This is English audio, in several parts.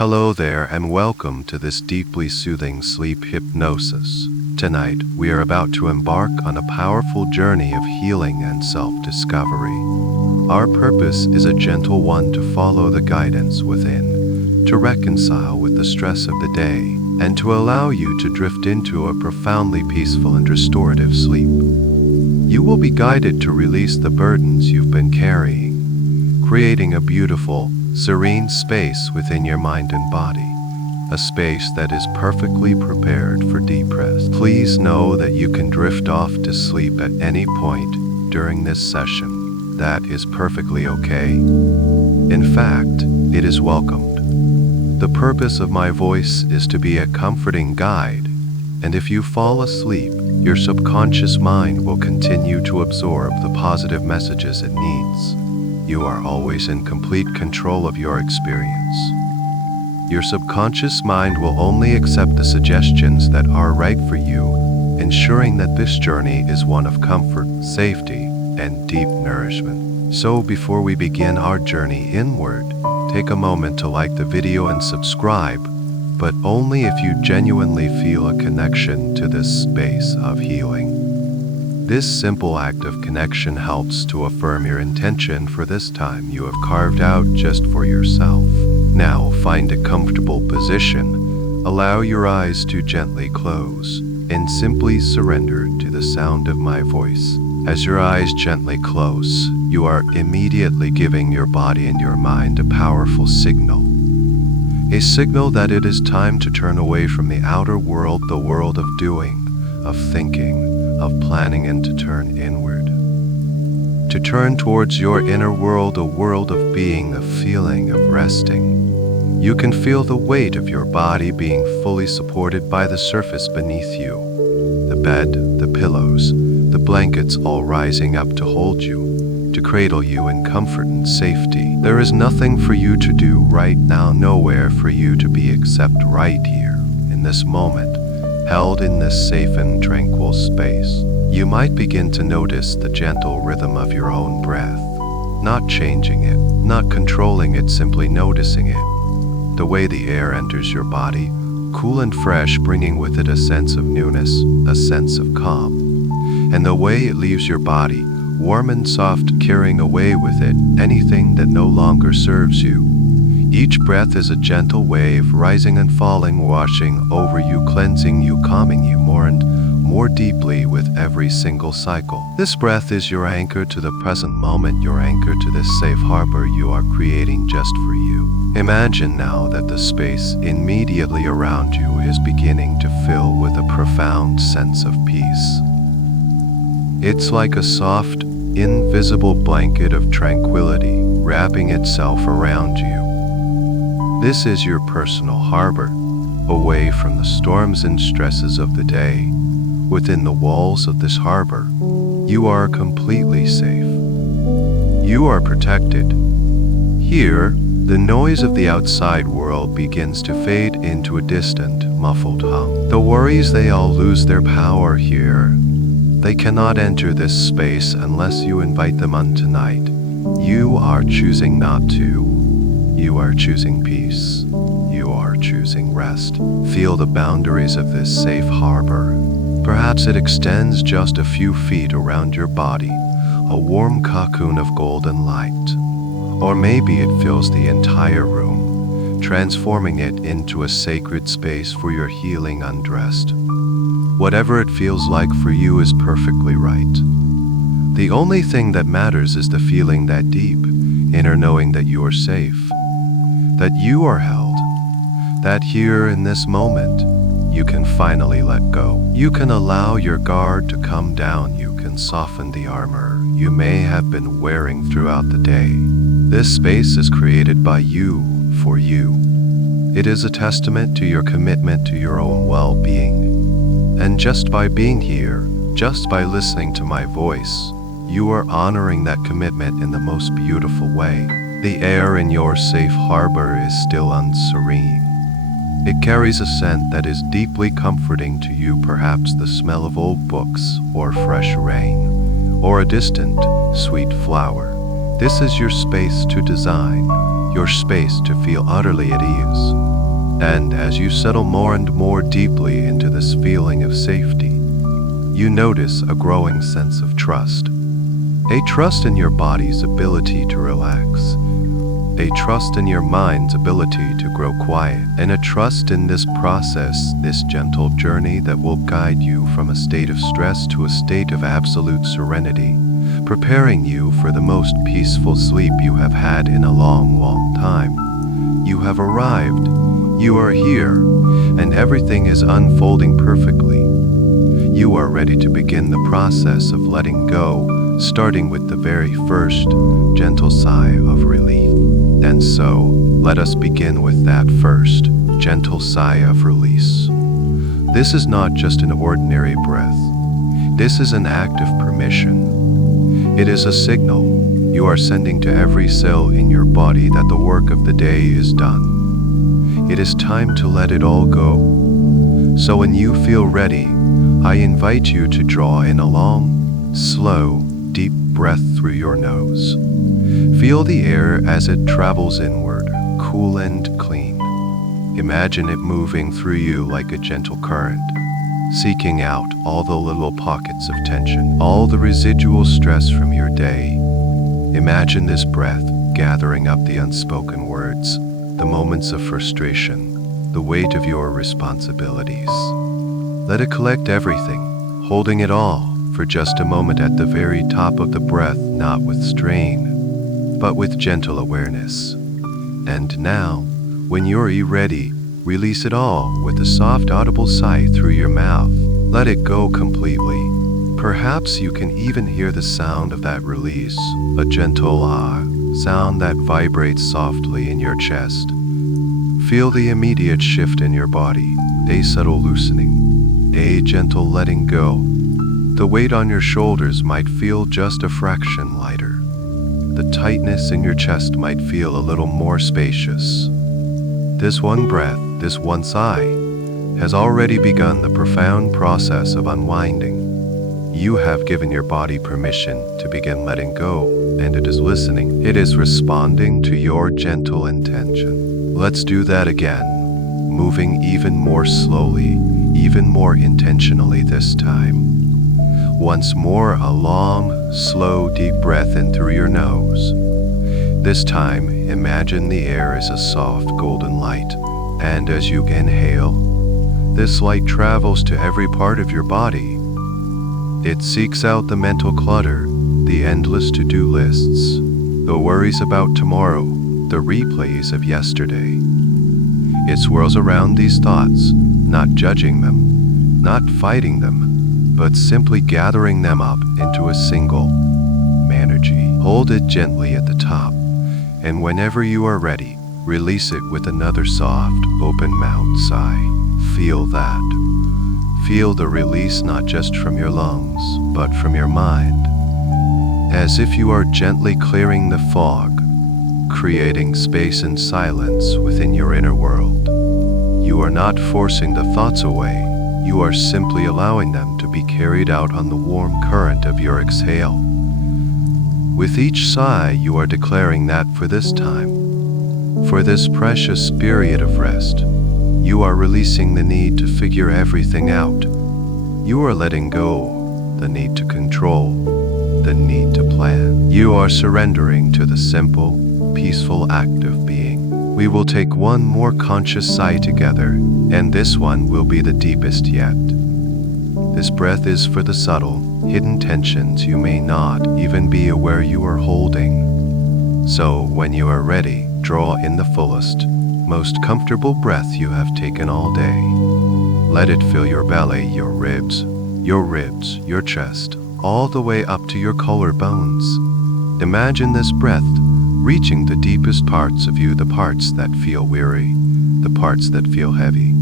Hello there and welcome to this deeply soothing sleep hypnosis. Tonight, we are about to embark on a powerful journey of healing and self-discovery. Our purpose is a gentle one: to follow the guidance within, to reconcile with the stress of the day, and to allow you to drift into a profoundly peaceful and restorative sleep. You will be guided to release the burdens you've been carrying, creating a beautiful, serene space within your mind and body, a space that is perfectly prepared for deep rest. Please know that you can drift off to sleep at any point during this session. That is perfectly okay. In fact, it is welcomed. The purpose of my voice is to be a comforting guide, and if you fall asleep, your subconscious mind will continue to absorb the positive messages it needs. You are always in complete control of your experience. Your subconscious mind will only accept the suggestions that are right for you, ensuring that this journey is one of comfort, safety, and deep nourishment. So before we begin our journey inward, take a moment to like the video and subscribe, but only if you genuinely feel a connection to this space of healing. This simple act of connection helps to affirm your intention for this time you have carved out just for yourself. Now find a comfortable position, allow your eyes to gently close, and simply surrender to the sound of my voice. As your eyes gently close, you are immediately giving your body and your mind a powerful signal. A signal that it is time to turn away from the outer world, the world of doing, of thinking, of planning, and to turn inward. To turn towards your inner world, a world of being, a feeling of resting. You can feel the weight of your body being fully supported by the surface beneath you. The bed, the pillows, the blankets all rising up to hold you, to cradle you in comfort and safety. There is nothing for you to do right now, nowhere for you to be except right here, in this moment, held in this safe and tranquil space. You might begin to notice the gentle rhythm of your own breath, not changing it, not controlling it, simply noticing it. The way the air enters your body, cool and fresh, bringing with it a sense of newness, a sense of calm. And the way it leaves your body, warm and soft, carrying away with it anything that no longer serves you. Each breath is a gentle wave, rising and falling, washing over you, cleansing you, calming you more and more deeply with every single cycle. This breath is your anchor to the present moment, your anchor to this safe harbor you are creating just for you. Imagine now that the space immediately around you is beginning to fill with a profound sense of peace. It's like a soft, invisible blanket of tranquility wrapping itself around you. This is your personal harbor, away from the storms and stresses of the day. Within the walls of this harbor, you are completely safe. You are protected. Here, the noise of the outside world begins to fade into a distant, muffled hum. The worries, they all lose their power here. They cannot enter this space unless you invite them on tonight. You are choosing not to. You are choosing peace. You are choosing rest. Feel the boundaries of this safe harbor. Perhaps it extends just a few feet around your body, a warm cocoon of golden light. Or maybe it fills the entire room, transforming it into a sacred space for your healing undressed. Whatever it feels like for you is perfectly right. The only thing that matters is the feeling, that deep, inner knowing that you are safe, that you are held, that here in this moment, you can finally let go. You can allow your guard to come down. You can soften the armor you may have been wearing throughout the day. This space is created by you, for you. It is a testament to your commitment to your own well-being. And just by being here, just by listening to my voice, you are honoring that commitment in the most beautiful way. The air in your safe harbor is still unserene. It carries a scent that is deeply comforting to you, perhaps the smell of old books, or fresh rain, or a distant, sweet flower. This is your space to design, your space to feel utterly at ease. And as you settle more and more deeply into this feeling of safety, you notice a growing sense of trust. A trust in your body's ability to relax, a trust in your mind's ability to grow quiet, and a trust in this process, this gentle journey that will guide you from a state of stress to a state of absolute serenity, preparing you for the most peaceful sleep you have had in a long time. You have arrived, you are here, and everything is unfolding perfectly. You are ready to begin the process of letting go, starting with the very first gentle sigh of relief. And so, let us begin with that first gentle sigh of release. This is not just an ordinary breath. This is an act of permission. It is a signal you are sending to every cell in your body that the work of the day is done. It is time to let it all go. So when you feel ready, I invite you to draw in a long, slow, deep breath through your nose. Feel the air as it travels inward, cool and clean. Imagine it moving through you like a gentle current, seeking out all the little pockets of tension, all the residual stress from your day. Imagine this breath gathering up the unspoken words, the moments of frustration, the weight of your responsibilities. Let it collect everything, holding it all for just a moment at the very top of the breath, not with strain, but with gentle awareness. And now, when you're ready, release it all with a soft audible sigh through your mouth. Let it go completely. Perhaps you can even hear the sound of that release, a gentle ah sound that vibrates softly in your chest. Feel the immediate shift in your body, a subtle loosening, a gentle letting go. The weight on your shoulders might feel just a fraction lighter. The tightness in your chest might feel a little more spacious. This one breath, this one sigh, has already begun the profound process of unwinding. You have given your body permission to begin letting go, and it is listening. It is responding to your gentle intention. Let's do that again, moving even more slowly, even more intentionally this time. Once more, a long, slow, deep breath in through your nose. This time, imagine the air is a soft golden light, and as you inhale, this light travels to every part of your body. It seeks out the mental clutter, the endless to-do lists, the worries about tomorrow, the replays of yesterday. It swirls around these thoughts, not judging them, not fighting them, but simply gathering them up into a single energy. Hold it gently at the top, and whenever you are ready, release it with another soft, open-mouthed sigh. Feel that. Feel the release not just from your lungs, but from your mind, as if you are gently clearing the fog, creating space and silence within your inner world. You are not forcing the thoughts away, you are simply allowing them to be carried out on the warm current of your exhale. With each sigh, you are declaring that for this time, for this precious period of rest, you are releasing the need to figure everything out. You are letting go the need to control, the need to plan. You are surrendering to the simple, peaceful act of being. We will take one more conscious sigh together, and this one will be the deepest yet. This breath is for the subtle, hidden tensions you may not even be aware you are holding. So, when you are ready, draw in the fullest, most comfortable breath you have taken all day. Let it fill your belly, your ribs, your chest, all the way up to your collarbones. Imagine this breath reaching the deepest parts of you, the parts that feel weary, the parts that feel heavy.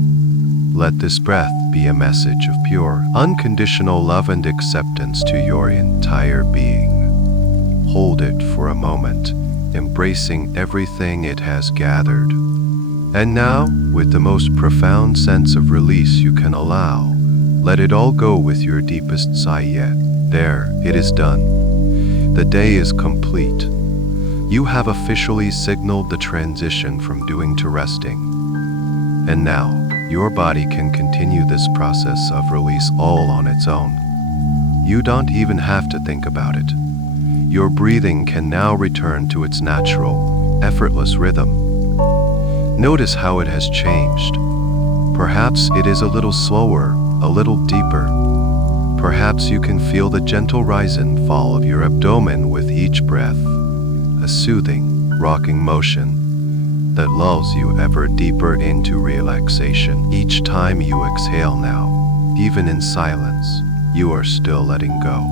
Let this breath be a message of pure, unconditional love and acceptance to your entire being. Hold it for a moment, embracing everything it has gathered. And now, with the most profound sense of release you can allow, let it all go with your deepest sigh yet. There, it is done. The day is complete. You have officially signaled the transition from doing to resting. And now, your body can continue this process of release all on its own. You don't even have to think about it. Your breathing can now return to its natural, effortless rhythm. Notice how it has changed. Perhaps it is a little slower, a little deeper. Perhaps you can feel the gentle rise and fall of your abdomen with each breath, a soothing, rocking motion that lulls you ever deeper into relaxation. Each time you exhale now, even in silence, you are still letting go.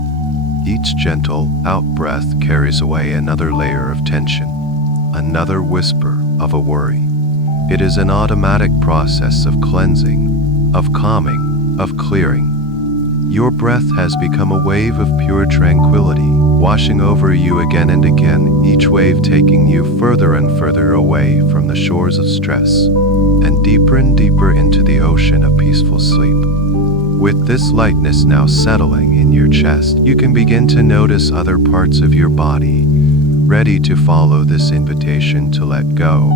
Each gentle out-breath carries away another layer of tension, another whisper of a worry. It is an automatic process of cleansing, of calming, of clearing. Your breath has become a wave of pure tranquility, washing over you again and again, each wave taking you further and further away from the shores of stress, and deeper into the ocean of peaceful sleep. With this lightness now settling in your chest, you can begin to notice other parts of your body, ready to follow this invitation to let go,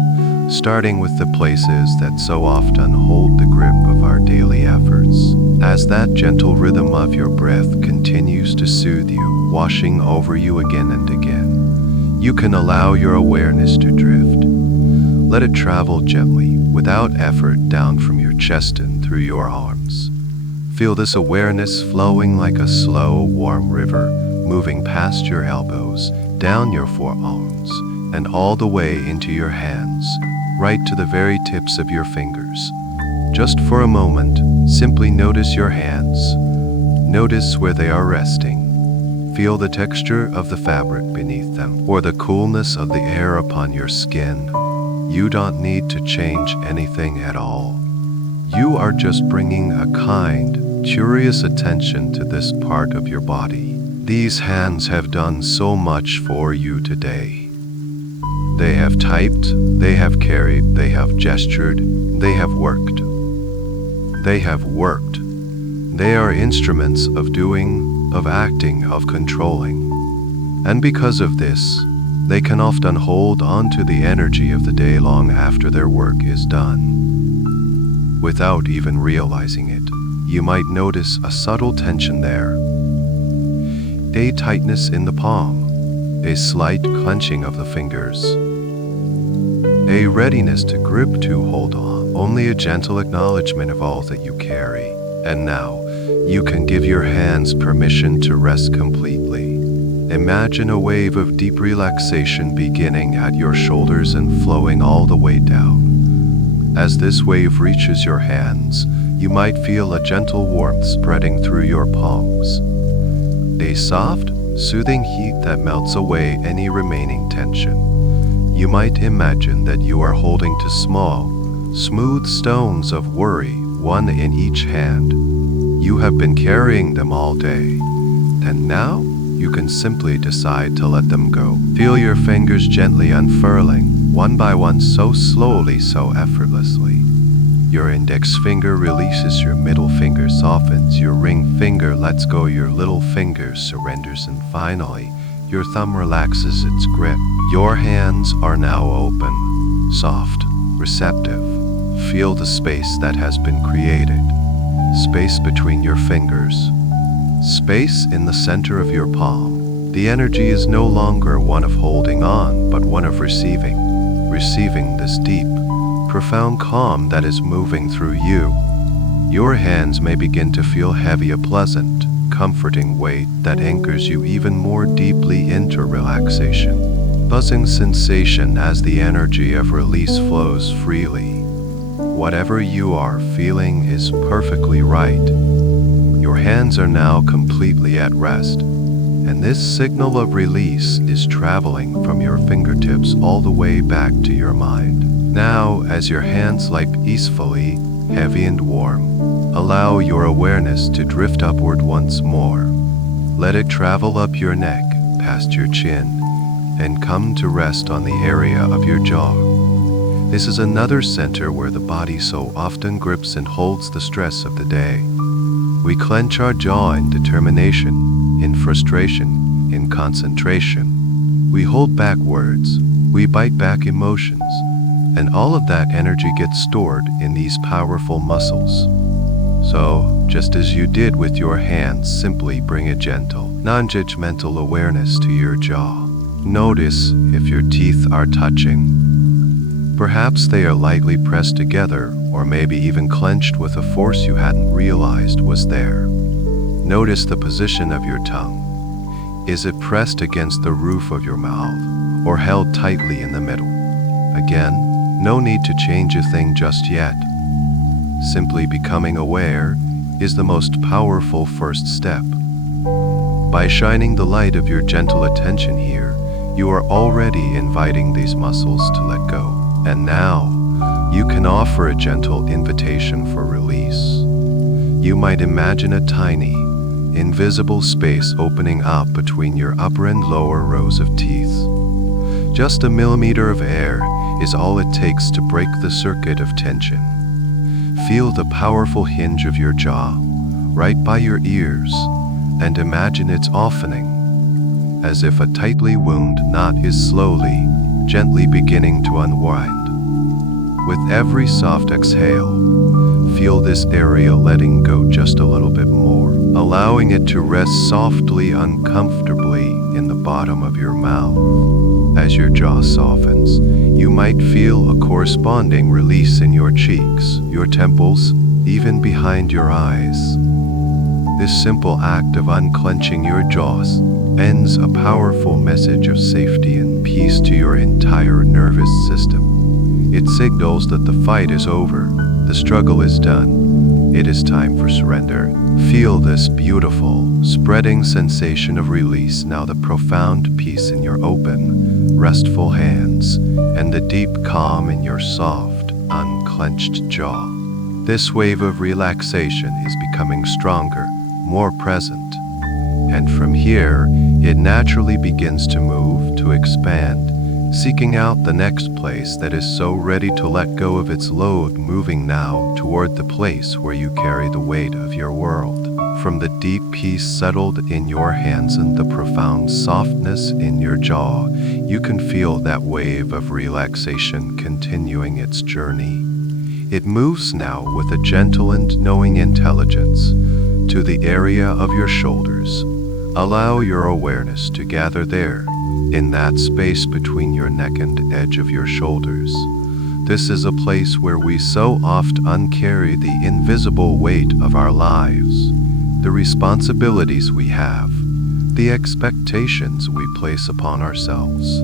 starting with the places that so often hold the grip of our daily efforts. As that gentle rhythm of your breath continues to soothe you, washing over you again and again, you can allow your awareness to drift. Let it travel gently, without effort, down from your chest and through your arms. Feel this awareness flowing like a slow, warm river, moving past your elbows, down your forearms, and all the way into your hands, right to the very tips of your fingers. Just for a moment, simply notice your hands. Notice where they are resting. Feel the texture of the fabric beneath them, or the coolness of the air upon your skin. You don't need to change anything at all. You are just bringing a kind, curious attention to this part of your body. These hands have done so much for you today. They have typed, they have carried, they have gestured, they have worked. They have worked. They are instruments of doing, of acting, of controlling. And because of this, they can often hold on to the energy of the day long after their work is done. Without even realizing it, you might notice a subtle tension there. A tightness in the palm, a slight clenching of the fingers, a readiness to grip, to hold on, only a gentle acknowledgement of all that you carry. And now, you can give your hands permission to rest completely. Imagine a wave of deep relaxation beginning at your shoulders and flowing all the way down. As this wave reaches your hands, you might feel a gentle warmth spreading through your palms. A soft, soothing heat that melts away any remaining tension. You might imagine that you are holding two small, smooth stones of worry, one in each hand. You have been carrying them all day, and now you can simply decide to let them go. Feel your fingers gently unfurling, one by one, so slowly, so effortlessly. Your index finger releases, your middle finger softens, your ring finger lets go, your little finger surrenders, and finally, your thumb relaxes its grip. Your hands are now open, soft, receptive. Feel the space that has been created. Space between your fingers. Space in the center of your palm. The energy is no longer one of holding on, but one of receiving. Receiving this deep, profound calm that is moving through you. Your hands may begin to feel heavy, a pleasant, comforting weight that anchors you even more deeply into relaxation. Buzzing sensation as the energy of release flows freely. Whatever you are feeling is perfectly right. Your hands are now completely at rest, and this signal of release is traveling from your fingertips all the way back to your mind. Now, as your hands lie peacefully, heavy and warm, allow your awareness to drift upward once more. Let it travel up your neck, past your chin, and come to rest on the area of your jaw. This is another center where the body so often grips and holds the stress of the day. We clench our jaw in determination, in frustration, in concentration. We hold back words, we bite back emotions, And all of that energy gets stored in these powerful muscles. So, just as you did with your hands, simply bring a gentle, non-judgmental awareness to your jaw. Notice if your teeth are touching. Perhaps they are lightly pressed together, or maybe even clenched with a force you hadn't realized was there. Notice the position of your tongue. Is it pressed against the roof of your mouth, or held tightly in the middle? Again, no need to change a thing just yet. Simply becoming aware is the most powerful first step. By shining the light of your gentle attention here, you are already inviting these muscles to let go. And now, you can offer a gentle invitation for release. You might imagine a tiny, invisible space opening up between your upper and lower rows of teeth. Just a millimeter of air is all it takes to break the circuit of tension. Feel the powerful hinge of your jaw, right by your ears, and imagine it's opening, as if a tightly wound knot is slowly, gently beginning to unwind. With every soft exhale, feel this area letting go just a little bit more, allowing it to rest softly, uncomfortably in the bottom of your mouth. As your jaw softens, you might feel a corresponding release in your cheeks, your temples, even behind your eyes. This simple act of unclenching your jaws sends a powerful message of safety and peace to your entire nervous system. It signals that the fight is over, the struggle is done. It is time for surrender. Feel this beautiful, spreading sensation of release, now the profound peace in your open, restful hands, and the deep calm in your soft, unclenched jaw. This wave of relaxation is becoming stronger, more present. And from here, it naturally begins to move, to expand, seeking out the next place that is so ready to let go of its load, moving now toward the place where you carry the weight of your world. From the deep peace settled in your hands and the profound softness in your jaw, you can feel that wave of relaxation continuing its journey. It moves now with a gentle and knowing intelligence to the area of your shoulders. Allow your awareness to gather there, in that space between your neck and edge of your shoulders. This is a place where we so often carry the invisible weight of our lives, the responsibilities we have, the expectations we place upon ourselves,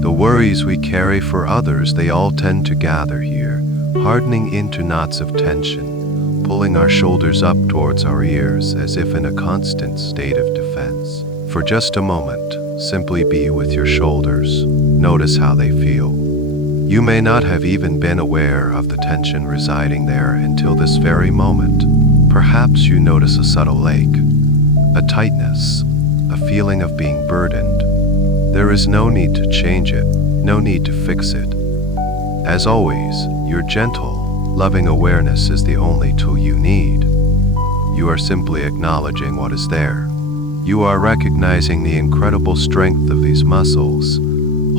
the worries we carry for others. They all tend to gather here, hardening into knots of tension, pulling our shoulders up towards our ears as if in a constant state of defense. For just a moment, simply be with your shoulders. Notice how they feel. You may not have even been aware of the tension residing there until this very moment. Perhaps you notice a subtle ache, a tightness, a feeling of being burdened. There is no need to change it, no need to fix it. As always, your gentle, loving awareness is the only tool you need. You are simply acknowledging what is there. You are recognizing the incredible strength of these muscles,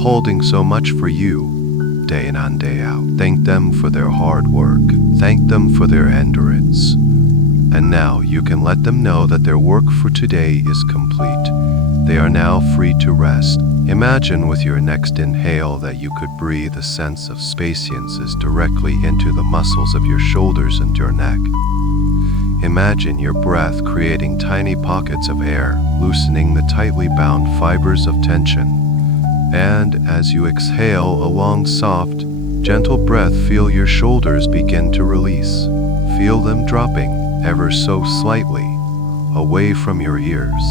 holding so much for you, day in and day out. Thank them for their hard work. Thank them for their endurance. And now you can let them know that their work for today is complete. They are now free to rest. Imagine with your next inhale that you could breathe a sense of spaciousness directly into the muscles of your shoulders and your neck. Imagine your breath creating tiny pockets of air, loosening the tightly bound fibers of tension. And as you exhale a long, soft, gentle breath, feel your shoulders begin to release. Feel them dropping, ever so slightly, away from your ears.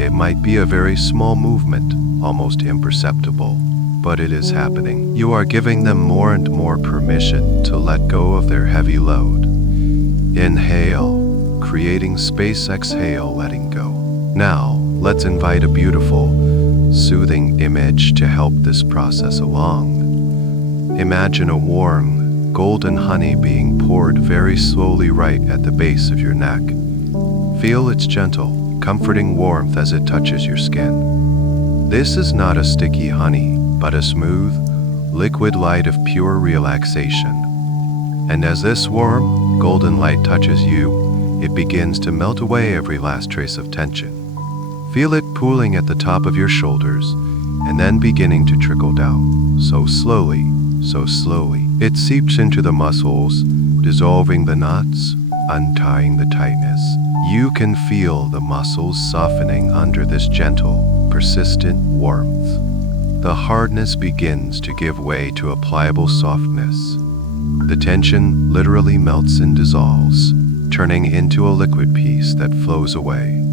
It might be a very small movement, almost imperceptible, but it is happening. You are giving them more and more permission to let go of their heavy load. Inhale, creating space. Exhale, letting go. Now, let's invite a beautiful, soothing image to help this process along. Imagine a warm, golden honey being poured very slowly right at the base of your neck. Feel its gentle, comforting warmth as it touches your skin. This is not a sticky honey, but a smooth, liquid light of pure relaxation. And as this warm, golden light touches you, it begins to melt away every last trace of tension. Feel it pooling at the top of your shoulders, and then beginning to trickle down, so slowly, so slowly. It seeps into the muscles, dissolving the knots, untying the tightness. You can feel the muscles softening under this gentle, persistent warmth. The hardness begins to give way to a pliable softness. The tension literally melts and dissolves, turning into a liquid piece that flows away.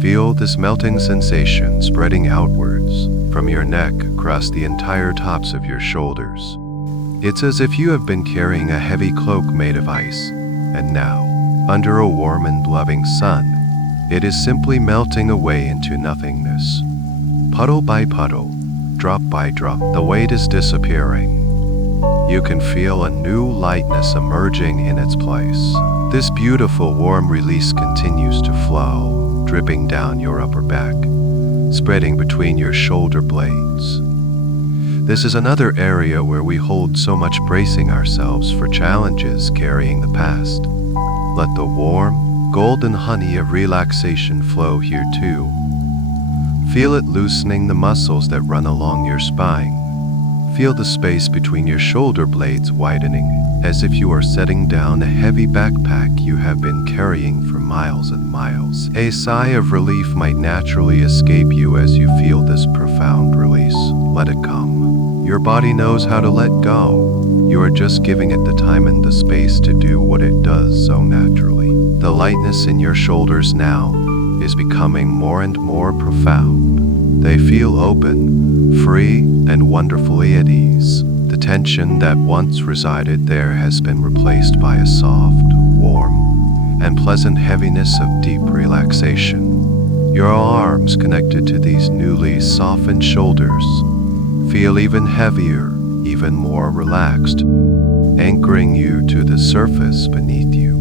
Feel this melting sensation spreading outwards from your neck across the entire tops of your shoulders. It's as if you have been carrying a heavy cloak made of ice, and now, under a warm and loving sun, it is simply melting away into nothingness. Puddle by puddle, drop by drop, the weight is disappearing. You can feel a new lightness emerging in its place. This beautiful warm release continues to flow, dripping down your upper back, spreading between your shoulder blades. This is another area where we hold so much, bracing ourselves for challenges carrying the past. Let the warm, golden honey of relaxation flow here too. Feel it loosening the muscles that run along your spine. Feel the space between your shoulder blades widening, as if you are setting down a heavy backpack you have been carrying for miles and miles. A sigh of relief might naturally escape you as you feel this profound release. Let it come. Your body knows how to let go. You are just giving it the time and the space to do what it does so naturally. The lightness in your shoulders now is becoming more and more profound. They feel open, free, and wonderfully at ease. The tension that once resided there has been replaced by a soft, warm, and pleasant heaviness of deep relaxation. Your arms connected to these newly softened shoulders feel even heavier, even more relaxed, anchoring you to the surface beneath you.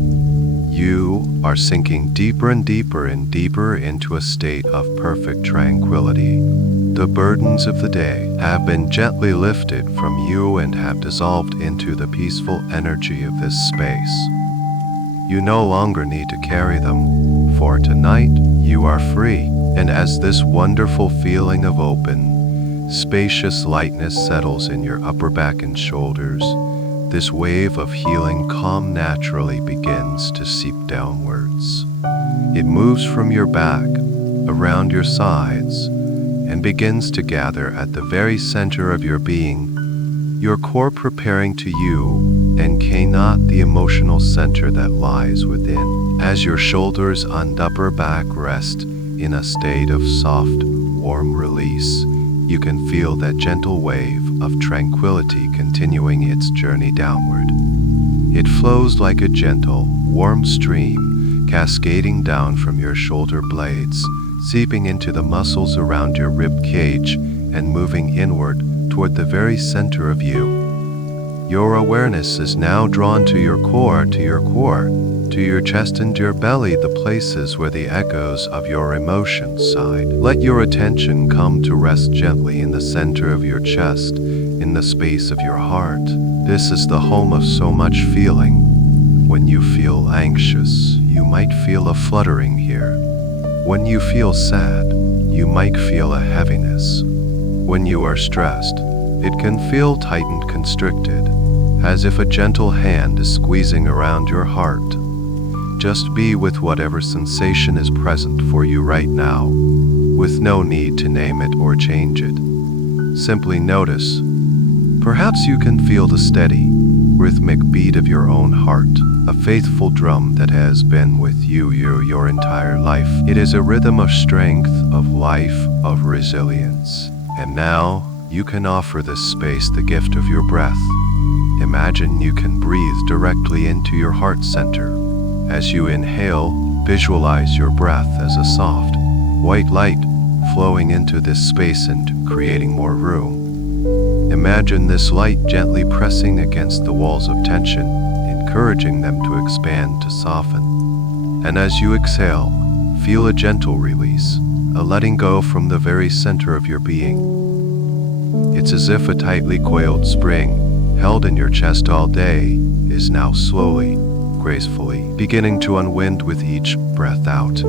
You are sinking deeper and deeper and deeper into a state of perfect tranquility. The burdens of the day have been gently lifted from you and have dissolved into the peaceful energy of this space. You no longer need to carry them, for tonight you are free. And as this wonderful feeling of open, spacious lightness settles in your upper back and shoulders, this wave of healing calm naturally begins to seep downwards. It moves from your back, around your sides, and begins to gather at the very center of your being, your core preparing to you and not the emotional center that lies within. As your shoulders and upper back rest in a state of soft, warm release, you can feel that gentle wave of tranquility continuing its journey downward. It flows like a gentle, warm stream, cascading down from your shoulder blades, seeping into the muscles around your rib cage and moving inward toward the very center of you. Your awareness is now drawn to your core, to your chest and your belly, the places where the echoes of your emotions side. Let your attention come to rest gently in the center of your chest, in the space of your heart. This is the home of so much feeling. When you feel anxious, you might feel a fluttering here. When you feel sad, you might feel a heaviness. When you are stressed, it can feel tight and constricted, as if a gentle hand is squeezing around your heart. Just be with whatever sensation is present for you right now, with no need to name it or change it. Simply notice. Perhaps you can feel the steady, rhythmic beat of your own heart, a faithful drum that has been with you your entire life. It is a rhythm of strength, of life, of resilience. And now, you can offer this space the gift of your breath. Imagine you can breathe directly into your heart center. As you inhale, visualize your breath as a soft, white light flowing into this space and creating more room. Imagine this light gently pressing against the walls of tension, encouraging them to expand, to soften. And as you exhale, feel a gentle release, a letting go from the very center of your being. It's as if a tightly coiled spring, held in your chest all day, is now slowly, gracefully, beginning to unwind with each breath out.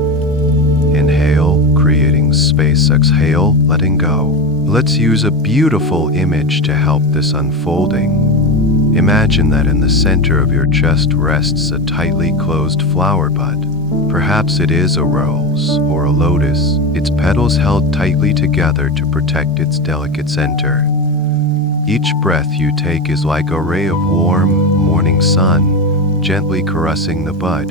Inhale, creating space. Exhale, letting go. Let's use a beautiful image to help this unfolding. Imagine that in the center of your chest rests a tightly closed flower bud. Perhaps it is a rose or a lotus, its petals held tightly together to protect its delicate center. Each breath you take is like a ray of warm morning sun, gently caressing the bud.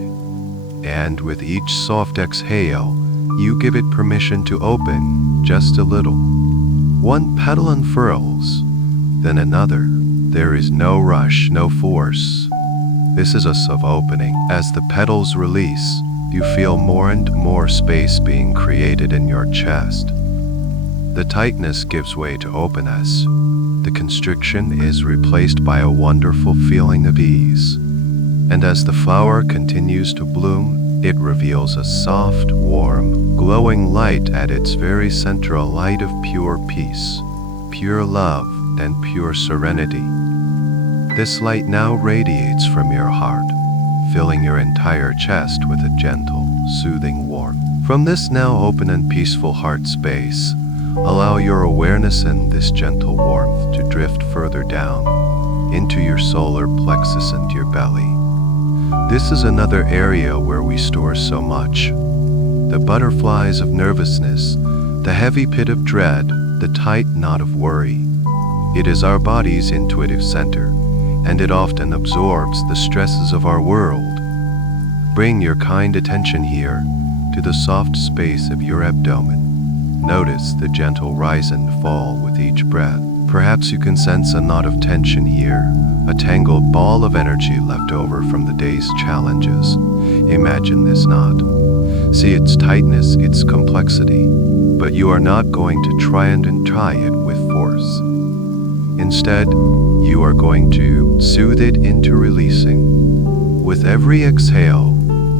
And with each soft exhale, you give it permission to open just a little. One petal unfurls, then another. There is no rush, no force. This is a soft opening. As the petals release, you feel more and more space being created in your chest. The tightness gives way to openness. The constriction is replaced by a wonderful feeling of ease. And as the flower continues to bloom, it reveals a soft, warm, glowing light at its very center, a light of pure peace, pure love, and pure serenity. This light now radiates from your heart, filling your entire chest with a gentle, soothing warmth. From this now open and peaceful heart space, allow your awareness in this gentle warmth to drift further down into your solar plexus and your belly. This is another area where we store so much. The butterflies of nervousness, the heavy pit of dread, the tight knot of worry. It is our body's intuitive center, and it often absorbs the stresses of our world. Bring your kind attention here to the soft space of your abdomen. Notice the gentle rise and fall with each breath. Perhaps you can sense a knot of tension here, a tangled ball of energy left over from the day's challenges. Imagine this knot. See its tightness, its complexity, but you are not going to try and untie it with force. Instead, you are going to soothe it into releasing. With every exhale,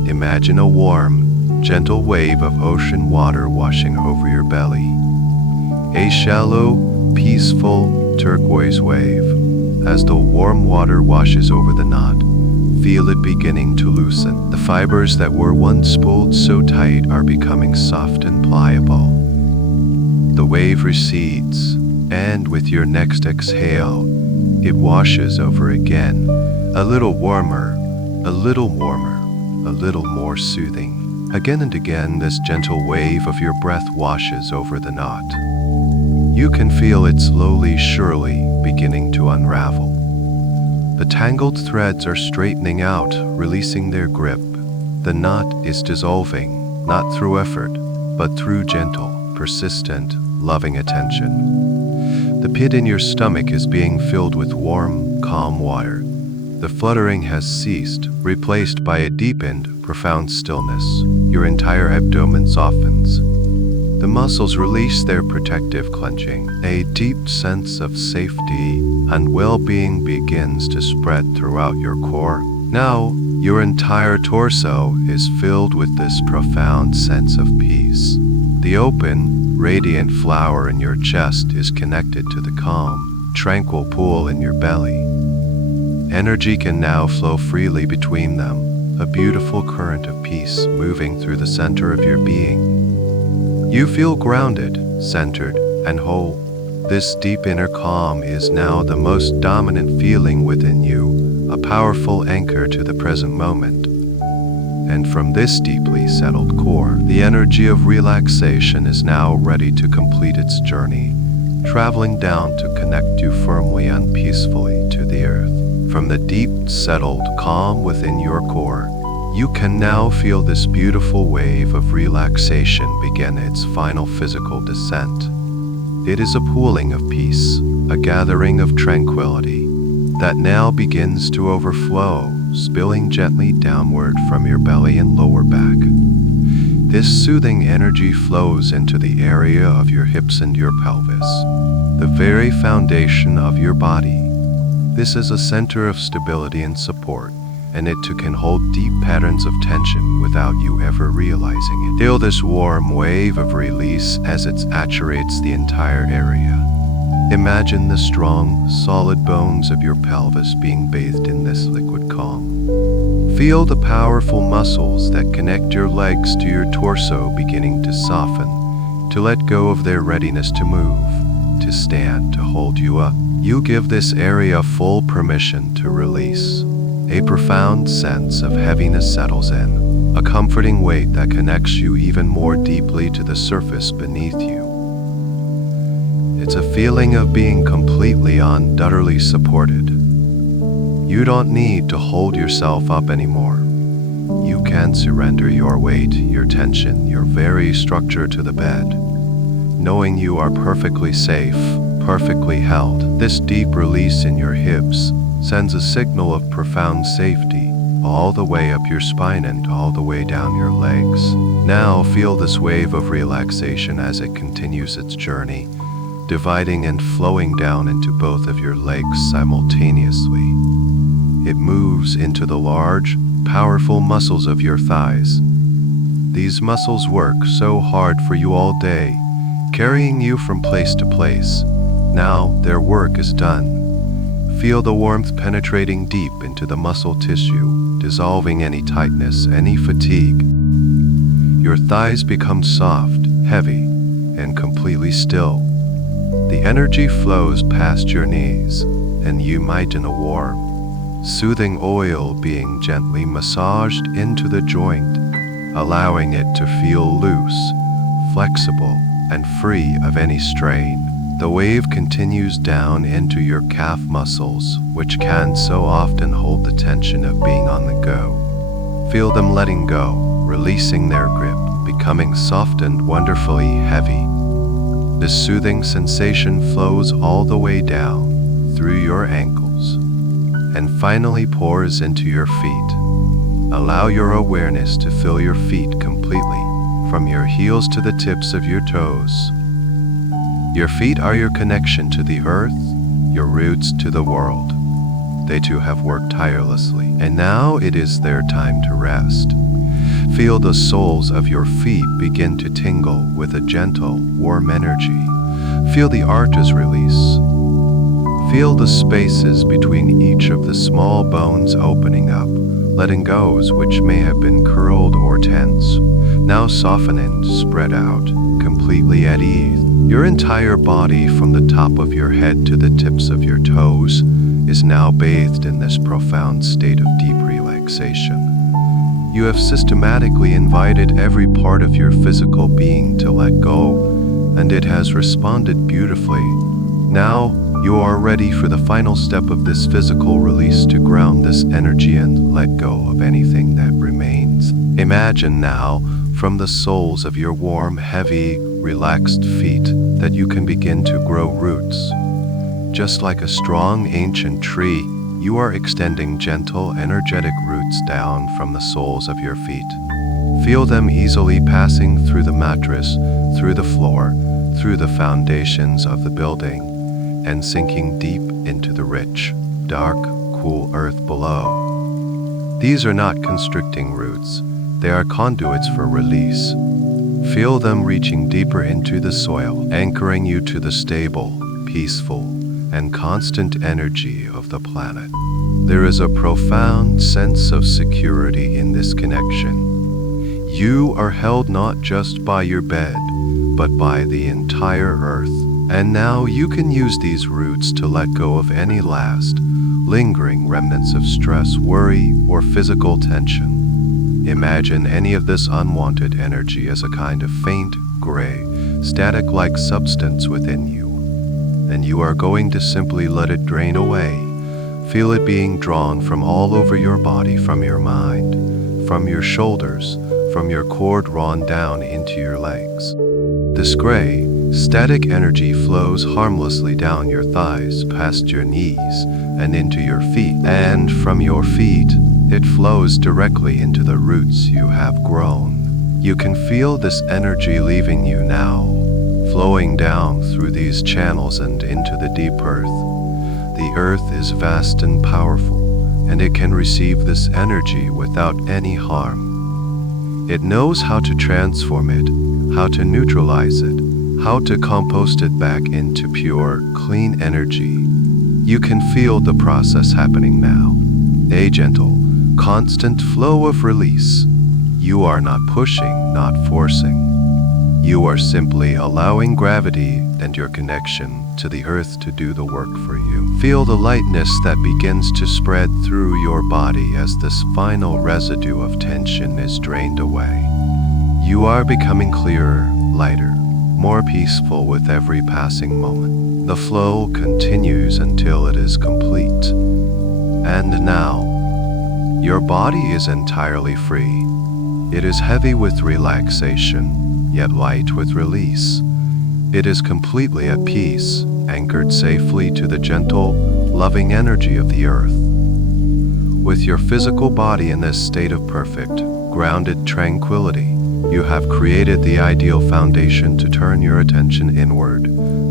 imagine a warm, gentle wave of ocean water washing over your belly. A shallow, peaceful, turquoise wave. As the warm water washes over the knot, feel it beginning to loosen. The fibers that were once pulled so tight are becoming soft and pliable. The wave recedes, and with your next exhale, it washes over again, a little warmer, a little warmer, a little more soothing. Again and again, this gentle wave of your breath washes over the knot. You can feel it slowly, surely beginning to unravel. The tangled threads are straightening out, releasing their grip. The knot is dissolving, not through effort, but through gentle, persistent, loving attention. The pit in your stomach is being filled with warm, calm water. The fluttering has ceased, replaced by a deepened, profound stillness. Your entire abdomen softens. The muscles release their protective clenching. A deep sense of safety and well-being begins to spread throughout your core. Now, your entire torso is filled with this profound sense of peace. The open, radiant flower in your chest is connected to the calm, tranquil pool in your belly. Energy can now flow freely between them, a beautiful current of peace moving through the center of your being. You feel grounded, centered, and whole. This deep inner calm is now the most dominant feeling within you, a powerful anchor to the present moment. And from this deeply settled core, the energy of relaxation is now ready to complete its journey, traveling down to connect you firmly and peacefully to the earth. From the deep, settled calm within your core, you can now feel this beautiful wave of relaxation begin its final physical descent. It is a pooling of peace, a gathering of tranquility, that now begins to overflow, spilling gently downward from your belly and lower back. This soothing energy flows into the area of your hips and your pelvis, the very foundation of your body. This is a center of stability and support, and it too can hold deep patterns of tension without you ever realizing it. Feel this warm wave of release as it saturates the entire area. Imagine the strong, solid bones of your pelvis being bathed in this liquid calm. Feel the powerful muscles that connect your legs to your torso beginning to soften, to let go of their readiness to move, to stand, to hold you up. You give this area full permission to release. A profound sense of heaviness settles in, a comforting weight that connects you even more deeply to the surface beneath you. It's a feeling of being completely utterly supported. You don't need to hold yourself up anymore. You can surrender your weight, your tension, your very structure to the bed, knowing you are perfectly safe, perfectly held. This deep release in your hips sends a signal of profound safety all the way up your spine and all the way down your legs. Now feel this wave of relaxation as it continues its journey, dividing and flowing down into both of your legs simultaneously. It moves into the large, powerful muscles of your thighs. These muscles work so hard for you all day, carrying you from place to place. Now their work is done. Feel the warmth penetrating deep into the muscle tissue, dissolving any tightness, any fatigue. Your thighs become soft, heavy, and completely still. The energy flows past your knees, and you imagine a warm, soothing oil being gently massaged into the joint, allowing it to feel loose, flexible, and free of any strain. The wave continues down into your calf muscles, which can so often hold the tension of being on the go. Feel them letting go, releasing their grip, becoming soft and wonderfully heavy. This soothing sensation flows all the way down through your ankles and finally pours into your feet. Allow your awareness to fill your feet completely, from your heels to the tips of your toes. Your feet are your connection to the earth, your roots to the world. They too have worked tirelessly, and now it is their time to rest. Feel the soles of your feet begin to tingle with a gentle, warm energy. Feel the arches release. Feel the spaces between each of the small bones opening up, letting go which may have been curled or tense. Now soften and spread out, completely at ease. Your entire body, from the top of your head to the tips of your toes, is now bathed in this profound state of deep relaxation. You have systematically invited every part of your physical being to let go, and it has responded beautifully. Now, you are ready for the final step of this physical release, to ground this energy and let go of anything that remains. Imagine now, from the soles of your warm, heavy, relaxed feet, that you can begin to grow roots. Just like a strong, ancient tree, you are extending gentle, energetic roots down from the soles of your feet. Feel them easily passing through the mattress, through the floor, through the foundations of the building, and sinking deep into the rich, dark, cool earth below. These are not constricting roots. They are conduits for release. Feel them reaching deeper into the soil, anchoring you to the stable, peaceful, and constant energy of the planet. There is a profound sense of security in this connection. You are held not just by your bed, but by the entire earth. And now you can use these roots to let go of any last, lingering remnants of stress, worry, or physical tension. Imagine any of this unwanted energy as a kind of faint, gray, static-like substance within you. And you are going to simply let it drain away. Feel it being drawn from all over your body, from your mind, from your shoulders, from your core, drawn down into your legs. This gray, static energy flows harmlessly down your thighs, past your knees, and into your feet. And from your feet, it flows directly into the roots you have grown. You can feel this energy leaving you now, flowing down through these channels and into the deep earth. The earth is vast and powerful, and it can receive this energy without any harm. It knows how to transform it, how to neutralize it, how to compost it back into pure, clean energy. You can feel the process happening now. A gentle, constant flow of release. You are not pushing, not forcing. You are simply allowing gravity and your connection to the earth to do the work for you. Feel the lightness that begins to spread through your body as this final residue of tension is drained away. You are becoming clearer, lighter, more peaceful with every passing moment. The flow continues until it is complete. And now, your body is entirely free. It is heavy with relaxation, yet light with release. It is completely at peace, anchored safely to the gentle, loving energy of the earth. With your physical body in this state of perfect, grounded tranquility, you have created the ideal foundation to turn your attention inward,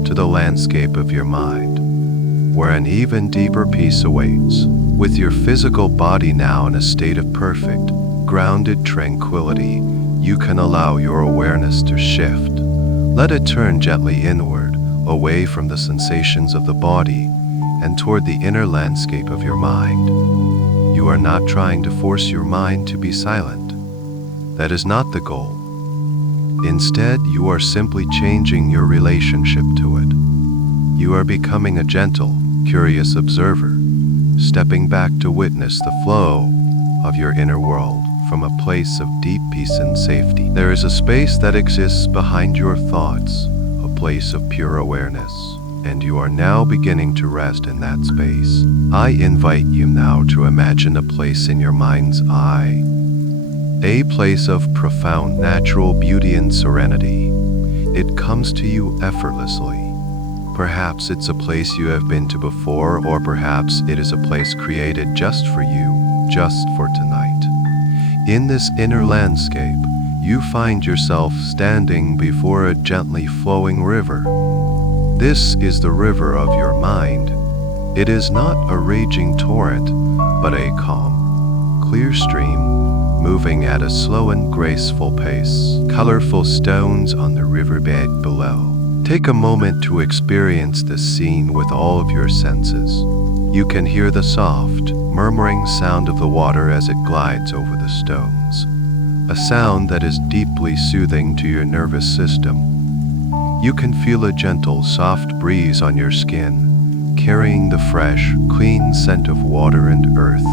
to the landscape of your mind, where an even deeper peace awaits. With your physical body now in a state of perfect, grounded tranquility, you can allow your awareness to shift. Let it turn gently inward, away from the sensations of the body, and toward the inner landscape of your mind. You are not trying to force your mind to be silent. That is not the goal. Instead, you are simply changing your relationship to it. You are becoming a gentle, curious observer, stepping back to witness the flow of your inner world from a place of deep peace and safety. There is a space that exists behind your thoughts, a place of pure awareness, and you are now beginning to rest in that space. I invite you now to imagine a place in your mind's eye, a place of profound natural beauty and serenity. It comes to you effortlessly. Perhaps it's a place you have been to before, or perhaps it is a place created just for you, just for tonight. In this inner landscape, you find yourself standing before a gently flowing river. This is the river of your mind. It is not a raging torrent, but a calm, clear stream, moving at a slow and graceful pace. Colorful stones on the riverbed below. Take a moment to experience this scene with all of your senses. You can hear the soft, murmuring sound of the water as it glides over the stones, a sound that is deeply soothing to your nervous system. You can feel a gentle, soft breeze on your skin, carrying the fresh, clean scent of water and earth.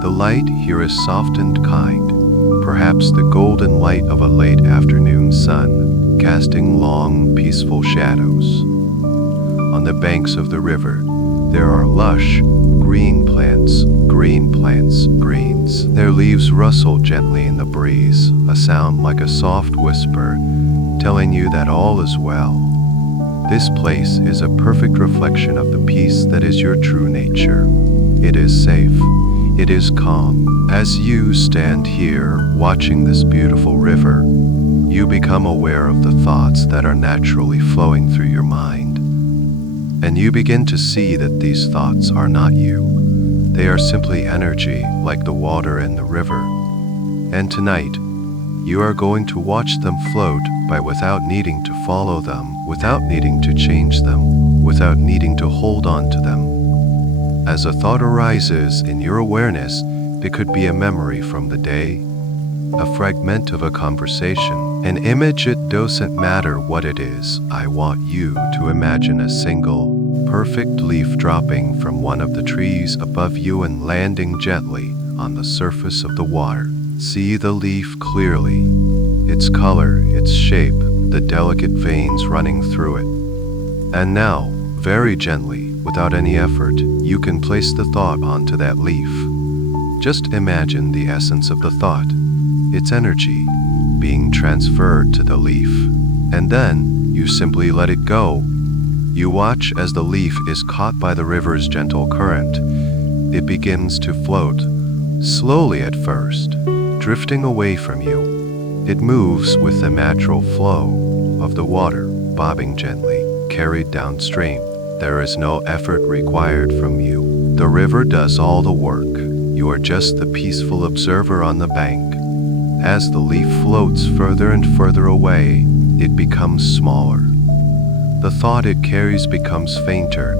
The light here is soft and kind, perhaps the golden light of a late afternoon sun, casting long, peaceful shadows. On the banks of the river, there are lush, greens. Their leaves rustle gently in the breeze, a sound like a soft whisper, telling you that all is well. This place is a perfect reflection of the peace that is your true nature. It is safe. It is calm. As you stand here, watching this beautiful river, you become aware of the thoughts that are naturally flowing through your mind. And you begin to see that these thoughts are not you. They are simply energy, like the water in the river. And tonight, you are going to watch them float by without needing to follow them, without needing to change them, without needing to hold on to them. As a thought arises in your awareness, it could be a memory from the day, a fragment of a conversation, an image. It doesn't matter what it is. I want you to imagine a single, perfect leaf dropping from one of the trees above you and landing gently on the surface of the water. See the leaf clearly, its color, its shape, the delicate veins running through it. And now, very gently, without any effort, you can place the thought onto that leaf. Just imagine the essence of the thought, its energy, being transferred to the leaf. And then, you simply let it go. You watch as the leaf is caught by the river's gentle current. It begins to float, slowly at first, drifting away from you. It moves with the natural flow of the water, bobbing gently, carried downstream. There is no effort required from you. The river does all the work. You are just the peaceful observer on the bank. As the leaf floats further and further away, it becomes smaller, The thought it carries becomes fainter,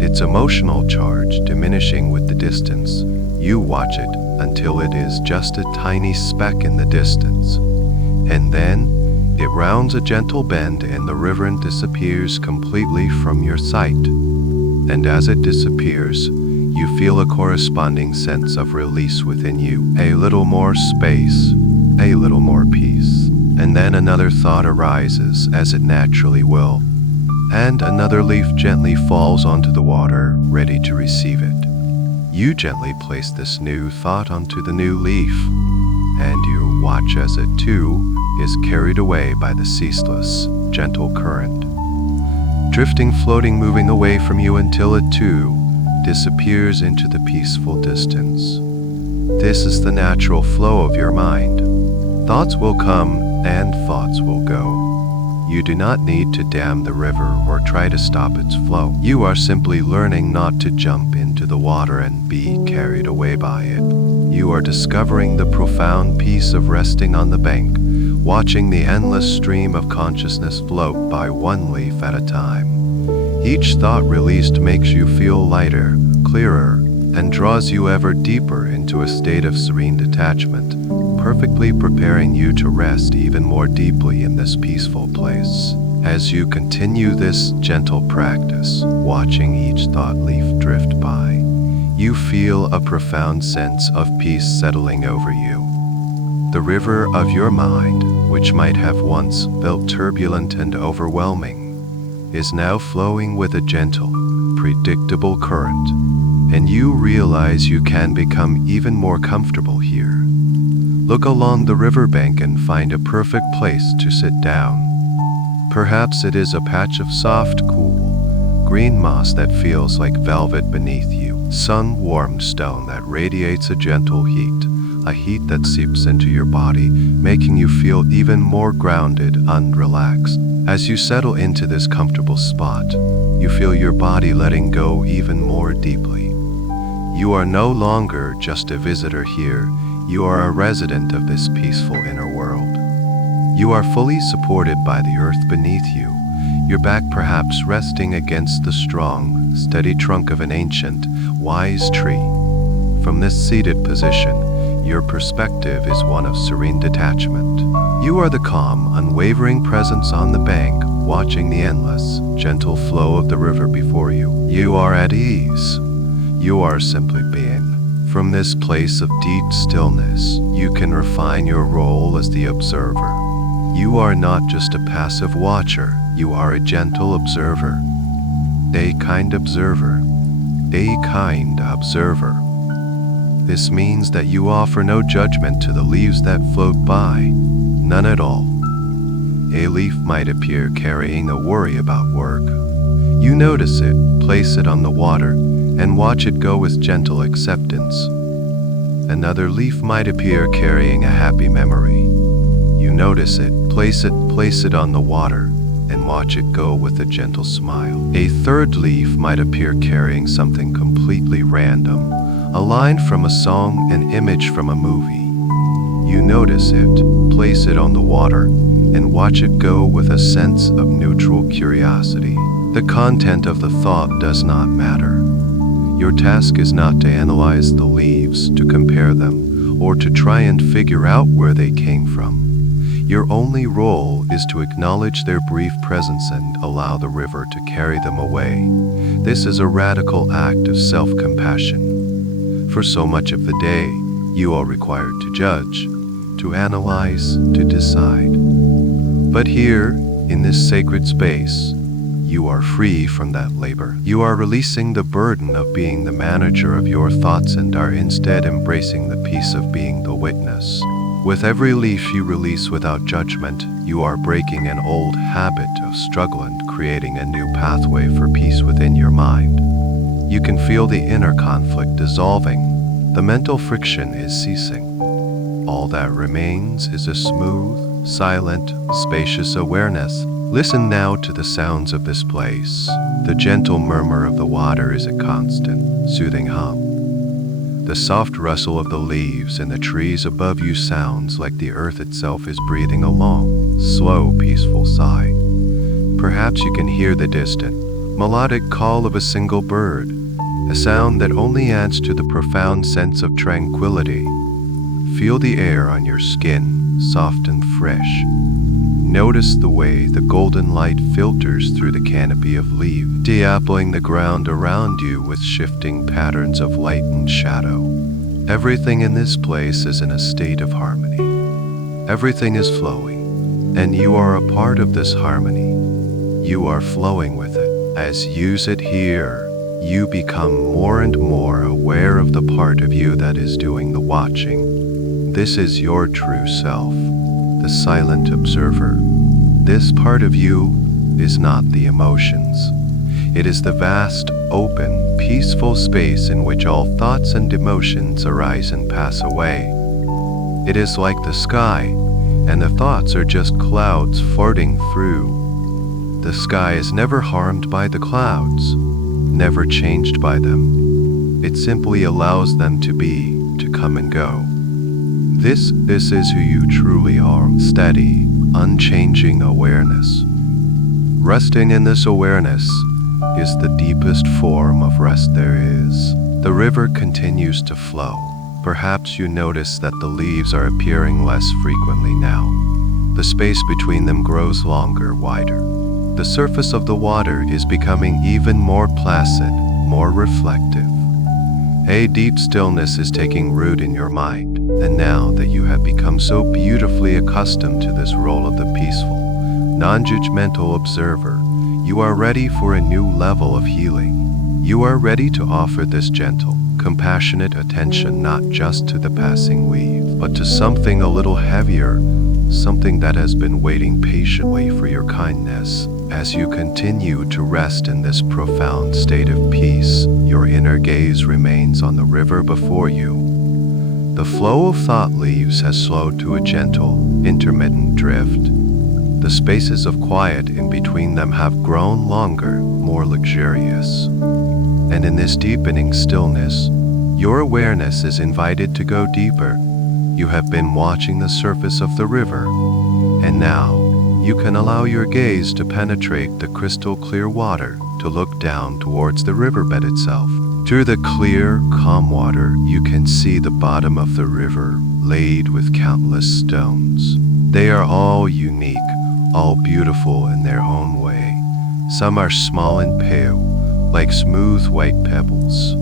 its emotional charge diminishing with the distance. You watch it until it is just a tiny speck in the distance. And then, it rounds a gentle bend and the river disappears completely from your sight. And as it disappears, you feel a corresponding sense of release within you. A little more space, a little more peace. And then another thought arises, as it naturally will. And another leaf gently falls onto the water, ready to receive it. You gently place this new thought onto the new leaf, and you watch as it too is carried away by the ceaseless, gentle current. Drifting, floating, moving away from you until it too disappears into the peaceful distance. This is the natural flow of your mind. Thoughts will come and thoughts will go. You do not need to dam the river or try to stop its flow. You are simply learning not to jump into the water and be carried away by it. You are discovering the profound peace of resting on the bank, watching the endless stream of consciousness float by one leaf at a time. Each thought released makes you feel lighter, clearer, and draws you ever deeper into a state of serene detachment, perfectly preparing you to rest even more deeply in this peaceful place. As you continue this gentle practice, watching each thought leaf drift by, you feel a profound sense of peace settling over you. The river of your mind, which might have once felt turbulent and overwhelming, is now flowing with a gentle, predictable current, and you realize you can become even more comfortable here. Look along the riverbank and find a perfect place to sit down. Perhaps it is a patch of soft, cool, green moss that feels like velvet beneath you, sun-warmed stone that radiates a gentle heat, a heat that seeps into your body, making you feel even more grounded and relaxed. As you settle into this comfortable spot, you feel your body letting go even more deeply. You are no longer just a visitor here, you are a resident of this peaceful inner world. You are fully supported by the earth beneath you, your back perhaps resting against the strong, steady trunk of an ancient, wise tree. From this seated position, your perspective is one of serene detachment. You are the calm, unwavering presence on the bank, watching the endless, gentle flow of the river before you. You are at ease. You are simply being. From this place of deep stillness, you can refine your role as the observer. You are not just a passive watcher, you are a gentle observer. A kind observer. A kind observer. This means that you offer no judgment to the leaves that float by, none at all. A leaf might appear carrying a worry about work. You notice it, place it on the water, and watch it go with gentle acceptance. Another leaf might appear carrying a happy memory. You notice it, place it on the water, and watch it go with a gentle smile. A third leaf might appear carrying something completely random, a line from a song, an image from a movie. You notice it, place it on the water, and watch it go with a sense of neutral curiosity. The content of the thought does not matter. Your task is not to analyze the leaves, to compare them, or to try and figure out where they came from. Your only role is to acknowledge their brief presence and allow the river to carry them away. This is a radical act of self-compassion. For so much of the day, you are required to judge, to analyze, to decide. But here, in this sacred space, you are free from that labor. You are releasing the burden of being the manager of your thoughts and are instead embracing the peace of being the witness. With every leaf you release without judgment, you are breaking an old habit of struggle and creating a new pathway for peace within your mind. You can feel the inner conflict dissolving. The mental friction is ceasing. All that remains is a smooth, silent, spacious awareness. Listen now to the sounds of this place. The gentle murmur of the water is a constant, soothing hum. The soft rustle of the leaves in the trees above you sounds like the earth itself is breathing a long, slow, peaceful sigh. Perhaps you can hear the distant, melodic call of a single bird, a sound that only adds to the profound sense of tranquility. Feel the air on your skin, soft and fresh. Notice the way the golden light filters through the canopy of leaves, dappling the ground around you with shifting patterns of light and shadow. Everything in this place is in a state of harmony. Everything is flowing, and you are a part of this harmony. You are flowing with it. As you sit here, you become more and more aware of the part of you that is doing the watching. This is your true self, the silent observer. This part of you is not the emotions. It is the vast, open, peaceful space in which all thoughts and emotions arise and pass away. It is like the sky, and the thoughts are just clouds floating through. The sky is never harmed by the clouds, never changed by them. It simply allows them to be, to come and go. This is who you truly are, steady, unchanging awareness. Resting in this awareness is the deepest form of rest there is. The river continues to flow. Perhaps you notice that the leaves are appearing less frequently now. The space between them grows longer, wider. The surface of the water is becoming even more placid, more reflective. A deep stillness is taking root in your mind, and now that you have become so beautifully accustomed to this role of the peaceful, non-judgmental observer, you are ready for a new level of healing. You are ready to offer this gentle, compassionate attention not just to the passing leaf, but to something a little heavier, something that has been waiting patiently for your kindness. As you continue to rest in this profound state of peace, your inner gaze remains on the river before you. The flow of thought leaves has slowed to a gentle, intermittent drift. The spaces of quiet in between them have grown longer, more luxurious. And in this deepening stillness, your awareness is invited to go deeper. You have been watching the surface of the river, and now you can allow your gaze to penetrate the crystal clear water, to look down towards the riverbed itself. Through the clear, calm water, you can see the bottom of the river laid with countless stones. They are all unique, all beautiful in their own way. Some are small and pale, like smooth white pebbles.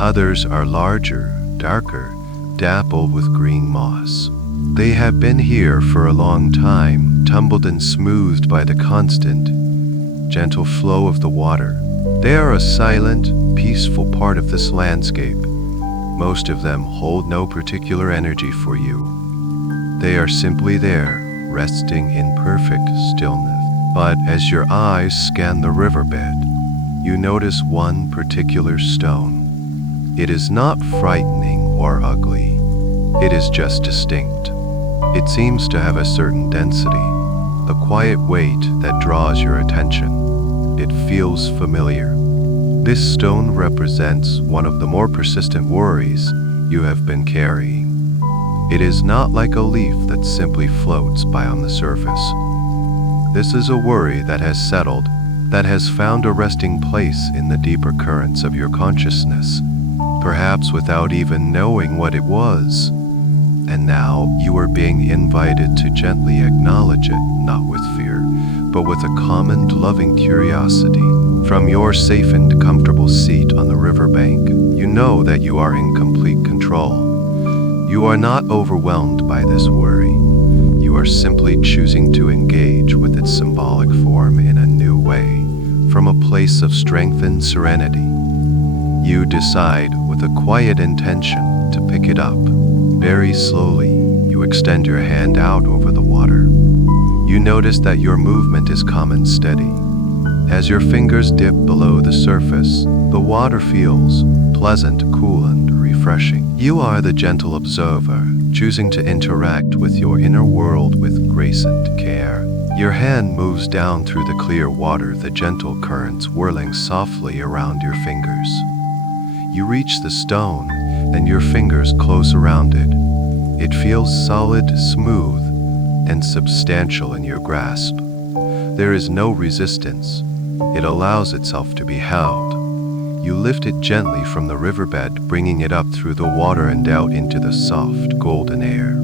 Others are larger, darker, dappled with green moss. They have been here for a long time, tumbled and smoothed by the constant, gentle flow of the water. They are a silent, peaceful part of this landscape. Most of them hold no particular energy for you. They are simply there, resting in perfect stillness. But as your eyes scan the riverbed, you notice one particular stone. It is not frightening or ugly. It is just distinct. It seems to have a certain density, a quiet weight that draws your attention. It feels familiar. This stone represents one of the more persistent worries you have been carrying. It is not like a leaf that simply floats by on the surface. This is a worry that has settled, that has found a resting place in the deeper currents of your consciousness, perhaps without even knowing what it was. And now you are being invited to gently acknowledge it, not with fear, but with a calm and loving curiosity. From your safe and comfortable seat on the riverbank, you know that you are in complete control. You are not overwhelmed by this worry. You are simply choosing to engage with its symbolic form in a new way, from a place of strength and serenity. You decide, with a quiet intention, to pick it up. Very slowly, you extend your hand out over the water. You notice that your movement is calm and steady. As your fingers dip below the surface, the water feels pleasant, cool, and refreshing. You are the gentle observer, choosing to interact with your inner world with grace and care. Your hand moves down through the clear water, the gentle currents whirling softly around your fingers. You reach the stone, and your fingers close around it. It feels solid, smooth, and substantial in your grasp. There is no resistance. It allows itself to be held. You lift it gently from the riverbed, bringing it up through the water and out into the soft, golden air.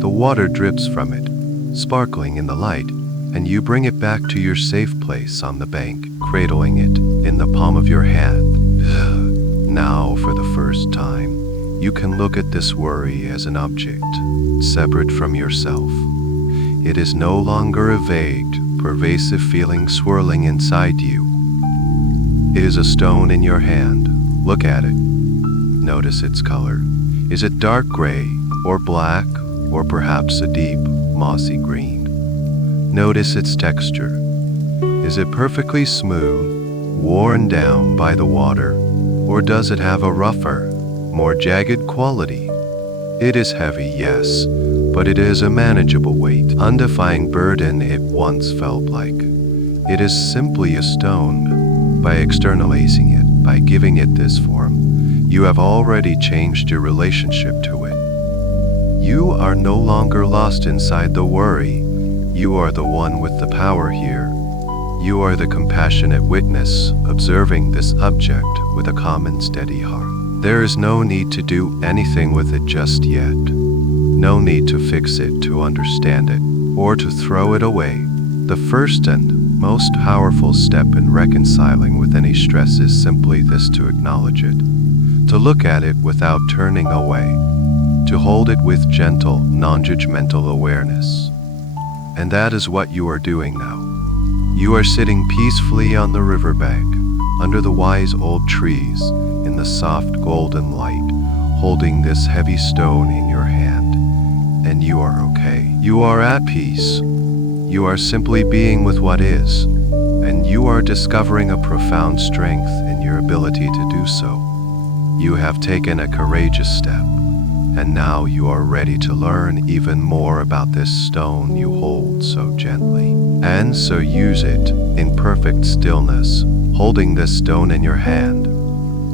The water drips from it, sparkling in the light, and you bring it back to your safe place on the bank, cradling it in the palm of your hand. Now, for the first time, you can look at this worry as an object, separate from yourself. It is no longer a vague, pervasive feeling swirling inside you. It is a stone in your hand. Look at it. Notice its color. Is it dark gray, or black, or perhaps a deep, mossy green? Notice its texture. Is it perfectly smooth, worn down by the water, or does it have a rougher, more jagged quality? It is heavy, yes, but it is a manageable weight, undefying burden it once felt like. It is simply a stone. By externalizing it, by giving it this form, you have already changed your relationship to it. You are no longer lost inside the worry. You are the one with the power here. You are the compassionate witness, observing this object with a calm and steady heart. There is no need to do anything with it just yet. No need to fix it, to understand it, or to throw it away. The first and most powerful step in reconciling with any stress is simply this: to acknowledge it, to look at it without turning away, to hold it with gentle, non-judgmental awareness. And that is what you are doing now. You are sitting peacefully on the riverbank, under the wise old trees, in the soft golden light, holding this heavy stone in your hand. And you are okay. You are at peace. You are simply being with what is, and you are discovering a profound strength in your ability to do so. You have taken a courageous step, and now you are ready to learn even more about this stone you hold so gently. And so use it in perfect stillness, holding this stone in your hand.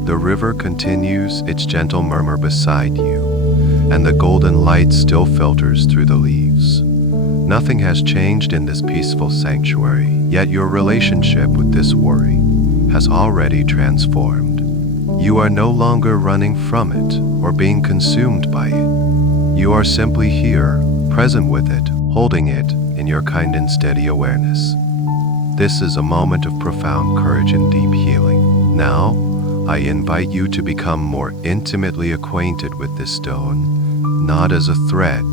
The river continues its gentle murmur beside you, and the golden light still filters through the leaves. Nothing has changed in this peaceful sanctuary, yet your relationship with this worry has already transformed. You are no longer running from it or being consumed by it. You are simply here, present with it, holding it in your kind and steady awareness. This is a moment of profound courage and deep healing. Now, I invite you to become more intimately acquainted with this stone, not as a threat,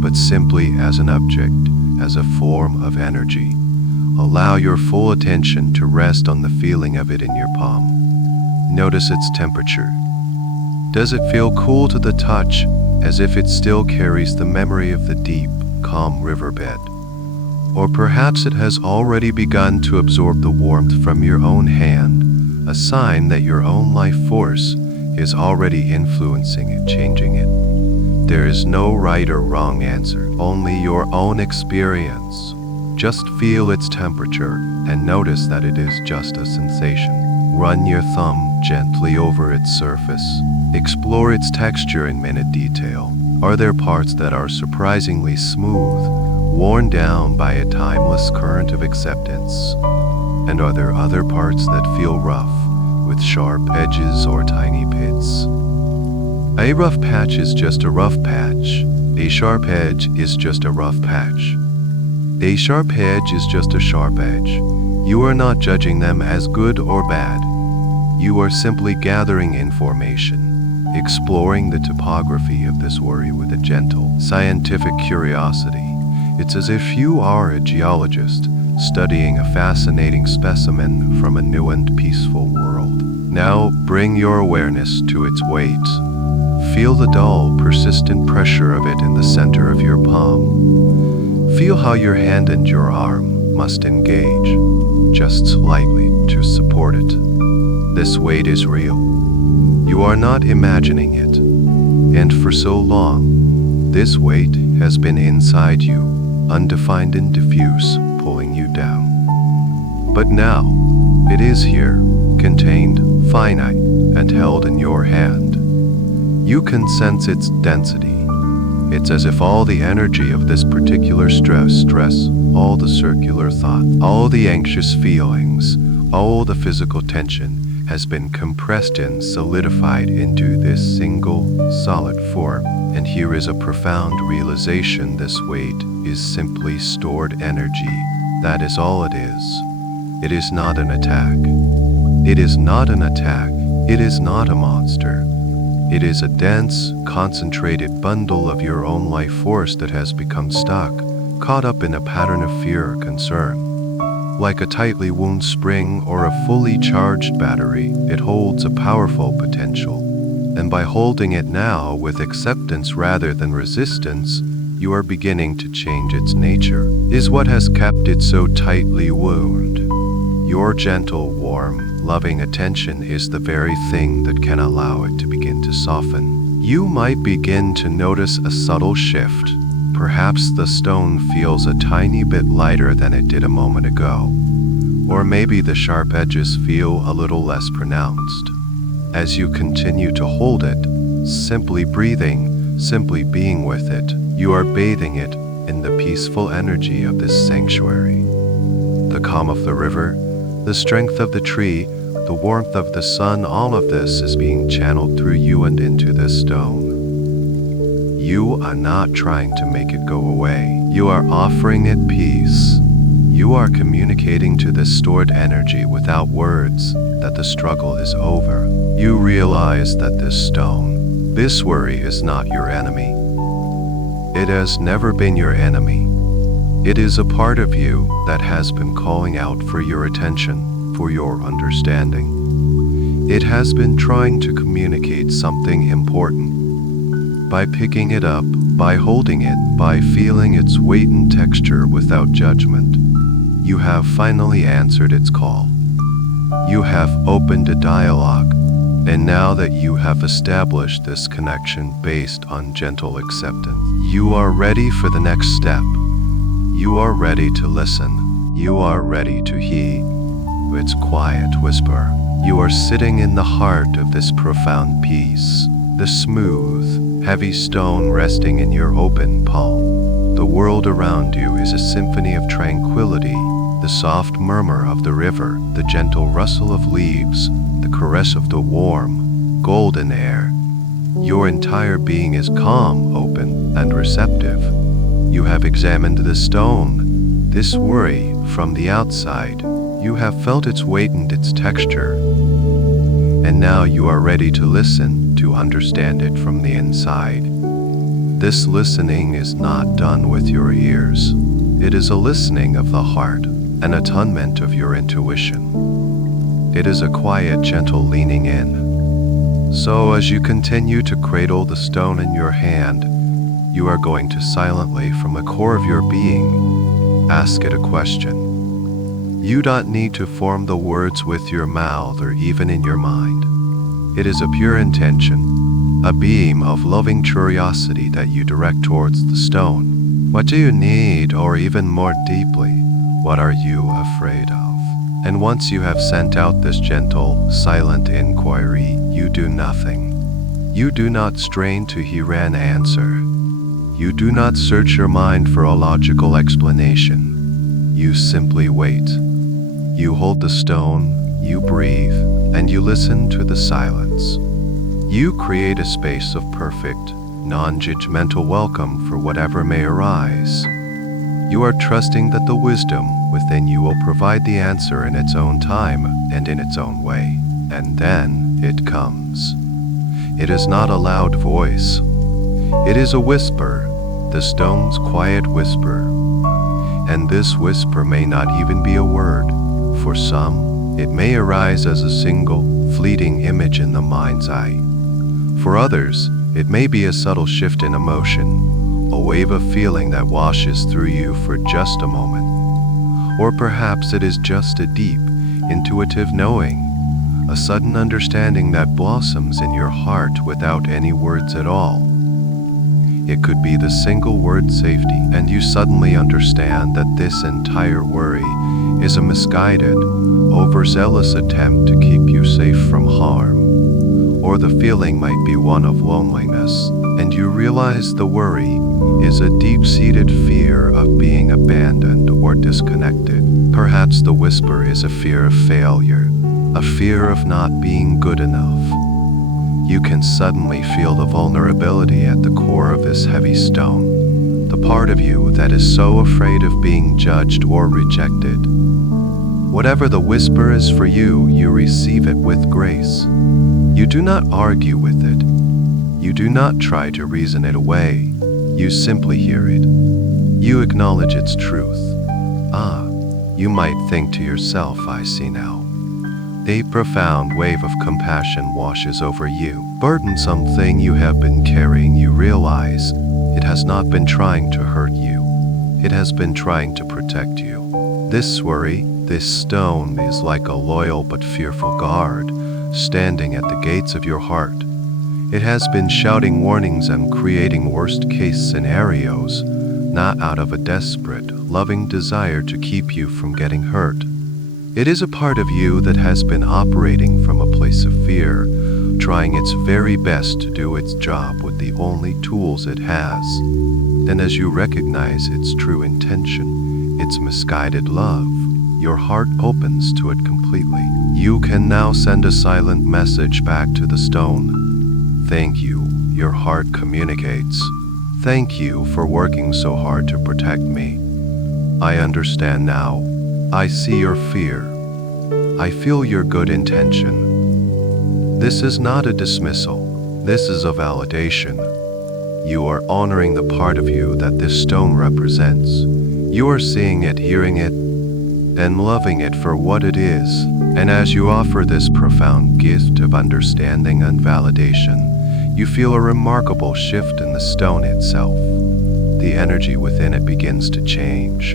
but simply as an object, as a form of energy. Allow your full attention to rest on the feeling of it in your palm. Notice its temperature. Does it feel cool to the touch, as if it still carries the memory of the deep, calm riverbed? Or perhaps it has already begun to absorb the warmth from your own hand, a sign that your own life force is already influencing it, changing it. There is no right or wrong answer, only your own experience. Just feel its temperature and notice that it is just a sensation. Run your thumb gently over its surface. Explore its texture in minute detail. Are there parts that are surprisingly smooth, worn down by a timeless current of acceptance? And are there other parts that feel rough, with sharp edges or tiny pits? A rough patch is just a rough patch. A sharp edge is just a rough patch. A sharp edge is just a sharp edge. You are not judging them as good or bad. You are simply gathering information, exploring the topography of this worry with a gentle, scientific curiosity. It's as if you are a geologist studying a fascinating specimen from a new and peaceful world. Now bring your awareness to its weight. Feel the dull, persistent pressure of it in the center of your palm. Feel how your hand and your arm must engage, just slightly, to support it. This weight is real. You are not imagining it. And for so long, this weight has been inside you, undefined and diffuse, pulling you down. But now, it is here, contained, finite, and held in your hand. You can sense its density, It's as if all the energy of this particular stress, all the circular thought, all the anxious feelings, all the physical tension has been compressed and solidified into this single, solid form. And here is a profound realization: this weight is simply stored energy. That is all it is. It is not an attack. It is not an attack. It is not a monster. It is a dense, concentrated bundle of your own life force that has become stuck, caught up in a pattern of fear or concern. Like a tightly wound spring or a fully charged battery, it holds a powerful potential. And by holding it now with acceptance rather than resistance, you are beginning to change its nature. Is what has kept it so tightly wound. Your gentle, warm, loving attention is the very thing that can allow it to begin to soften. You might begin to notice a subtle shift. Perhaps the stone feels a tiny bit lighter than it did a moment ago. Or maybe the sharp edges feel a little less pronounced. As you continue to hold it, simply breathing, simply being with it, you are bathing it in the peaceful energy of this sanctuary. The calm of the river, the strength of the tree, the warmth of the sun, all of this is being channeled through you and into this stone. You are not trying to make it go away. You are offering it peace. You are communicating to this stored energy without words that the struggle is over. You realize that this stone, this worry, is not your enemy. It has never been your enemy. It is a part of you that has been calling out for your attention, for your understanding. It has been trying to communicate something important. By picking it up, by holding it, by feeling its weight and texture without judgment, you have finally answered its call. You have opened a dialogue, and now that you have established this connection based on gentle acceptance, you are ready for the next step. You are ready to listen. You are ready to heed its quiet whisper. You are sitting in the heart of this profound peace, the smooth, heavy stone resting in your open palm. The world around you is a symphony of tranquility, the soft murmur of the river, the gentle rustle of leaves, the caress of the warm, golden air. Your entire being is calm, open, and receptive. You have examined the stone, this worry, from the outside. You have felt its weight and its texture. And now you are ready to listen, to understand it from the inside. This listening is not done with your ears. It is a listening of the heart, an attunement of your intuition. It is a quiet, gentle leaning in. So as you continue to cradle the stone in your hand, you are going to silently, from the core of your being, ask it a question. You don't need to form the words with your mouth or even in your mind. It is a pure intention, a beam of loving curiosity that you direct towards the stone. What do you need, or even more deeply, what are you afraid of? And once you have sent out this gentle, silent inquiry, you do nothing. You do not strain to hear an answer. You do not search your mind for a logical explanation. You simply wait. You hold the stone, you breathe, and you listen to the silence. You create a space of perfect, non-judgmental welcome for whatever may arise. You are trusting that the wisdom within you will provide the answer in its own time and in its own way. And then it comes. It is not a loud voice. It is a whisper, the stone's quiet whisper. And this whisper may not even be a word. For some, it may arise as a single, fleeting image in the mind's eye. For others, it may be a subtle shift in emotion, a wave of feeling that washes through you for just a moment. Or perhaps it is just a deep, intuitive knowing, a sudden understanding that blossoms in your heart without any words at all. It could be the single word safety, and you suddenly understand that this entire worry is a misguided, overzealous attempt to keep you safe from harm. Or the feeling might be one of loneliness, and you realize the worry is a deep-seated fear of being abandoned or disconnected. Perhaps the whisper is a fear of failure, a fear of not being good enough. You can suddenly feel the vulnerability at the core of this heavy stone, the part of you that is so afraid of being judged or rejected. Whatever the whisper is for you, you receive it with grace. You do not argue with it. You do not try to reason it away. You simply hear it. You acknowledge its truth. You might think to yourself, I see now. A profound wave of compassion washes over you. Burdensome thing you have been carrying, you realize it has not been trying to hurt you. It has been trying to protect you. This worry, this stone, is like a loyal but fearful guard, standing at the gates of your heart. It has been shouting warnings and creating worst-case scenarios, not out of a desperate, loving desire to keep you from getting hurt. It is a part of you that has been operating from a place of fear, trying its very best to do its job with the only tools it has. And as you recognize its true intention, its misguided love, your heart opens to it completely. You can now send a silent message back to the stone. Thank you, your heart communicates. Thank you for working so hard to protect me. I understand now. I see your fear. I feel your good intention. This is not a dismissal. This is a validation. You are honoring the part of you that this stone represents. You are seeing it, hearing it, and loving it for what it is. And as you offer this profound gift of understanding and validation, you feel a remarkable shift in the stone itself. The energy within it begins to change.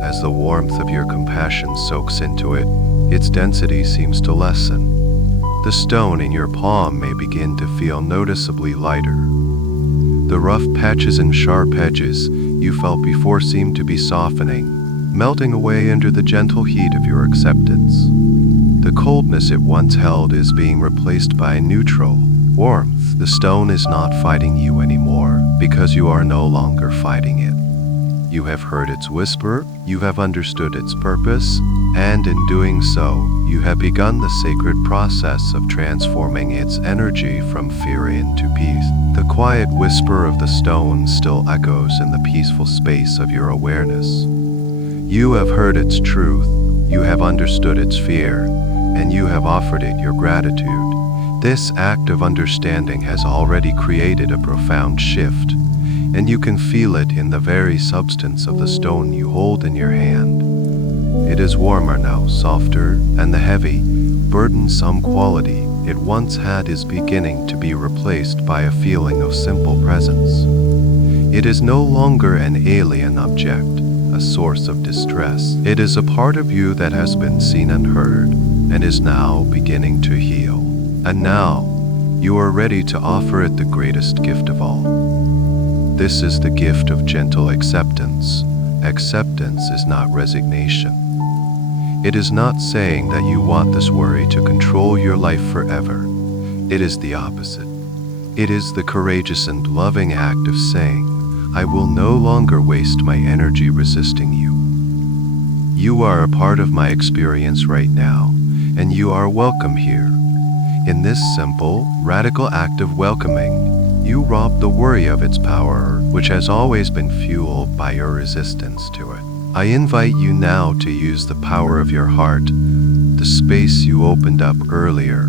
As the warmth of your compassion soaks into it, its density seems to lessen. The stone in your palm may begin to feel noticeably lighter. The rough patches and sharp edges you felt before seem to be softening, melting away under the gentle heat of your acceptance. The coldness it once held is being replaced by neutral warmth. The stone is not fighting you anymore because you are no longer fighting it. You have heard its whisper, you have understood its purpose, and in doing so, you have begun the sacred process of transforming its energy from fear into peace. The quiet whisper of the stone still echoes in the peaceful space of your awareness. You have heard its truth, you have understood its fear, and you have offered it your gratitude. This act of understanding has already created a profound shift, and you can feel it in the very substance of the stone you hold in your hand. It is warmer now, softer, and the heavy, burdensome quality it once had is beginning to be replaced by a feeling of simple presence. It is no longer an alien object, a source of distress. It is a part of you that has been seen and heard, and is now beginning to heal. And now, you are ready to offer it the greatest gift of all. This is the gift of gentle acceptance. Acceptance is not resignation. It is not saying that you want this worry to control your life forever. It is the opposite. It is the courageous and loving act of saying, I will no longer waste my energy resisting you. You are a part of my experience right now, and you are welcome here. In this simple, radical act of welcoming, you rob the worry of its power, which has always been fueled by your resistance to it. I invite you now to use the power of your heart, the space you opened up earlier.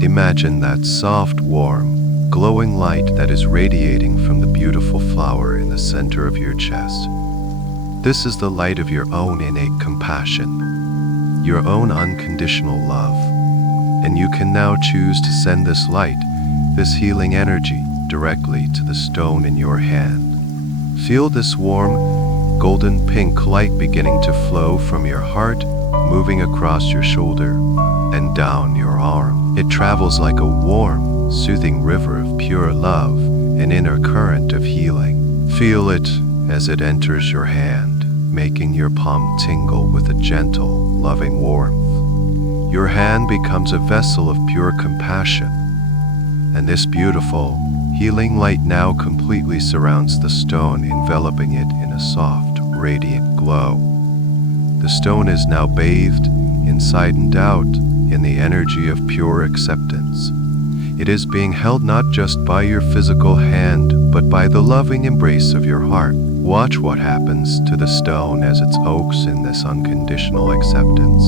Imagine that soft, warm, glowing light that is radiating from the beautiful flower in the center of your chest. This is the light of your own innate compassion, your own unconditional love, and you can now choose to send this light, this healing energy, directly to the stone in your hand. Feel this warm, golden pink light beginning to flow from your heart, moving across your shoulder and down your arm. It travels like a warm, soothing river of pure love, an inner current of healing. Feel it as it enters your hand, making your palm tingle with a gentle, loving warmth. Your hand becomes a vessel of pure compassion, and this beautiful, Healing light now completely surrounds the stone, enveloping it in a soft, radiant glow. The stone is now bathed, inside and out, in the energy of pure acceptance. It is being held not just by your physical hand, but by the loving embrace of your heart. Watch what happens to the stone as it soaks in this unconditional acceptance.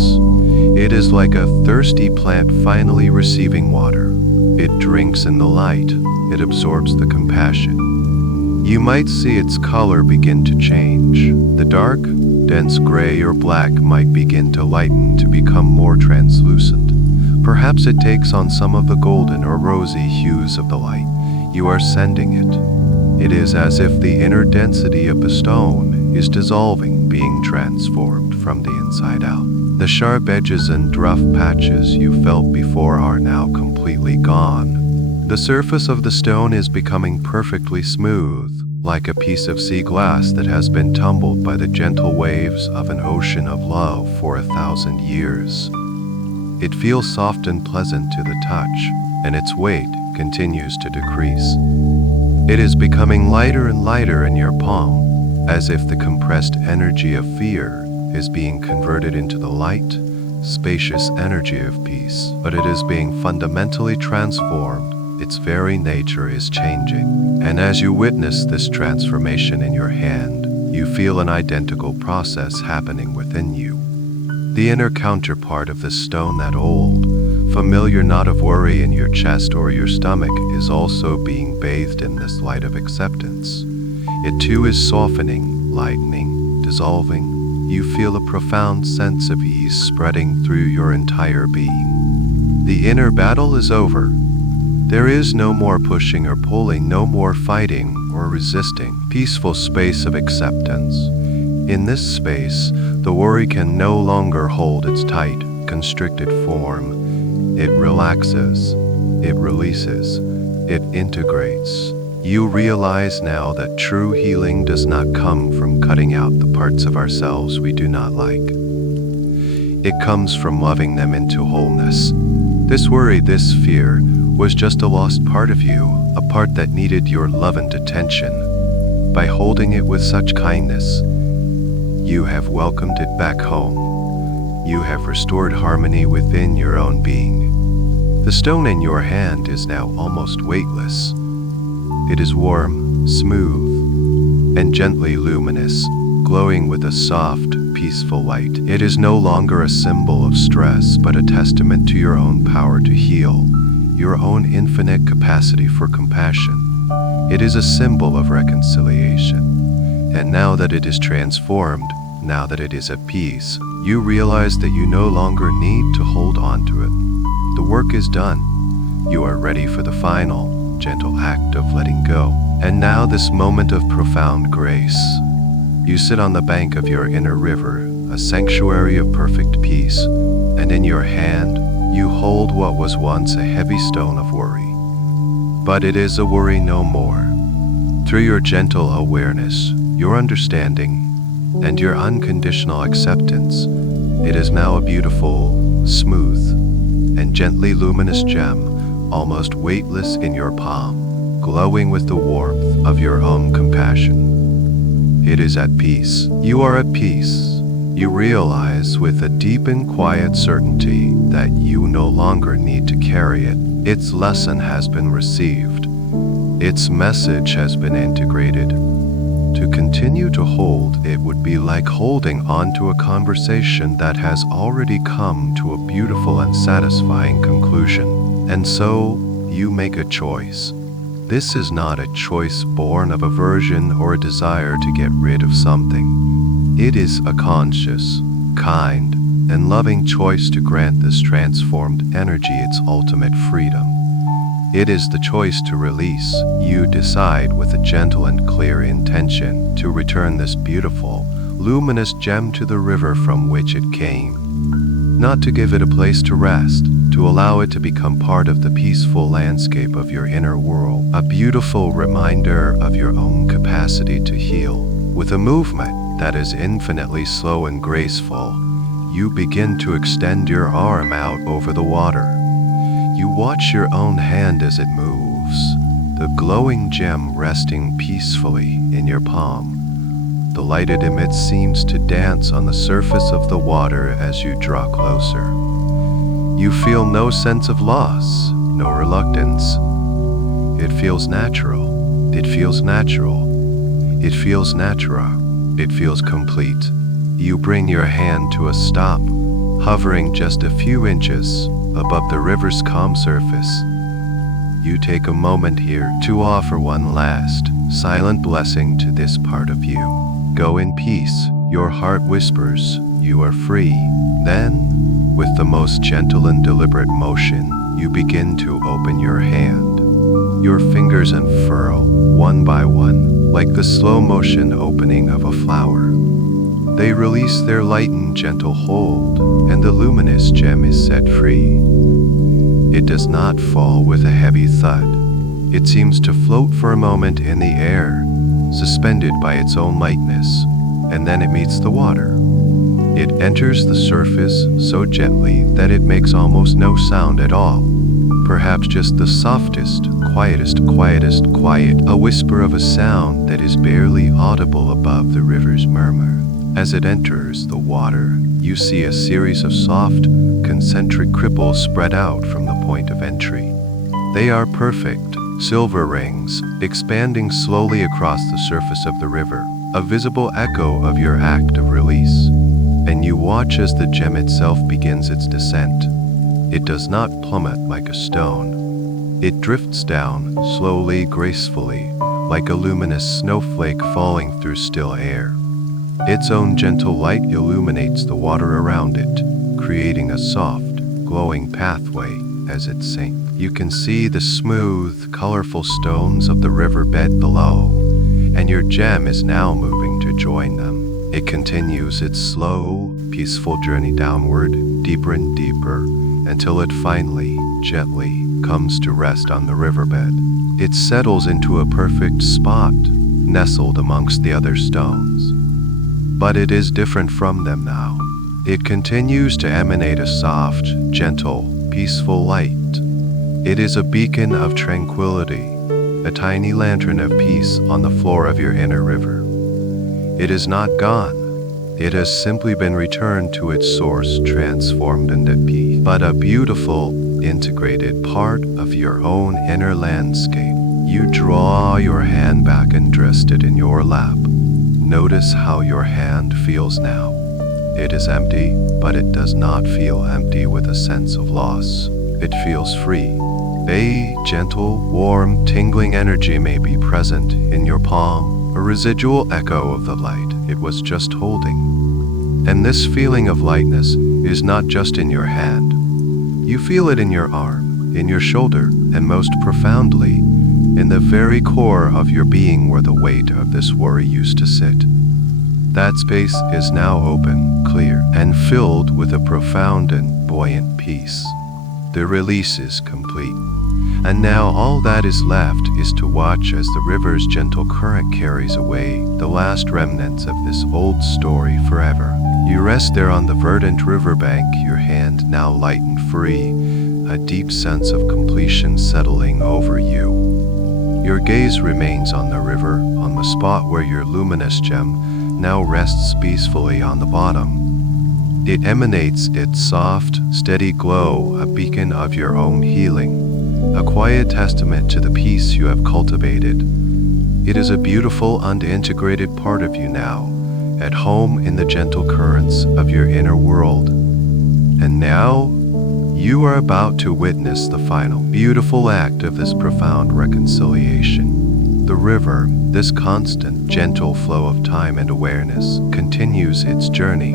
It is like a thirsty plant finally receiving water. It drinks in the light. It absorbs the compassion. You might see its color begin to change. The dark, dense gray or black might begin to lighten to become more translucent. Perhaps it takes on some of the golden or rosy hues of the light you are sending it. It is as if the inner density of the stone is dissolving, being transformed from the inside out. The sharp edges and rough patches you felt before are now completely gone. The surface of the stone is becoming perfectly smooth, like a piece of sea glass that has been tumbled by the gentle waves of an ocean of love for 1,000 years. It feels soft and pleasant to the touch, and its weight continues to decrease. It is becoming lighter and lighter in your palm, as if the compressed energy of fear is being converted into the light, spacious energy of peace. But it is being fundamentally transformed. Its very nature is changing. And as you witness this transformation in your hand, you feel an identical process happening within you. The inner counterpart of this stone, that old, familiar knot of worry in your chest or your stomach, is also being bathed in this light of acceptance. It too is softening, lightening, dissolving. You feel a profound sense of ease spreading through your entire being. The inner battle is over. There is no more pushing or pulling, no more fighting or resisting. Peaceful space of acceptance. In this space, the worry can no longer hold its tight, constricted form. It relaxes, it releases, it integrates. You realize now that true healing does not come from cutting out the parts of ourselves we do not like. It comes from loving them into wholeness. This worry, this fear, was just a lost part of you, a part that needed your love and attention. By holding it with such kindness, you have welcomed it back home. You have restored harmony within your own being. The stone in your hand is now almost weightless. It is warm, smooth, and gently luminous, glowing with a soft, peaceful light. It is no longer a symbol of stress, but a testament to your own power to heal, your own infinite capacity for compassion. It is a symbol of reconciliation. And now that it is transformed, now that it is at peace, you realize that you no longer need to hold on to it. The work is done. You are ready for the final, gentle act of letting go. And now this moment of profound grace. You sit on the bank of your inner river, a sanctuary of perfect peace, and in your hand, you hold what was once a heavy stone of worry. But it is a worry no more. Through your gentle awareness, your understanding, and your unconditional acceptance, it is now a beautiful, smooth, and gently luminous gem, almost weightless in your palm, glowing with the warmth of your own compassion. It is at peace. You are at peace. You realize with a deep and quiet certainty that you no longer need to carry it. Its lesson has been received. Its message has been integrated. To continue to hold it would be like holding on to a conversation that has already come to a beautiful and satisfying conclusion. And so, you make a choice. This is not a choice born of aversion or a desire to get rid of something. It is a conscious, kind, and loving choice to grant this transformed energy its ultimate freedom. It is the choice to release. You decide with a gentle and clear intention to return this beautiful, luminous gem to the river from which it came. Not to give it a place to rest, to allow it to become part of the peaceful landscape of your inner world, a beautiful reminder of your own capacity to heal. With a movement that is infinitely slow and graceful, you begin to extend your arm out over the water. You watch your own hand as it moves, the glowing gem resting peacefully in your palm. The light it emits seems to dance on the surface of the water as you draw closer. You feel no sense of loss, no reluctance. It feels natural. It feels natural. It feels natural. It feels complete. You bring your hand to a stop, hovering just a few inches above the river's calm surface. You take a moment here to offer one last, silent blessing to this part of you. Go in peace, your heart whispers, you are free. Then, with the most gentle and deliberate motion, you begin to open your hand. Your fingers unfurl, one by one, like the slow motion opening of a flower. They release their light and gentle hold, and the luminous gem is set free. It does not fall with a heavy thud. It seems to float for a moment in the air, suspended by its own lightness, and then it meets the water. It enters the surface so gently that it makes almost no sound at all. Perhaps just the softest, quiet, a whisper of a sound that is barely audible above the river's murmur. As it enters the water, you see a series of soft, concentric ripples spread out from the point of entry. They are perfect, silver rings, expanding slowly across the surface of the river, a visible echo of your act of release. And you watch as the gem itself begins its descent. It does not plummet like a stone. It drifts down, slowly, gracefully, like a luminous snowflake falling through still air. Its own gentle light illuminates the water around it, creating a soft, glowing pathway as it sinks. You can see the smooth, colorful stones of the riverbed below, and your gem is now moving to join them. It continues its slow, peaceful journey downward, deeper and deeper, until it finally, gently, comes to rest on the riverbed. It settles into a perfect spot, nestled amongst the other stones. But it is different from them now. It continues to emanate a soft, gentle, peaceful light. It is a beacon of tranquility, a tiny lantern of peace on the floor of your inner river. It is not gone. It has simply been returned to its source, transformed into peace, but a beautiful, integrated part of your own inner landscape. You draw your hand back and rest it in your lap. Notice how your hand feels now. It is empty, but it does not feel empty with a sense of loss. It feels free. A gentle, warm, tingling energy may be present in your palm, a residual echo of the light it was just holding. And this feeling of lightness is not just in your hand. You feel it in your arm, in your shoulder, and most profoundly, in the very core of your being where the weight of this worry used to sit. That space is now open, clear, and filled with a profound and buoyant peace. The release is complete. And now all that is left is to watch as the river's gentle current carries away the last remnants of this old story forever. You rest there on the verdant riverbank, your hand now light and free, a deep sense of completion settling over you. Your gaze remains on the river, on the spot where your luminous gem now rests peacefully on the bottom. It emanates its soft, steady glow, a beacon of your own healing, a quiet testament to the peace you have cultivated. It is a beautiful, unintegrated part of you now, at home in the gentle currents of your inner world. And now, you are about to witness the final, beautiful act of this profound reconciliation. The river, this constant, gentle flow of time and awareness, continues its journey.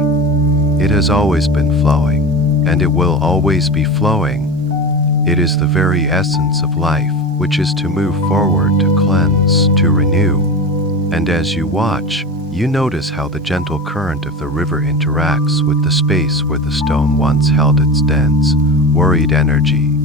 It has always been flowing, and it will always be flowing. It is the very essence of life, which is to move forward, to cleanse, to renew. And as you watch, you notice how the gentle current of the river interacts with the space where the stone once held its dense, worried energy.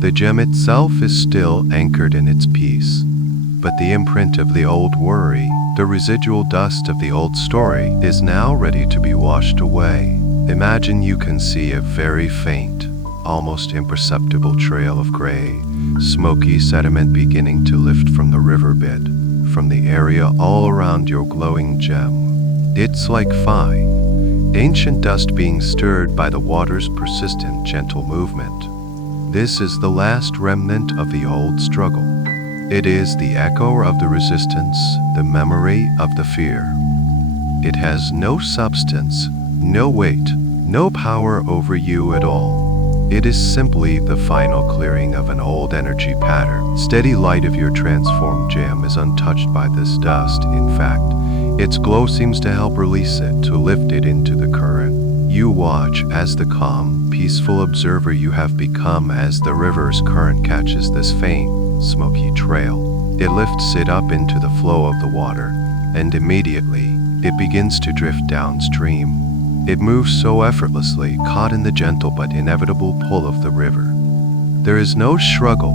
The gem itself is still anchored in its peace, but the imprint of the old worry, the residual dust of the old story, is now ready to be washed away. Imagine you can see a very faint, almost imperceptible trail of gray, smoky sediment beginning to lift from the riverbed, from the area all around your glowing gem. It's like fine, ancient dust being stirred by the water's persistent, gentle movement. This is the last remnant of the old struggle. It is the echo of the resistance, the memory of the fear. It has no substance, no weight, no power over you at all. It is simply the final clearing of an old energy pattern. Steady light of your transformed gem is untouched by this dust. In fact, its glow seems to help release it, to lift it into the current. You watch as the calm, peaceful observer you have become as the river's current catches this faint, smoky trail. It lifts it up into the flow of the water, and immediately, it begins to drift downstream. It moves so effortlessly, caught in the gentle but inevitable pull of the river. There is no struggle.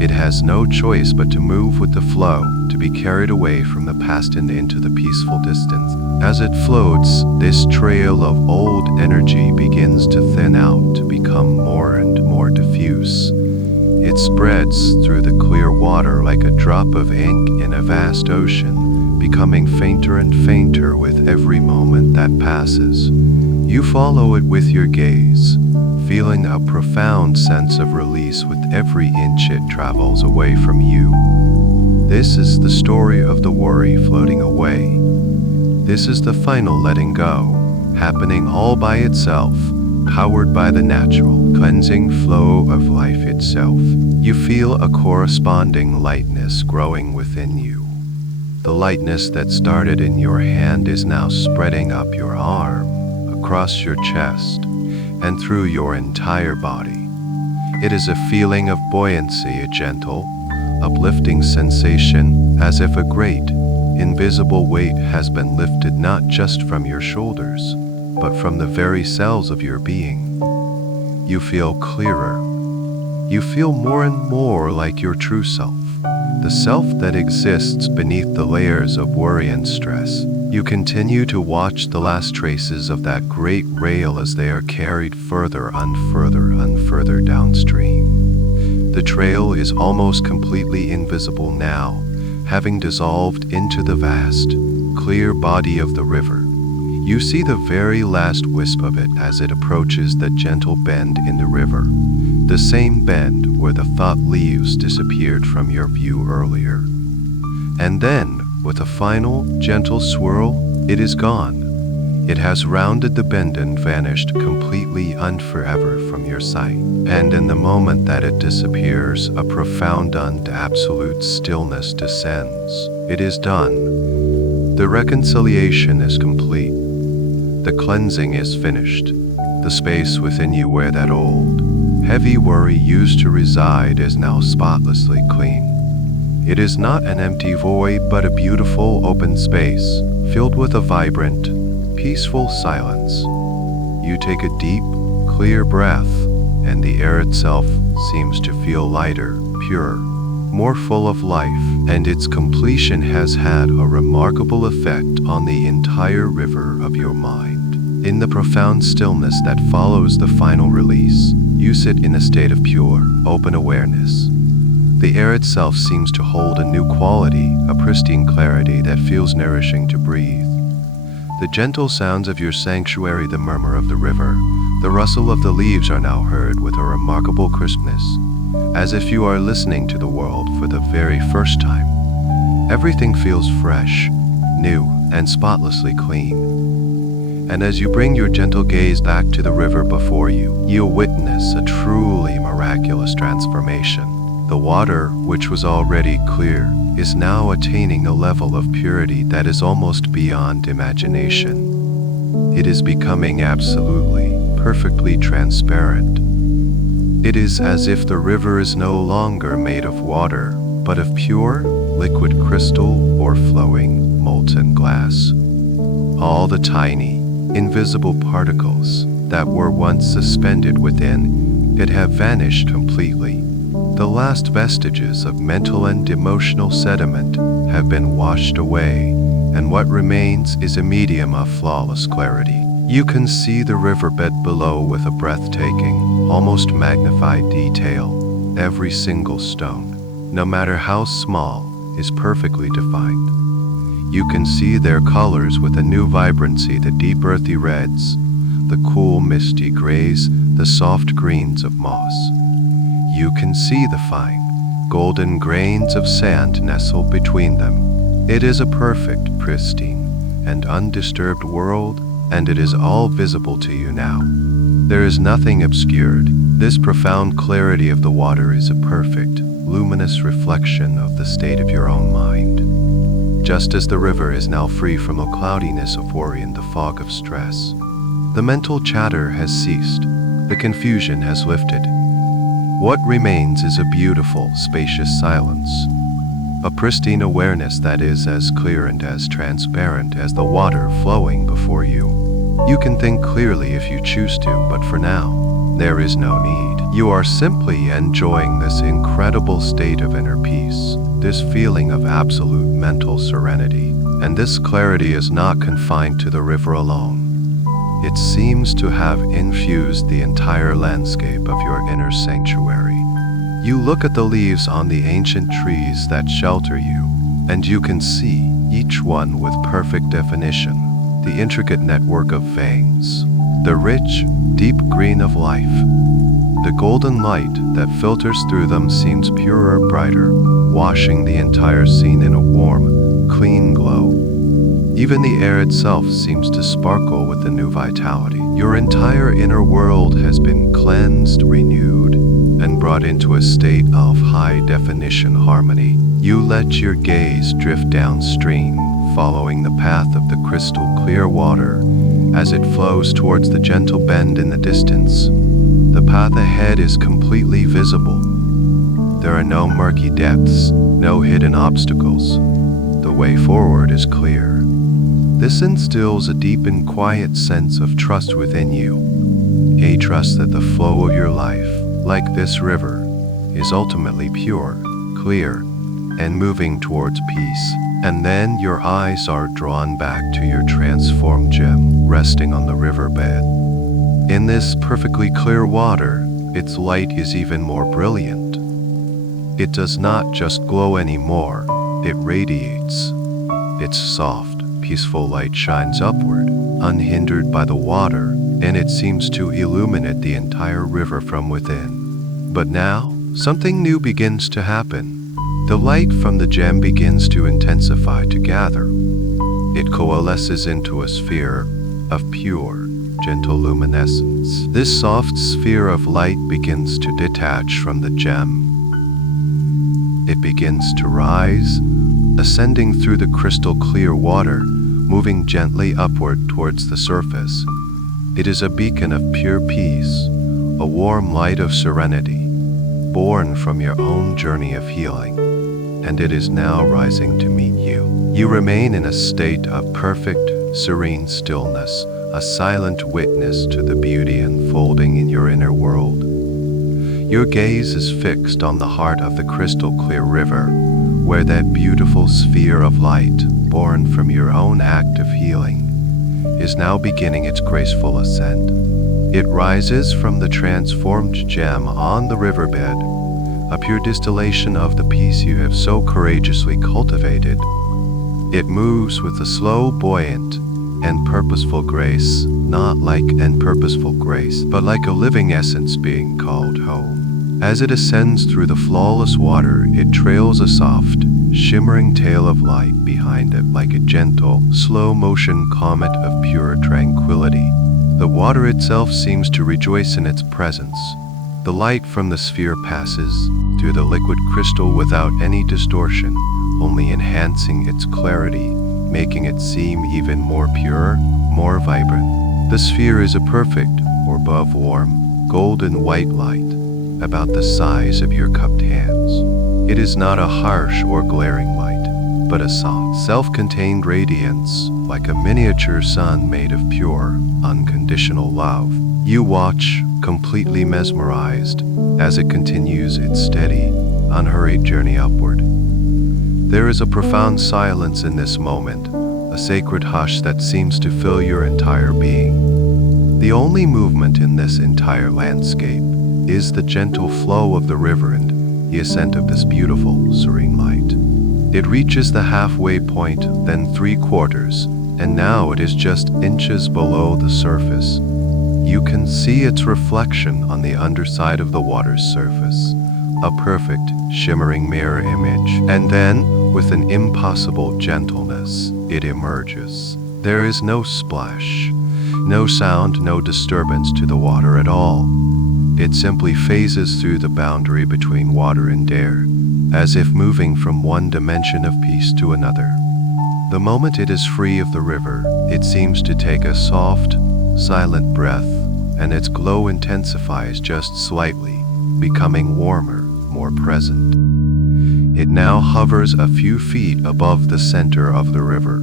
It has no choice but to move with the flow, to be carried away from the past and into the peaceful distance. As it floats, this trail of old energy begins to thin out, to become more and more diffuse. It spreads through the clear water like a drop of ink in a vast ocean, becoming fainter and fainter with every moment that passes. You follow it with your gaze, feeling a profound sense of release with every inch it travels away from you. This is the story of the worry floating away. This is the final letting go, happening all by itself, powered by the natural, cleansing flow of life itself. You feel a corresponding lightness growing within you. The lightness that started in your hand is now spreading up your arm, across your chest, and through your entire body. It is a feeling of buoyancy, a gentle, uplifting sensation, as if a great, invisible weight has been lifted not just from your shoulders, but from the very cells of your being. You feel clearer. You feel more and more like your true self. The self that exists beneath the layers of worry and stress. You continue to watch the last traces of that great rail as they are carried further and further downstream. The trail is almost completely invisible now, having dissolved into the vast, clear body of the river. You see the very last wisp of it as it approaches the gentle bend in the river, the same bend where the thought leaves disappeared from your view earlier. And then, with a final, gentle swirl, it is gone. It has rounded the bend and vanished completely and forever from your sight. And in the moment that it disappears, a profound and absolute stillness descends. It is done. The reconciliation is complete. The cleansing is finished. The space within you where that old, heavy worry used to reside is now spotlessly clean. It is not an empty void but a beautiful open space, filled with a vibrant, peaceful silence. You take a deep, clear breath, and the air itself seems to feel lighter, purer, more full of life, and its completion has had a remarkable effect on the entire river of your mind. In the profound stillness that follows the final release, you sit in a state of pure, open awareness. The air itself seems to hold a new quality, a pristine clarity that feels nourishing to breathe. The gentle sounds of your sanctuary, the murmur of the river, the rustle of the leaves are now heard with a remarkable crispness, as if you are listening to the world for the very first time. Everything feels fresh, new, and spotlessly clean. And as you bring your gentle gaze back to the river before you, you'll witness a truly miraculous transformation. The water, which was already clear, is now attaining a level of purity that is almost beyond imagination. It is becoming absolutely, perfectly transparent. It is as if the river is no longer made of water, but of pure, liquid crystal or flowing, molten glass. All the tiny, invisible particles that were once suspended within it have vanished completely. The last vestiges of mental and emotional sediment have been washed away, and what remains is a medium of flawless clarity. You can see the riverbed below with a breathtaking, almost magnified detail. Every single stone, no matter how small, is perfectly defined. You can see their colors with a new vibrancy: the deep earthy reds, the cool misty grays, the soft greens of moss. You can see the fine, golden grains of sand nestled between them. It is a perfect, pristine, and undisturbed world, and it is all visible to you now. There is nothing obscured. This profound clarity of the water is a perfect, luminous reflection of the state of your own mind. Just as the river is now free from the cloudiness of worry and the fog of stress, the mental chatter has ceased, the confusion has lifted. What remains is a beautiful, spacious silence, a pristine awareness that is as clear and as transparent as the water flowing before you. You can think clearly if you choose to, but for now, there is no need. You are simply enjoying this incredible state of inner peace, this feeling of absolute mental serenity. And this clarity is not confined to the river alone. It seems to have infused the entire landscape of your inner sanctuary. You look at the leaves on the ancient trees that shelter you, and you can see, each one with perfect definition, the intricate network of veins, the rich, deep green of life. The golden light that filters through them seems purer, brighter, washing the entire scene in a warm, clean glow. Even the air itself seems to sparkle with a new vitality. Your entire inner world has been cleansed, renewed, and brought into a state of high-definition harmony. You let your gaze drift downstream, following the path of the crystal-clear water as it flows towards the gentle bend in the distance. The path ahead is completely visible. There are no murky depths, no hidden obstacles. The way forward is clear. This instills a deep and quiet sense of trust within you, a trust that the flow of your life, like this river, is ultimately pure, clear, and moving towards peace. And then your eyes are drawn back to your transformed gem resting on the riverbed. In this perfectly clear water, its light is even more brilliant. It does not just glow anymore, it radiates. Its soft, peaceful light shines upward, unhindered by the water, and it seems to illuminate the entire river from within. But now, something new begins to happen. The light from the gem begins to intensify, to gather. It coalesces into a sphere of pure, gentle luminescence. This soft sphere of light begins to detach from the gem. It begins to rise, ascending through the crystal clear water, moving gently upward towards the surface. It is a beacon of pure peace, a warm light of serenity, born from your own journey of healing, and it is now rising to meet you. You remain in a state of perfect, serene stillness, a silent witness to the beauty unfolding in your inner world. Your gaze is fixed on the heart of the crystal clear river, where that beautiful sphere of light, born from your own act of healing, is now beginning its graceful ascent. It rises from the transformed gem on the riverbed, a pure distillation of the peace you have so courageously cultivated. It moves with a slow, buoyant, and purposeful grace, not like an purposeful grace, but like a living essence being called home. As it ascends through the flawless water, it trails a soft, shimmering tail of light behind it like a gentle, slow-motion comet of pure tranquility. The water itself seems to rejoice in its presence. The light from the sphere passes through the liquid crystal without any distortion, only enhancing its clarity, making it seem even more pure, more vibrant. The sphere is a perfect, or above warm, golden white light, about the size of your cupped hands. It is not a harsh or glaring light, but a soft, self-contained radiance, like a miniature sun made of pure, unconditional love. You watch, completely mesmerized, as it continues its steady, unhurried journey upward. There is a profound silence in this moment, a sacred hush that seems to fill your entire being. The only movement in this entire landscape is the gentle flow of the river and the ascent of this beautiful, serene light. It reaches the halfway point, then 3/4, and now it is just inches below the surface. You can see its reflection on the underside of the water's surface, a perfect, shimmering mirror image. And then, with an impossible gentleness, it emerges. There is no splash, no sound, no disturbance to the water at all. It simply phases through the boundary between water and air, as if moving from one dimension of peace to another. The moment it is free of the river, it seems to take a soft, silent breath, and its glow intensifies just slightly, becoming warmer, more present. It now hovers a few feet above the center of the river,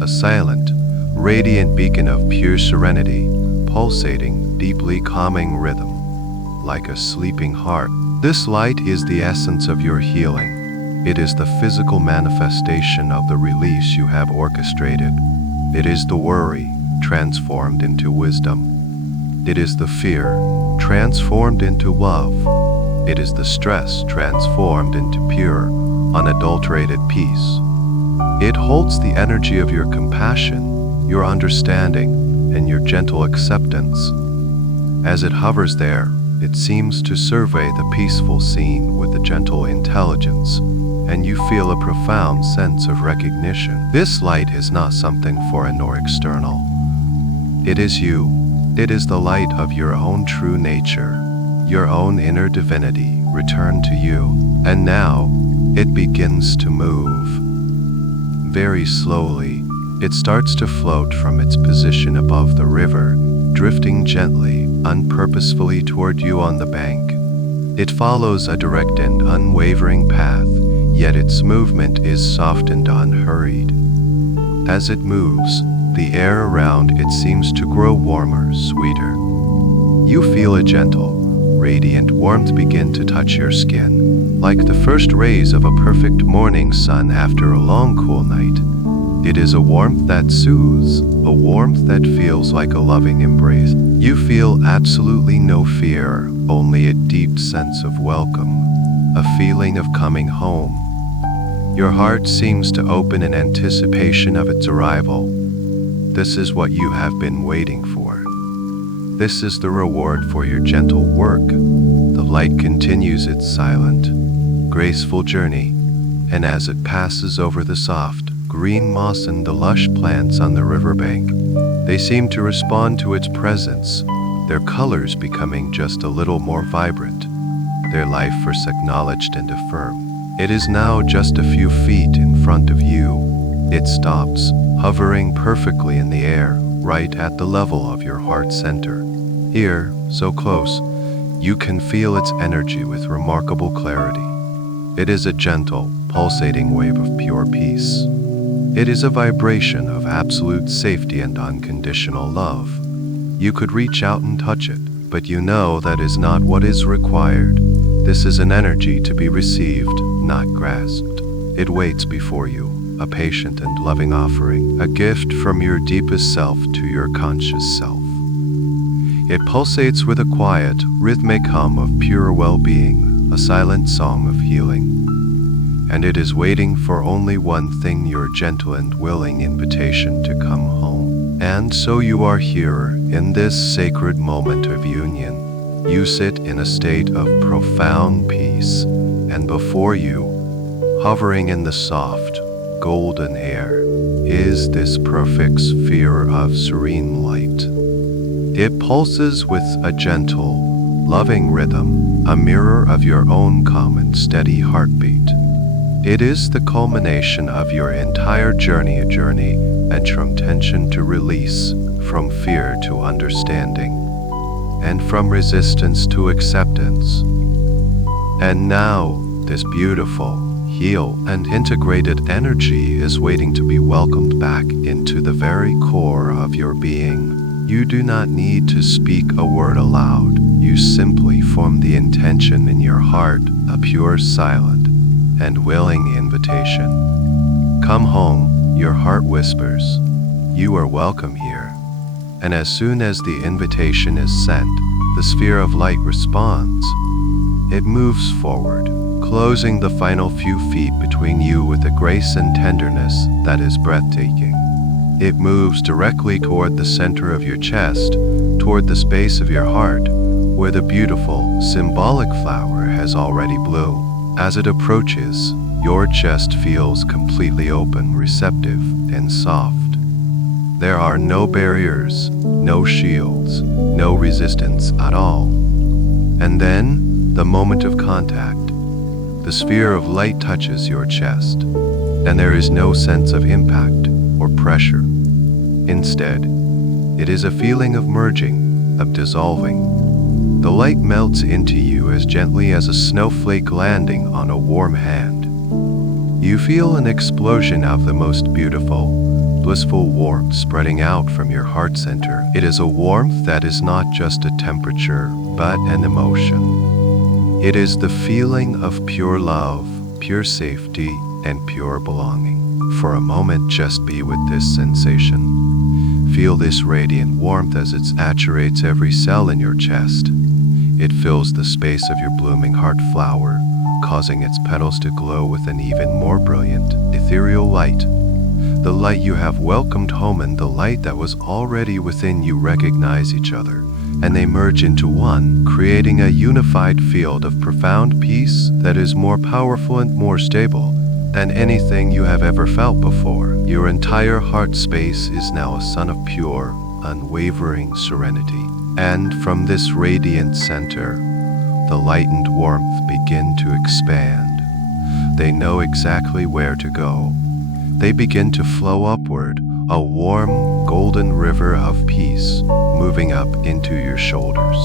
a silent, radiant beacon of pure serenity, pulsating, deeply calming rhythm, like a sleeping heart. This light is the essence of your healing. It is the physical manifestation of the release you have orchestrated. It is the worry transformed into wisdom. It is the fear transformed into love. It is the stress transformed into pure, unadulterated peace. It holds the energy of your compassion, your understanding, and your gentle acceptance. As it hovers there, it seems to survey the peaceful scene with a gentle intelligence, and you feel a profound sense of recognition. This light is not something foreign or external. It is you. It is the light of your own true nature, your own inner divinity returned to you. And now, it begins to move. Very slowly, it starts to float from its position above the river, drifting gently, unpurposefully toward you on the bank. It follows a direct and unwavering path, yet its movement is soft and unhurried. As it moves, the air around it seems to grow warmer, sweeter. You feel a gentle, radiant warmth begin to touch your skin, like the first rays of a perfect morning sun after a long, cool night. It is a warmth that soothes, a warmth that feels like a loving embrace. You feel absolutely no fear, only a deep sense of welcome, a feeling of coming home. Your heart seems to open in anticipation of its arrival. This is what you have been waiting for. This is the reward for your gentle work. The light continues its silent, graceful journey, and as it passes over the soft, green moss and the lush plants on the riverbank, they seem to respond to its presence, their colors becoming just a little more vibrant, their life force acknowledged and affirmed. It is now just a few feet in front of you. It stops, hovering perfectly in the air, right at the level of your heart center. Here, so close, you can feel its energy with remarkable clarity. It is a gentle, pulsating wave of pure peace. It is a vibration of absolute safety and unconditional love. You could reach out and touch it, but you know that is not what is required. This is an energy to be received, not grasped. It waits before you, a patient and loving offering, a gift from your deepest self to your conscious self. It pulsates with a quiet, rhythmic hum of pure well-being, a silent song of healing. And it is waiting for only one thing, your gentle and willing invitation to come home. And so you are here, in this sacred moment of union. You sit in a state of profound peace, and before you, hovering in the soft, golden air, is this perfect sphere of serene light. It pulses with a gentle, loving rhythm, a mirror of your own calm and steady heartbeat. It is the culmination of your entire journey, a journey and from tension to release, from fear to understanding, and from resistance to acceptance. And now, this beautiful, healed, and integrated energy is waiting to be welcomed back into the very core of your being. You do not need to speak a word aloud. You simply form the intention in your heart, a pure, silent, and willing invitation. Come home, your heart whispers. You are welcome here. And as soon as the invitation is sent, the sphere of light responds. It moves forward, closing the final few feet between you with a grace and tenderness that is breathtaking. It moves directly toward the center of your chest, toward the space of your heart, where the beautiful, symbolic flower has already bloomed. As it approaches, your chest feels completely open, receptive, and soft. There are no barriers, no shields, no resistance at all. And then, the moment of contact, the sphere of light touches your chest, and there is no sense of impact or pressure. Instead, it is a feeling of merging, of dissolving. The light melts into you as gently as a snowflake landing on a warm hand. You feel an explosion of the most beautiful, blissful warmth spreading out from your heart center. It is a warmth that is not just a temperature, but an emotion. It is the feeling of pure love, pure safety, and pure belonging. For a moment, just be with this sensation. Feel this radiant warmth as it saturates every cell in your chest. It fills the space of your blooming heart flower, causing its petals to glow with an even more brilliant, ethereal light. The light you have welcomed home and the light that was already within you recognize each other, and they merge into one, creating a unified field of profound peace that is more powerful and more stable than anything you have ever felt before. Your entire heart space is now a sun of pure, unwavering serenity. And from this radiant center, the light and warmth begin to expand. They know exactly where to go. They begin to flow upward, a warm, golden river of peace moving up into your shoulders.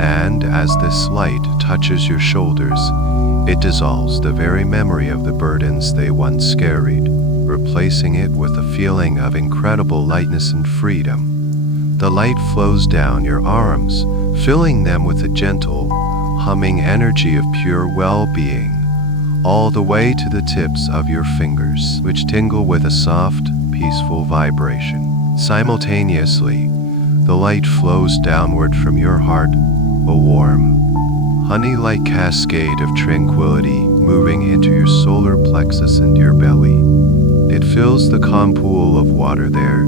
And as this light touches your shoulders, it dissolves the very memory of the burdens they once carried, replacing it with a feeling of incredible lightness and freedom. The light flows down your arms, filling them with a gentle, humming energy of pure well-being, all the way to the tips of your fingers, which tingle with a soft, peaceful vibration. Simultaneously, the light flows downward from your heart, a warm, honey-like cascade of tranquility moving into your solar plexus and your belly. It fills the calm pool of water there,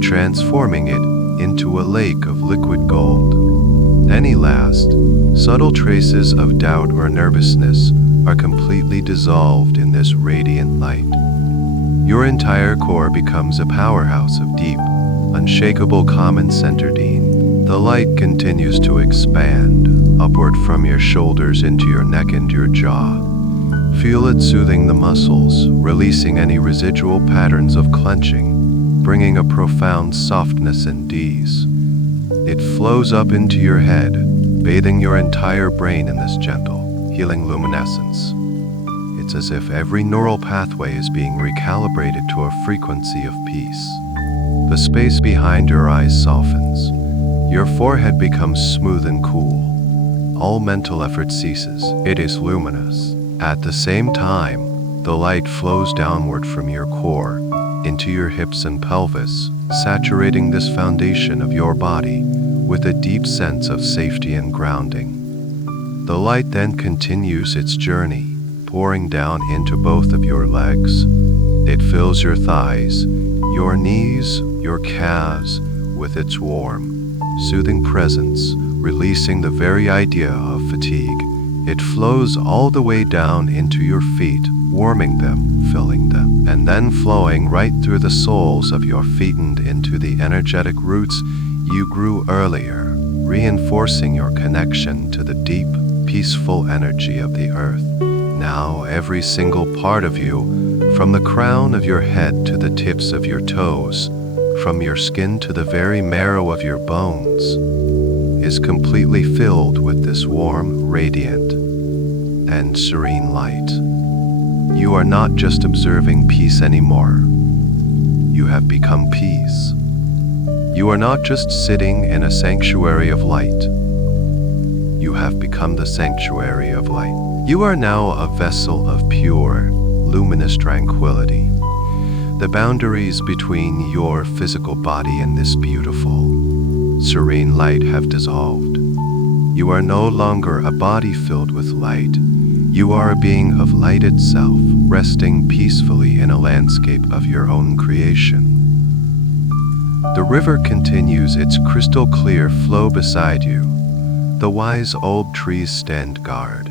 transforming it into a lake of liquid gold. Any last, subtle traces of doubt or nervousness are completely dissolved in this radiant light. Your entire core becomes a powerhouse of deep, unshakable calm and centeredine. The light continues to expand, upward from your shoulders into your neck and your jaw. Feel it soothing the muscles, releasing any residual patterns of clenching, bringing a profound softness and ease. It flows up into your head, bathing your entire brain in this gentle, healing luminescence. It's as if every neural pathway is being recalibrated to a frequency of peace. The space behind your eyes softens. Your forehead becomes smooth and cool. All mental effort ceases. It is luminous. At the same time, the light flows downward from your core into your hips and pelvis, saturating this foundation of your body with a deep sense of safety and grounding. The light then continues its journey, pouring down into both of your legs. It fills your thighs, your knees, your calves with its warm, soothing presence, releasing the very idea of fatigue. It flows all the way down into your feet, warming them, filling them, and then flowing right through the soles of your feet and into the energetic roots you grew earlier, reinforcing your connection to the deep, peaceful energy of the earth. Now every single part of you, from the crown of your head to the tips of your toes, from your skin to the very marrow of your bones, is completely filled with this warm, radiant, and serene light. You are not just observing peace anymore. You have become peace. You are not just sitting in a sanctuary of light. You have become the sanctuary of light. You are now a vessel of pure, luminous tranquility. The boundaries between your physical body and this beautiful, serene light have dissolved. You are no longer a body filled with light. You are a being of light itself, resting peacefully in a landscape of your own creation. The river continues its crystal clear flow beside you. The wise old trees stand guard,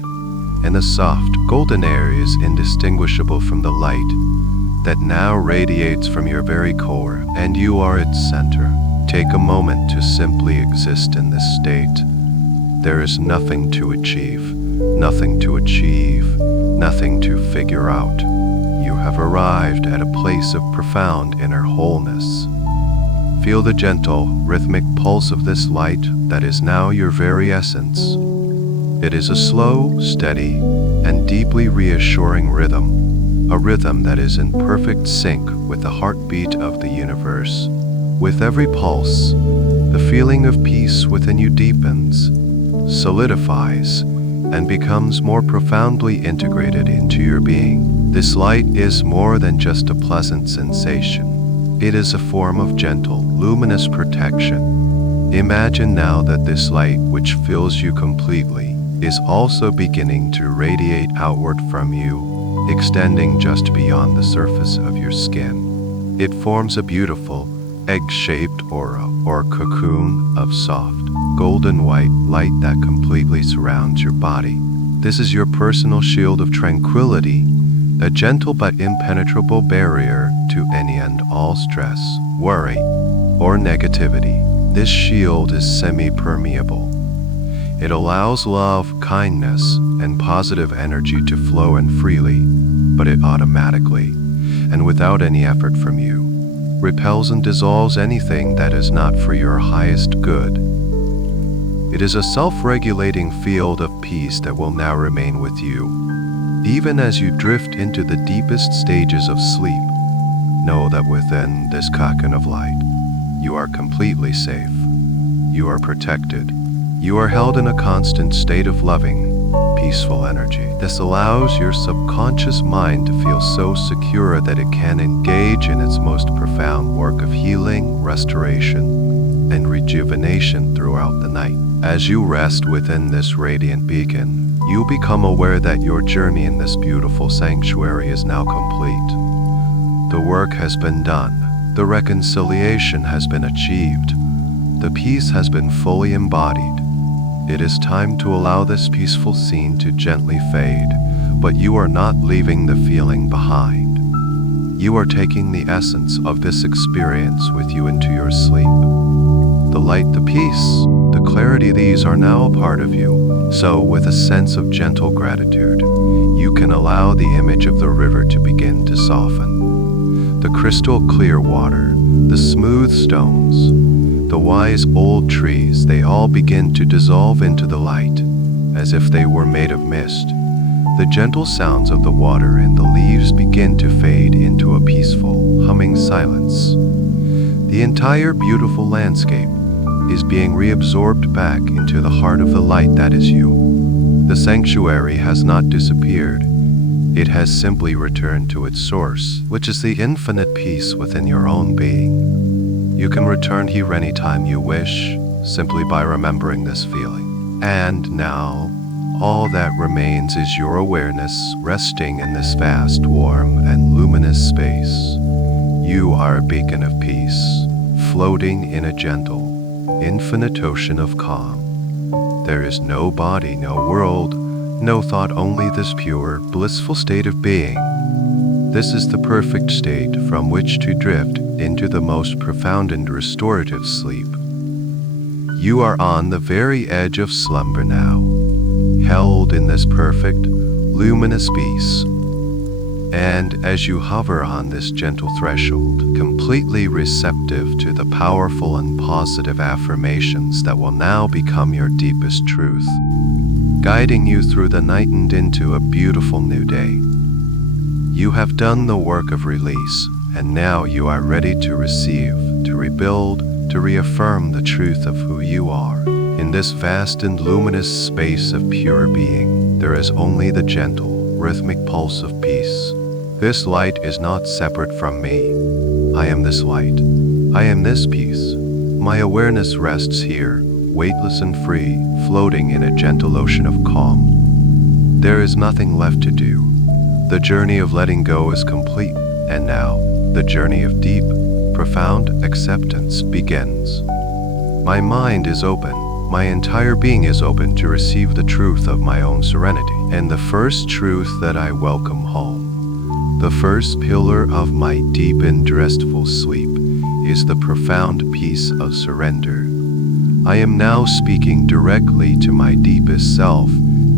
and the soft, golden air is indistinguishable from the light that now radiates from your very core, and you are its center. Take a moment to simply exist in this state. There is nothing to achieve, nothing to achieve, nothing to figure out. You have arrived at a place of profound inner wholeness. Feel the gentle, rhythmic pulse of this light that is now your very essence. It is a slow, steady, and deeply reassuring rhythm, a rhythm that is in perfect sync with the heartbeat of the universe. With every pulse, the feeling of peace within you deepens, solidifies, and becomes more profoundly integrated into your being. This light is more than just a pleasant sensation. It is a form of gentle, luminous protection. Imagine now that this light, which fills you completely, is also beginning to radiate outward from you, extending just beyond the surface of your skin. It forms a beautiful, egg-shaped aura or cocoon of soft, golden white light that completely surrounds your body. This is your personal shield of tranquility, a gentle but impenetrable barrier to any and all stress, worry, or negativity. This shield is semi-permeable. It allows love, kindness, and positive energy to flow in freely, but it automatically, and without any effort from you, repels and dissolves anything that is not for your highest good. It is a self-regulating field of peace that will now remain with you. Even as you drift into the deepest stages of sleep, know that within this cocoon of light, you are completely safe. You are protected. You are held in a constant state of loving, peaceful energy. This allows your subconscious mind to feel so secure that it can engage in its most profound work of healing, restoration, and rejuvenation throughout the night. As you rest within this radiant beacon, you become aware that your journey in this beautiful sanctuary is now complete. The work has been done. The reconciliation has been achieved. The peace has been fully embodied. It is time to allow this peaceful scene to gently fade, but you are not leaving the feeling behind. You are taking the essence of this experience with you into your sleep. The light, the peace, the clarity, these are now a part of you. So, with a sense of gentle gratitude, you can allow the image of the river to begin to soften. The crystal clear water, the smooth stones, the wise old trees, they all begin to dissolve into the light, as if they were made of mist. The gentle sounds of the water and the leaves begin to fade into a peaceful, humming silence. The entire beautiful landscape is being reabsorbed back into the heart of the light that is you. The sanctuary has not disappeared. It has simply returned to its source, which is the infinite peace within your own being. You can return here anytime you wish, simply by remembering this feeling. And now, all that remains is your awareness resting in this vast, warm, and luminous space. You are a beacon of peace, floating in a gentle, infinite ocean of calm. There is no body, no world, no thought, only this pure, blissful state of being. This is the perfect state from which to drift into the most profound and restorative sleep. You are on the very edge of slumber now, held in this perfect, luminous peace. And as you hover on this gentle threshold, completely receptive to the powerful and positive affirmations that will now become your deepest truth, guiding you through the night and into a beautiful new day. You have done the work of release, and now you are ready to receive, to rebuild, to reaffirm the truth of who you are. In this vast and luminous space of pure being, there is only the gentle, rhythmic pulse of peace. This light is not separate from me. I am this light. I am this peace. My awareness rests here, weightless and free, floating in a gentle ocean of calm. There is nothing left to do. The journey of letting go is complete, and now the journey of deep, profound acceptance begins. My mind is open. My entire being is open to receive the truth of my own serenity. And the first truth that I welcome home, the first pillar of my deep and restful sleep, is the profound peace of surrender. I am now speaking directly to my deepest self,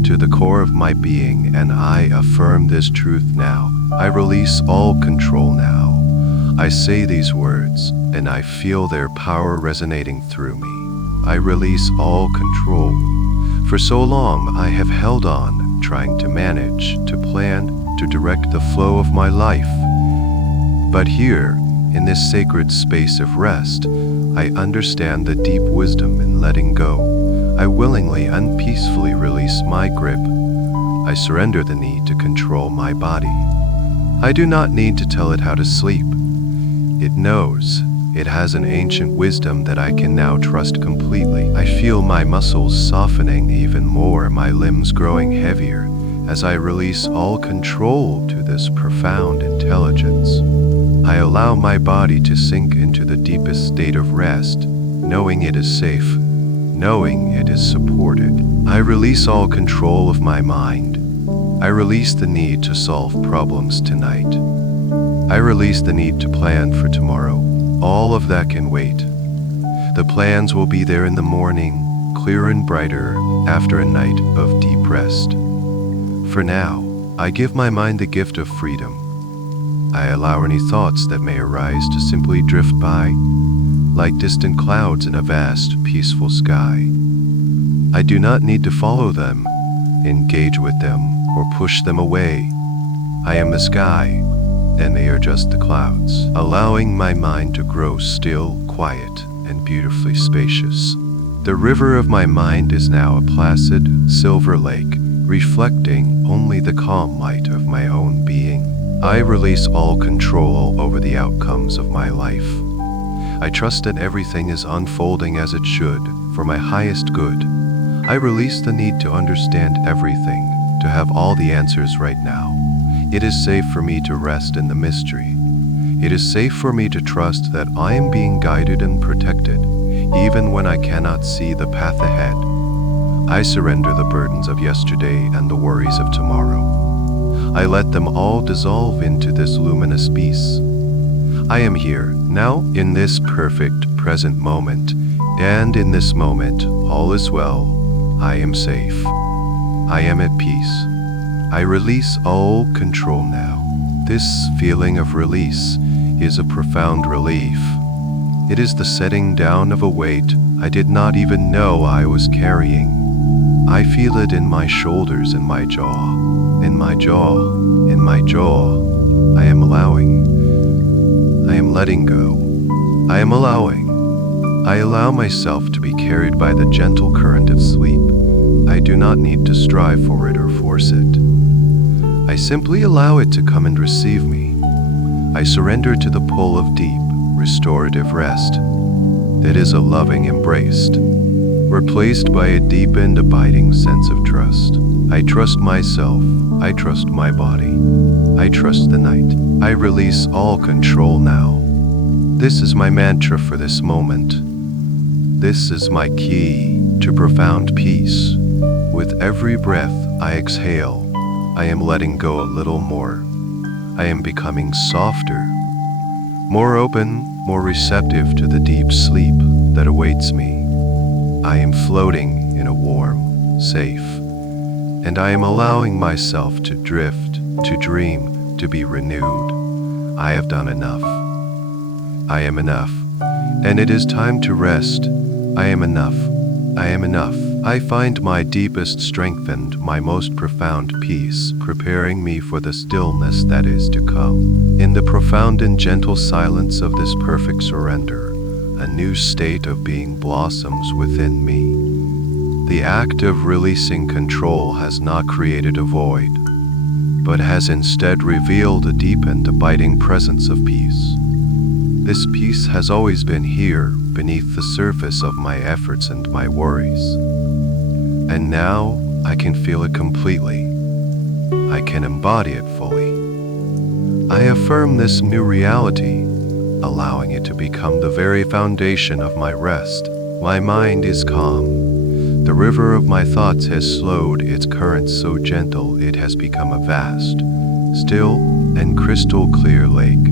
to the core of my being, and I affirm this truth now. I release all control now. I say these words, and I feel their power resonating through me. I release all control. For so long I have held on, trying to manage, to plan, to direct the flow of my life. But here, in this sacred space of rest, I understand the deep wisdom in letting go. I willingly and peacefully release my grip. I surrender the need to control my body. I do not need to tell it how to sleep. It knows. It has an ancient wisdom that I can now trust completely. I feel my muscles softening even more, my limbs growing heavier, as I release all control to this profound intelligence. I allow my body to sink into the deepest state of rest, knowing it is safe, knowing it is supported. I release all control of my mind. I release the need to solve problems tonight. I release the need to plan for tomorrow. All of that can wait. The plans will be there in the morning, clearer and brighter, after a night of deep rest. For now, I give my mind the gift of freedom. I allow any thoughts that may arise to simply drift by, like distant clouds in a vast, peaceful sky. I do not need to follow them, engage with them, or push them away. I am the sky, and they are just the clouds, allowing my mind to grow still, quiet, and beautifully spacious. The river of my mind is now a placid, silver lake, reflecting only the calm light of my own being. I release all control over the outcomes of my life. I trust that everything is unfolding as it should, for my highest good. I release the need to understand everything, to have all the answers right now. It is safe for me to rest in the mystery. It is safe for me to trust that I am being guided and protected, even when I cannot see the path ahead. I surrender the burdens of yesterday and the worries of tomorrow. I let them all dissolve into this luminous peace. I am here, now, in this perfect present moment, and in this moment, all is well. I am safe. I am at peace. I release all control now. This feeling of release is a profound relief. It is the setting down of a weight I did not even know I was carrying. I feel it in my shoulders and my jaw, in my jaw, in my jaw. I am allowing. I am letting go. I am allowing. I allow myself to be carried by the gentle current of sleep. I do not need to strive for it or force it. I simply allow it to come and receive me. I surrender to the pull of deep, restorative rest. That is a loving embrace, replaced by a deep and abiding sense of trust. I trust myself. I trust my body. I trust the night. I release all control now. This is my mantra for this moment. This is my key to profound peace. With every breath I exhale, I am letting go a little more. I am becoming softer, more open, more receptive to the deep sleep that awaits me. I am floating in a warm, safe, and I am allowing myself to drift, to dream, to be renewed. I have done enough. I am enough, and it is time to rest. I am enough. I am enough. I find my deepest strength and my most profound peace, preparing me for the stillness that is to come. In the profound and gentle silence of this perfect surrender, a new state of being blossoms within me. The act of releasing control has not created a void, but has instead revealed a deep and abiding presence of peace. This peace has always been here, beneath the surface of my efforts and my worries. And now I can feel it completely. I can embody it fully. I affirm this new reality, allowing it to become the very foundation of my rest. My mind is calm. The river of my thoughts has slowed its current so gentle it has become a vast, still, and crystal clear lake.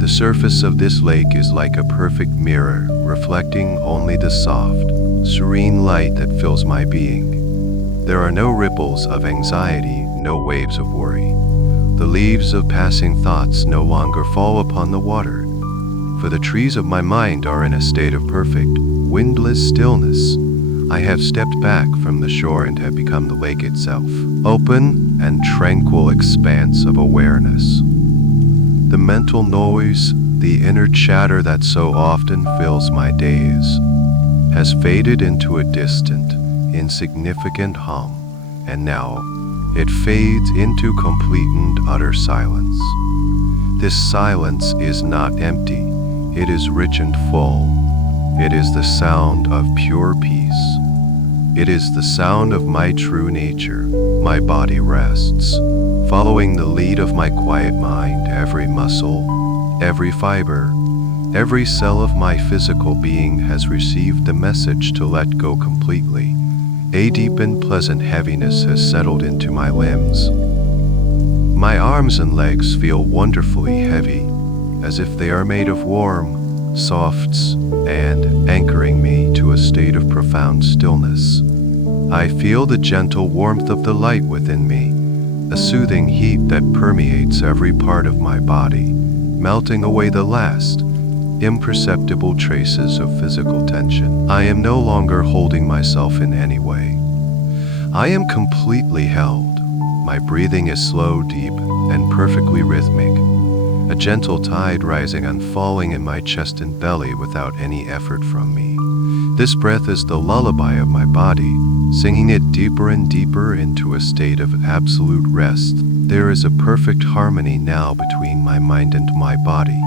The surface of this lake is like a perfect mirror, reflecting only the soft, serene light that fills my being. There are no ripples of anxiety, no waves of worry. The leaves of passing thoughts no longer fall upon the water, for the trees of my mind are in a state of perfect, windless stillness. I have stepped back from the shore and have become the lake itself, open and tranquil expanse of awareness. The mental noise, the inner chatter that so often fills my days, has faded into a distant, insignificant hum, and now it fades into complete and utter silence. This silence is not empty, it is rich and full. It is the sound of pure peace. It is the sound of my true nature. My body rests, following the lead of my quiet mind. Every muscle, every fiber, every cell of my physical being has received the message to let go completely. A deep and pleasant heaviness has settled into my limbs. My arms and legs feel wonderfully heavy, as if they are made of warm softs and anchoring me to a state of profound stillness. I feel the gentle warmth of the light within me, a soothing heat that permeates every part of my body, melting away the last, imperceptible traces of physical tension. I am no longer holding myself in any way. I am completely held. My breathing is slow, deep, and perfectly rhythmic, a gentle tide rising and falling in my chest and belly without any effort from me. This breath is the lullaby of my body, singing it deeper and deeper into a state of absolute rest. There is a perfect harmony now between my mind and my body.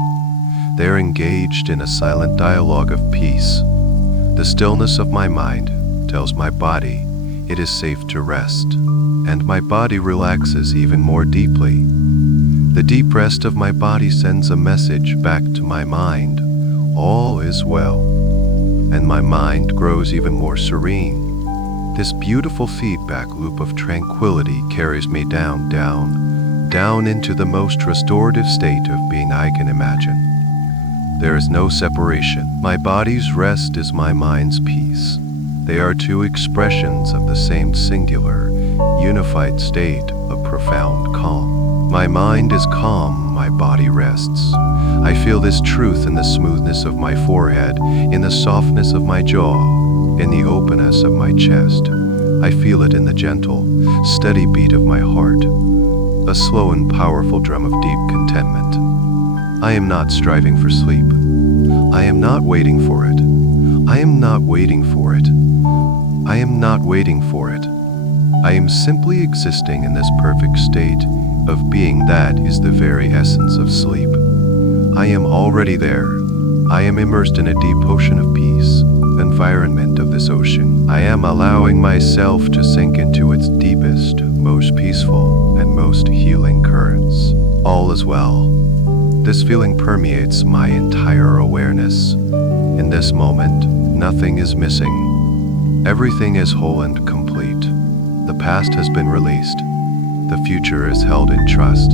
They are engaged in a silent dialogue of peace. The stillness of my mind tells my body it is safe to rest, and my body relaxes even more deeply. The deep rest of my body sends a message back to my mind, all is well, and my mind grows even more serene. This beautiful feedback loop of tranquility carries me down into the most restorative state of being I can imagine. There is no separation. My body's rest is my mind's peace. They are two expressions of the same singular, unified state of profound calm. My mind is calm, my body rests. I feel this truth in the smoothness of my forehead, in the softness of my jaw, in the openness of my chest. I feel it in the gentle, steady beat of my heart, a slow and powerful drum of deep contentment. I am not striving for sleep. I am not waiting for it. I am not waiting for it. I am not waiting for it. I am simply existing in this perfect state of being that is the very essence of sleep. I am already there. I am immersed in a deep ocean of peace, environment of this ocean. I am allowing myself to sink into its deepest, most peaceful, and most healing currents. All is well. This feeling permeates my entire awareness. In this moment, nothing is missing. Everything is whole and complete. The past has been released. The future is held in trust.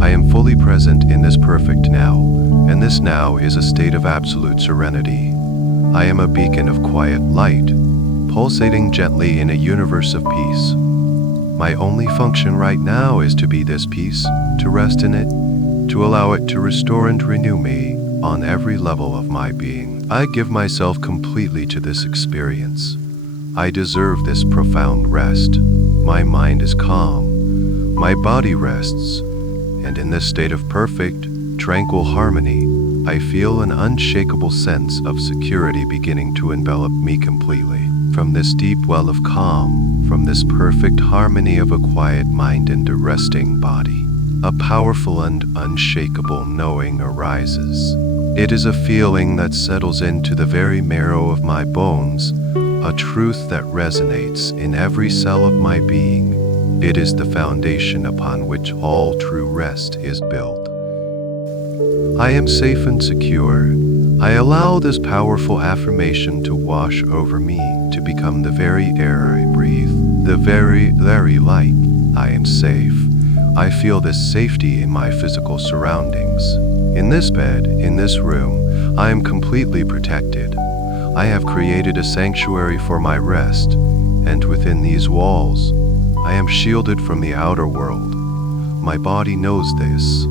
I am fully present in this perfect now, and this now is a state of absolute serenity. I am a beacon of quiet light, pulsating gently in a universe of peace. My only function right now is to be this peace, to rest in it, to allow it to restore and renew me on every level of my being. I give myself completely to this experience. I deserve this profound rest. My mind is calm. My body rests. And in this state of perfect, tranquil harmony, I feel an unshakable sense of security beginning to envelop me completely. From this deep well of calm, from this perfect harmony of a quiet mind and a resting body, a powerful and unshakable knowing arises. It is a feeling that settles into the very marrow of my bones, a truth that resonates in every cell of my being. It is the foundation upon which all true rest is built. I am safe and secure. I allow this powerful affirmation to wash over me, to become the very air I breathe, the very light. I am safe. I feel this safety in my physical surroundings. In this bed, in this room, I am completely protected. I have created a sanctuary for my rest, and within these walls, I am shielded from the outer world. My body knows this.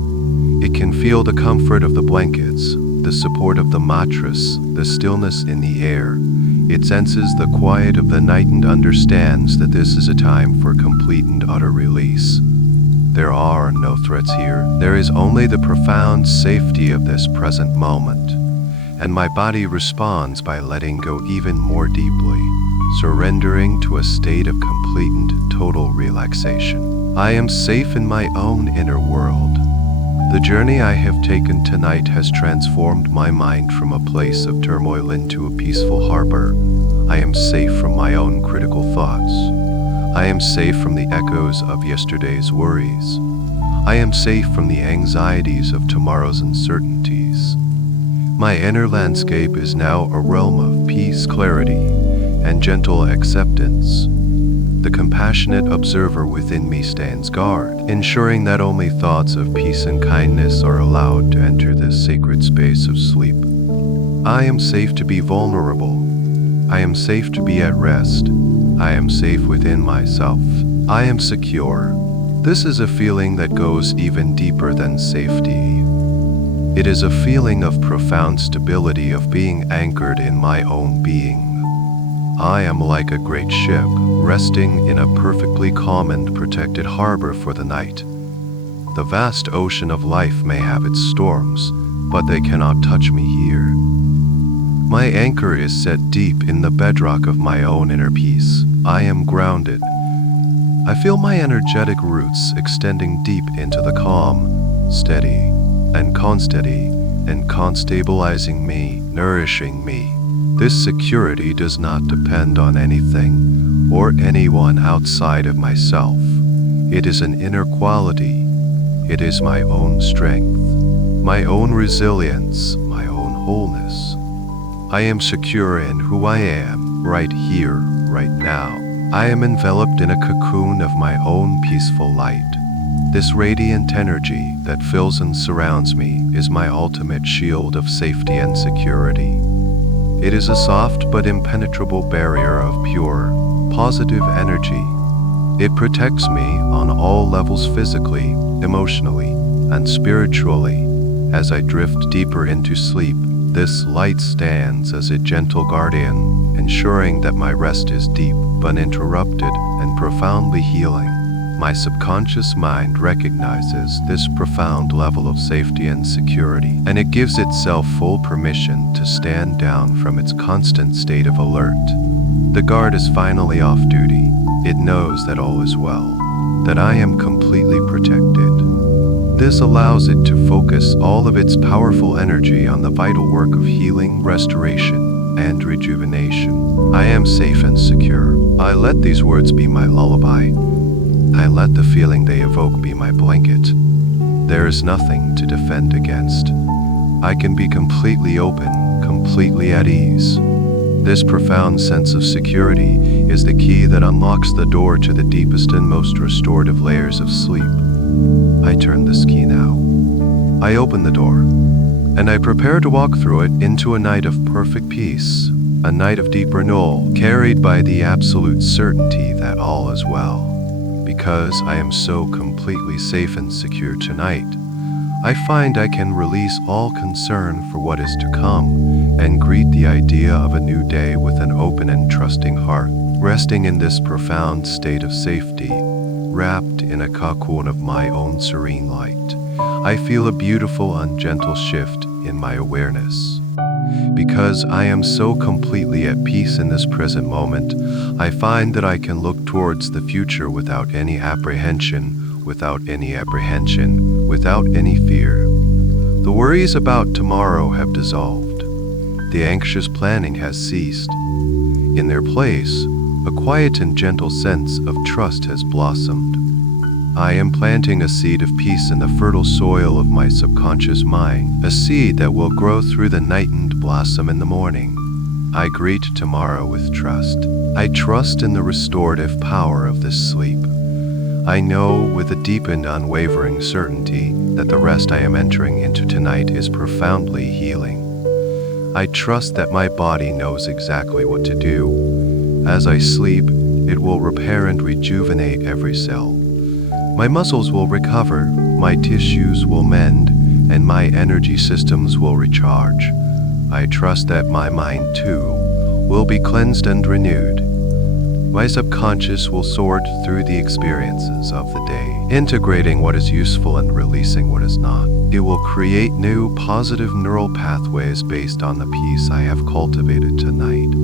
It can feel the comfort of the blankets, the support of the mattress, the stillness in the air. It senses the quiet of the night and understands that this is a time for complete and utter release. There are no threats here. There is only the profound safety of this present moment. And my body responds by letting go even more deeply, surrendering to a state of complete and total relaxation. I am safe in my own inner world. The journey I have taken tonight has transformed my mind from a place of turmoil into a peaceful harbor. I am safe from my own critical thoughts. I am safe from the echoes of yesterday's worries. I am safe from the anxieties of tomorrow's uncertainties. My inner landscape is now a realm of peace, clarity, and gentle acceptance. The compassionate observer within me stands guard, ensuring that only thoughts of peace and kindness are allowed to enter this sacred space of sleep. I am safe to be vulnerable. I am safe to be at rest. I am safe within myself. I am secure. This is a feeling that goes even deeper than safety. It is a feeling of profound stability, of being anchored in my own being. I am like a great ship, resting in a perfectly calm and protected harbor for the night. The vast ocean of life may have its storms, but they cannot touch me here. My anchor is set deep in the bedrock of my own inner peace. I am grounded. I feel my energetic roots extending deep into the calm, steady, and constabilizing me, nourishing me. This security does not depend on anything or anyone outside of myself. It is an inner quality. It is my own strength, my own resilience, my own wholeness. I am secure in who I am, right here, right now. I am enveloped in a cocoon of my own peaceful light. This radiant energy that fills and surrounds me is my ultimate shield of safety and security. It is a soft but impenetrable barrier of pure, positive energy. It protects me on all levels, physically, emotionally, and spiritually. As I drift deeper into sleep, this light stands as a gentle guardian, ensuring that my rest is deep, uninterrupted, and profoundly healing. My subconscious mind recognizes this profound level of safety and security, and it gives itself full permission to stand down from its constant state of alert. The guard is finally off duty. It knows that all is well, that I am completely protected. This allows it to focus all of its powerful energy on the vital work of healing, restoration, and rejuvenation. I am safe and secure. I let these words be my lullaby. I let the feeling they evoke be my blanket. There is nothing to defend against. I can be completely open, completely at ease. This profound sense of security is the key that unlocks the door to the deepest and most restorative layers of sleep. I turn this key now. I open the door, and I prepare to walk through it into a night of perfect peace, a night of deep renewal, carried by the absolute certainty that all is well. Because I am so completely safe and secure tonight, I find I can release all concern for what is to come and greet the idea of a new day with an open and trusting heart, resting in this profound state of safety, wrapped in a cocoon of my own serene light. I feel a beautiful and gentle shift in my awareness. Because I am so completely at peace in this present moment, I find that I can look towards the future without any apprehension, without any fear. The worries about tomorrow have dissolved. The anxious planning has ceased. In their place, a quiet and gentle sense of trust has blossomed. I am planting a seed of peace in the fertile soil of my subconscious mind, a seed that will grow through the night and blossom in the morning. I greet tomorrow with trust. I trust in the restorative power of this sleep. I know with a deep and unwavering certainty that the rest I am entering into tonight is profoundly healing. I trust that my body knows exactly what to do. As I sleep, it will repair and rejuvenate every cell. My muscles will recover, my tissues will mend, and my energy systems will recharge. I trust that my mind, too, will be cleansed and renewed. My subconscious will sort through the experiences of the day, integrating what is useful and releasing what is not. It will create new positive neural pathways based on the peace I have cultivated tonight.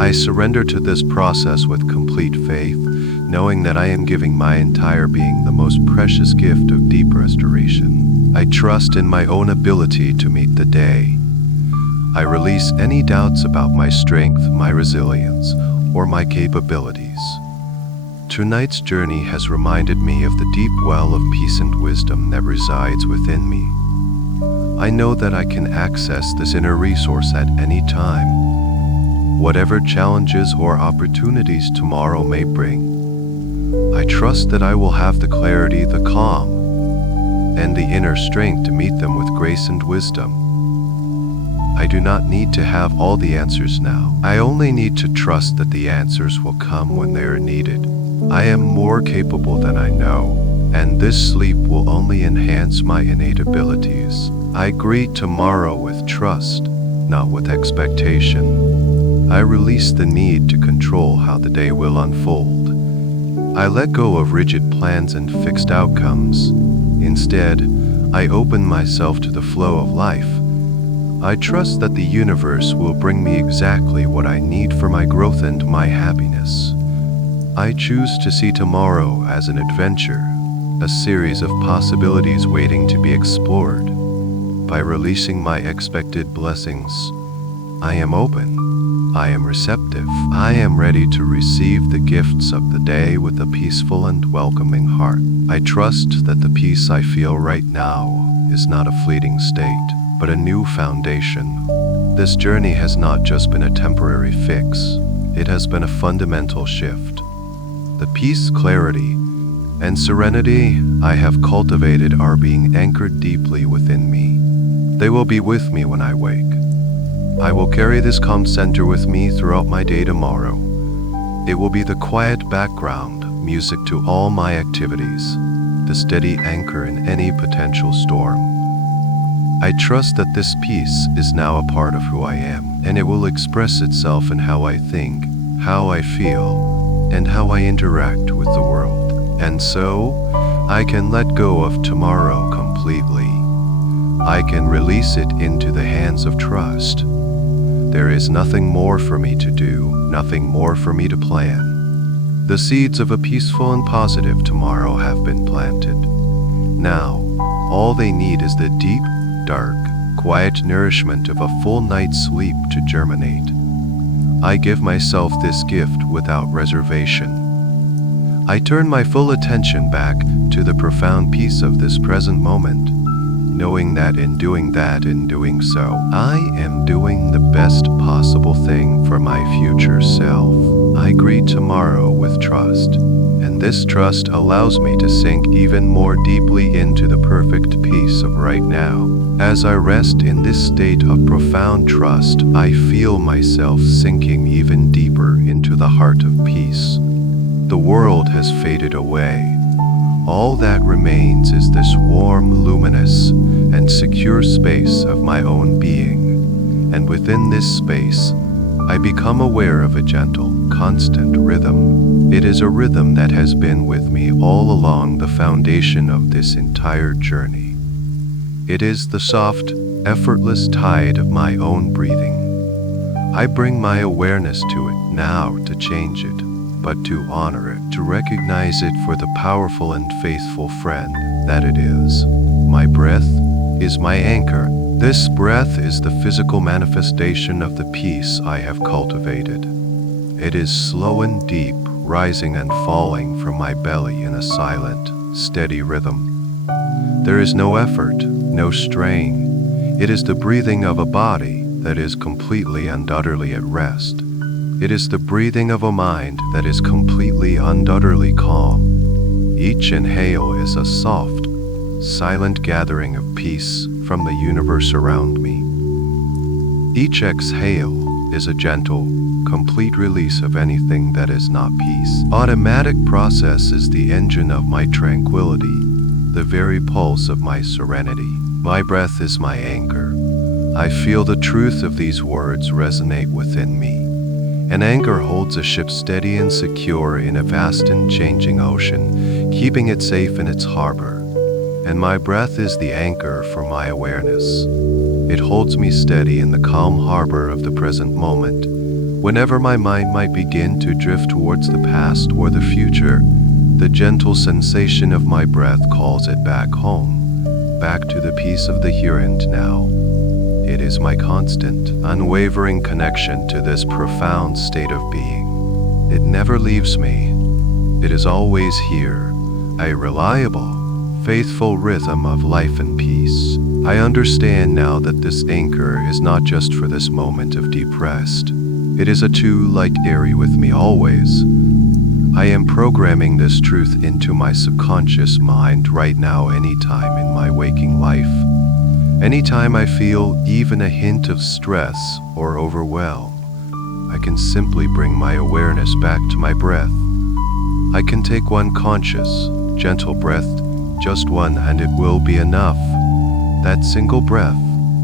I surrender to this process with complete faith, knowing that I am giving my entire being the most precious gift of deep restoration. I trust in my own ability to meet the day. I release any doubts about my strength, my resilience, or my capabilities. Tonight's journey has reminded me of the deep well of peace and wisdom that resides within me. I know that I can access this inner resource at any time. Whatever challenges or opportunities tomorrow may bring, I trust that I will have the clarity, the calm, and the inner strength to meet them with grace and wisdom. I do not need to have all the answers now. I only need to trust that the answers will come when they are needed. I am more capable than I know, and this sleep will only enhance my innate abilities. I greet tomorrow with trust, not with expectation. I release the need to control how the day will unfold. I let go of rigid plans and fixed outcomes. Instead, I open myself to the flow of life. I trust that the universe will bring me exactly what I need for my growth and my happiness. I choose to see tomorrow as an adventure, a series of possibilities waiting to be explored. By releasing my expected blessings, I am open. I am receptive. I am ready to receive the gifts of the day with a peaceful and welcoming heart. I trust that the peace I feel right now is not a fleeting state, but a new foundation. This journey has not just been a temporary fix, it has been a fundamental shift. The peace, clarity, and serenity I have cultivated are being anchored deeply within me. They will be with me when I wake. I will carry this calm center with me throughout my day tomorrow. It will be the quiet background music to all my activities, the steady anchor in any potential storm. I trust that this peace is now a part of who I am, and it will express itself in how I think, how I feel, and how I interact with the world. And so, I can let go of tomorrow completely. I can release it into the hands of trust. There is nothing more for me to do, nothing more for me to plan. The seeds of a peaceful and positive tomorrow have been planted. Now, all they need is the deep, dark, quiet nourishment of a full night's sleep to germinate. I give myself this gift without reservation. I turn my full attention back to the profound peace of this present moment, knowing that in doing so, I am doing the best possible thing for my future self. I greet tomorrow with trust, and this trust allows me to sink even more deeply into the perfect peace of right now. As I rest in this state of profound trust, I feel myself sinking even deeper into the heart of peace. The world has faded away. All that remains is this warm, luminous, and secure space of my own being. And within this space, I become aware of a gentle, constant rhythm. It is a rhythm that has been with me all along the foundation of this entire journey. It is the soft, effortless tide of my own breathing. I bring my awareness to it now to change it, but to honor it, to recognize it for the powerful and faithful friend that it is. My breath is my anchor. This breath is the physical manifestation of the peace I have cultivated. It is slow and deep, rising and falling from my belly in a silent, steady rhythm. There is no effort, no strain. It is the breathing of a body that is completely and utterly at rest. It is the breathing of a mind that is completely and utterly calm. Each inhale is a soft, silent gathering of peace from the universe around me. Each exhale is a gentle, complete release of anything that is not peace. Automatic process is the engine of my tranquility, the very pulse of my serenity. My breath is my anchor. I feel the truth of these words resonate within me. An anchor holds a ship steady and secure in a vast and changing ocean, keeping it safe in its harbor. And my breath is the anchor for my awareness. It holds me steady in the calm harbor of the present moment. Whenever my mind might begin to drift towards the past or the future, the gentle sensation of my breath calls it back home, back to the peace of the here and now. It is my constant, unwavering connection to this profound state of being. It never leaves me. It is always here, a reliable, faithful rhythm of life and peace. I understand now that this anchor is not just for this moment of deep rest. It is a two-light airy with me always. I am programming this truth into my subconscious mind right now anytime in my waking life. Anytime I feel even a hint of stress or overwhelm, I can simply bring my awareness back to my breath. I can take one conscious, gentle breath, just one, and it will be enough. That single breath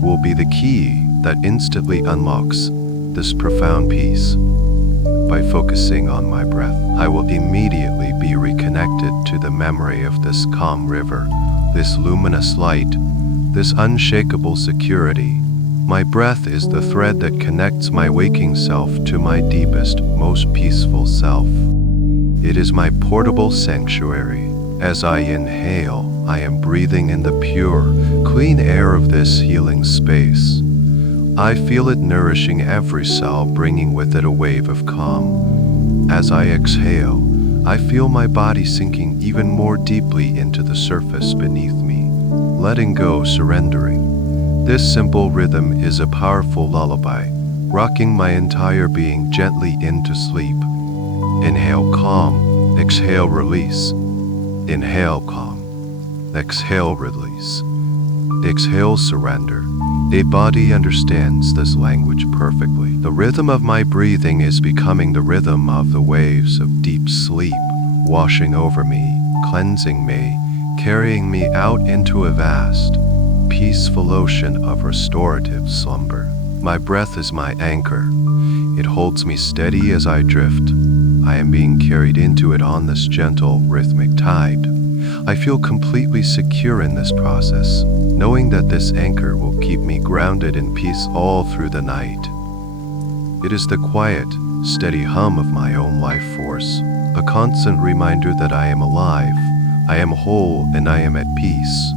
will be the key that instantly unlocks this profound peace. By focusing on my breath, I will immediately be reconnected to the memory of this calm river, this luminous light, this unshakable security. My breath is the thread that connects my waking self to my deepest, most peaceful self. It is my portable sanctuary. As I inhale, I am breathing in the pure, clean air of this healing space. I feel it nourishing every cell, bringing with it a wave of calm. As I exhale, I feel my body sinking even more deeply into the surface beneath me. Letting go, surrendering. This simple rhythm is a powerful lullaby, rocking my entire being gently into sleep. Inhale, calm. Exhale, release. Inhale, calm. Exhale, release. Exhale, surrender. A body understands this language perfectly. The rhythm of my breathing is becoming the rhythm of the waves of deep sleep, washing over me, cleansing me, carrying me out into a vast, peaceful ocean of restorative slumber. My breath is my anchor. It holds me steady as I drift. I am being carried into it on this gentle, rhythmic tide. I feel completely secure in this process, knowing that this anchor will keep me grounded in peace all through the night. It is the quiet, steady hum of my own life force, a constant reminder that I am alive, I am whole, and I am at peace.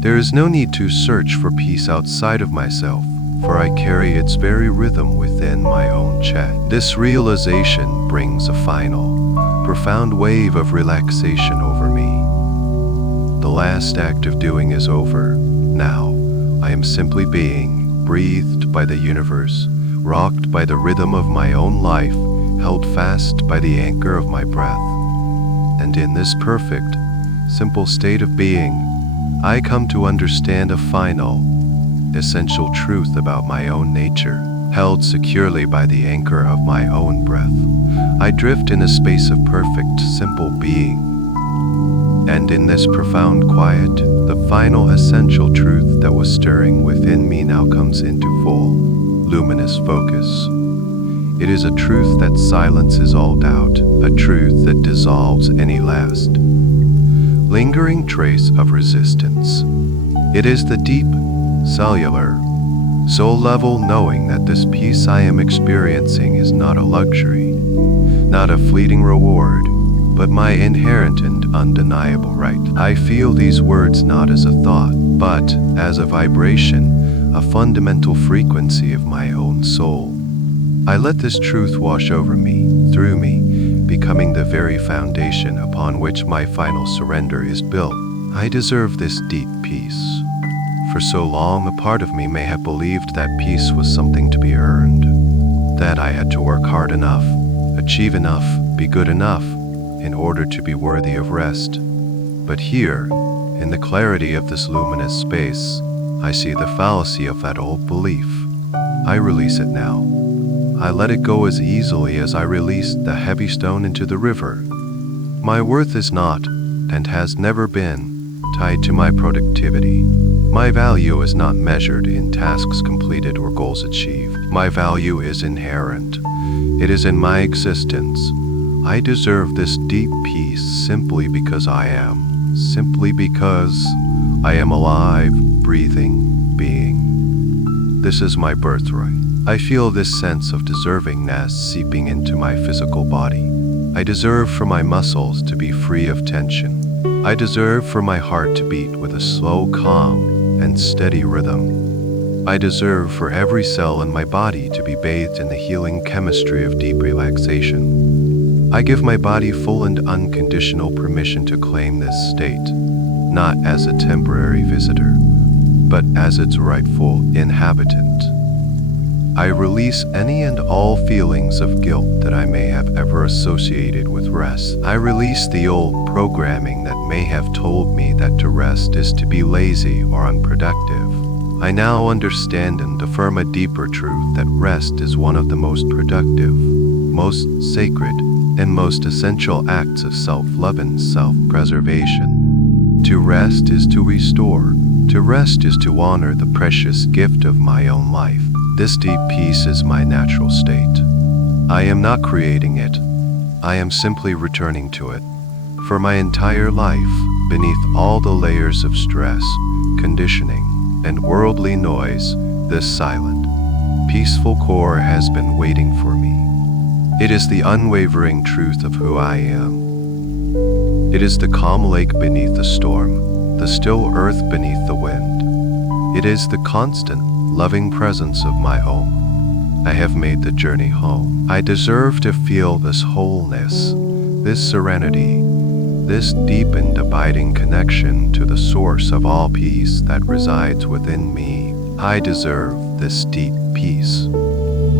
There is no need to search for peace outside of myself, for I carry its very rhythm within my own chest. This realization brings a final, profound wave of relaxation over me. The last act of doing is over. Now, I am simply being breathed by the universe, rocked by the rhythm of my own life, held fast by the anchor of my breath. And in this perfect, simple state of being, I come to understand a final, essential truth about my own nature. Held securely by the anchor of my own breath, I drift in a space of perfect, simple being. And in this profound quiet, the final essential truth that was stirring within me now comes into full, luminous focus. It is a truth that silences all doubt, a truth that dissolves any last lingering trace of resistance. It is the deep, cellular, soul-level knowing that this peace I am experiencing is not a luxury, not a fleeting reward, but my inherent and undeniable right. I feel these words not as a thought, but as a vibration, a fundamental frequency of my own soul. I let this truth wash over me, through me, becoming the very foundation upon which my final surrender is built. I deserve this deep peace. For so long, a part of me may have believed that peace was something to be earned, that I had to work hard enough, achieve enough, be good enough, in order to be worthy of rest. But here, in the clarity of this luminous space, I see the fallacy of that old belief. I release it now. I let it go as easily as I released the heavy stone into the river. My worth is not, and has never been, tied to my productivity. My value is not measured in tasks completed or goals achieved. My value is inherent. It is in my existence. I deserve this deep peace simply because I am. Simply because I am alive, breathing, being. This is my birthright. I feel this sense of deservingness seeping into my physical body. I deserve for my muscles to be free of tension. I deserve for my heart to beat with a slow, calm, and steady rhythm. I deserve for every cell in my body to be bathed in the healing chemistry of deep relaxation. I give my body full and unconditional permission to claim this state, not as a temporary visitor, but as its rightful inhabitant. I release any and all feelings of guilt that I may have ever associated with rest. I release the old programming that may have told me that to rest is to be lazy or unproductive. I now understand and affirm a deeper truth that rest is one of the most productive, most sacred, and most essential acts of self-love and self-preservation. To rest is to restore. To rest is to honor the precious gift of my own life. This deep peace is my natural state. I am not creating it. I am simply returning to it. For my entire life, beneath all the layers of stress, conditioning, and worldly noise, this silent, peaceful core has been waiting for me. It is the unwavering truth of who I am. It is the calm lake beneath the storm, the still earth beneath the wind. It is the constant, loving presence of my home. I have made the journey home. I deserve to feel this wholeness, this serenity, this deep and abiding connection to the source of all peace that resides within me. I deserve this deep peace.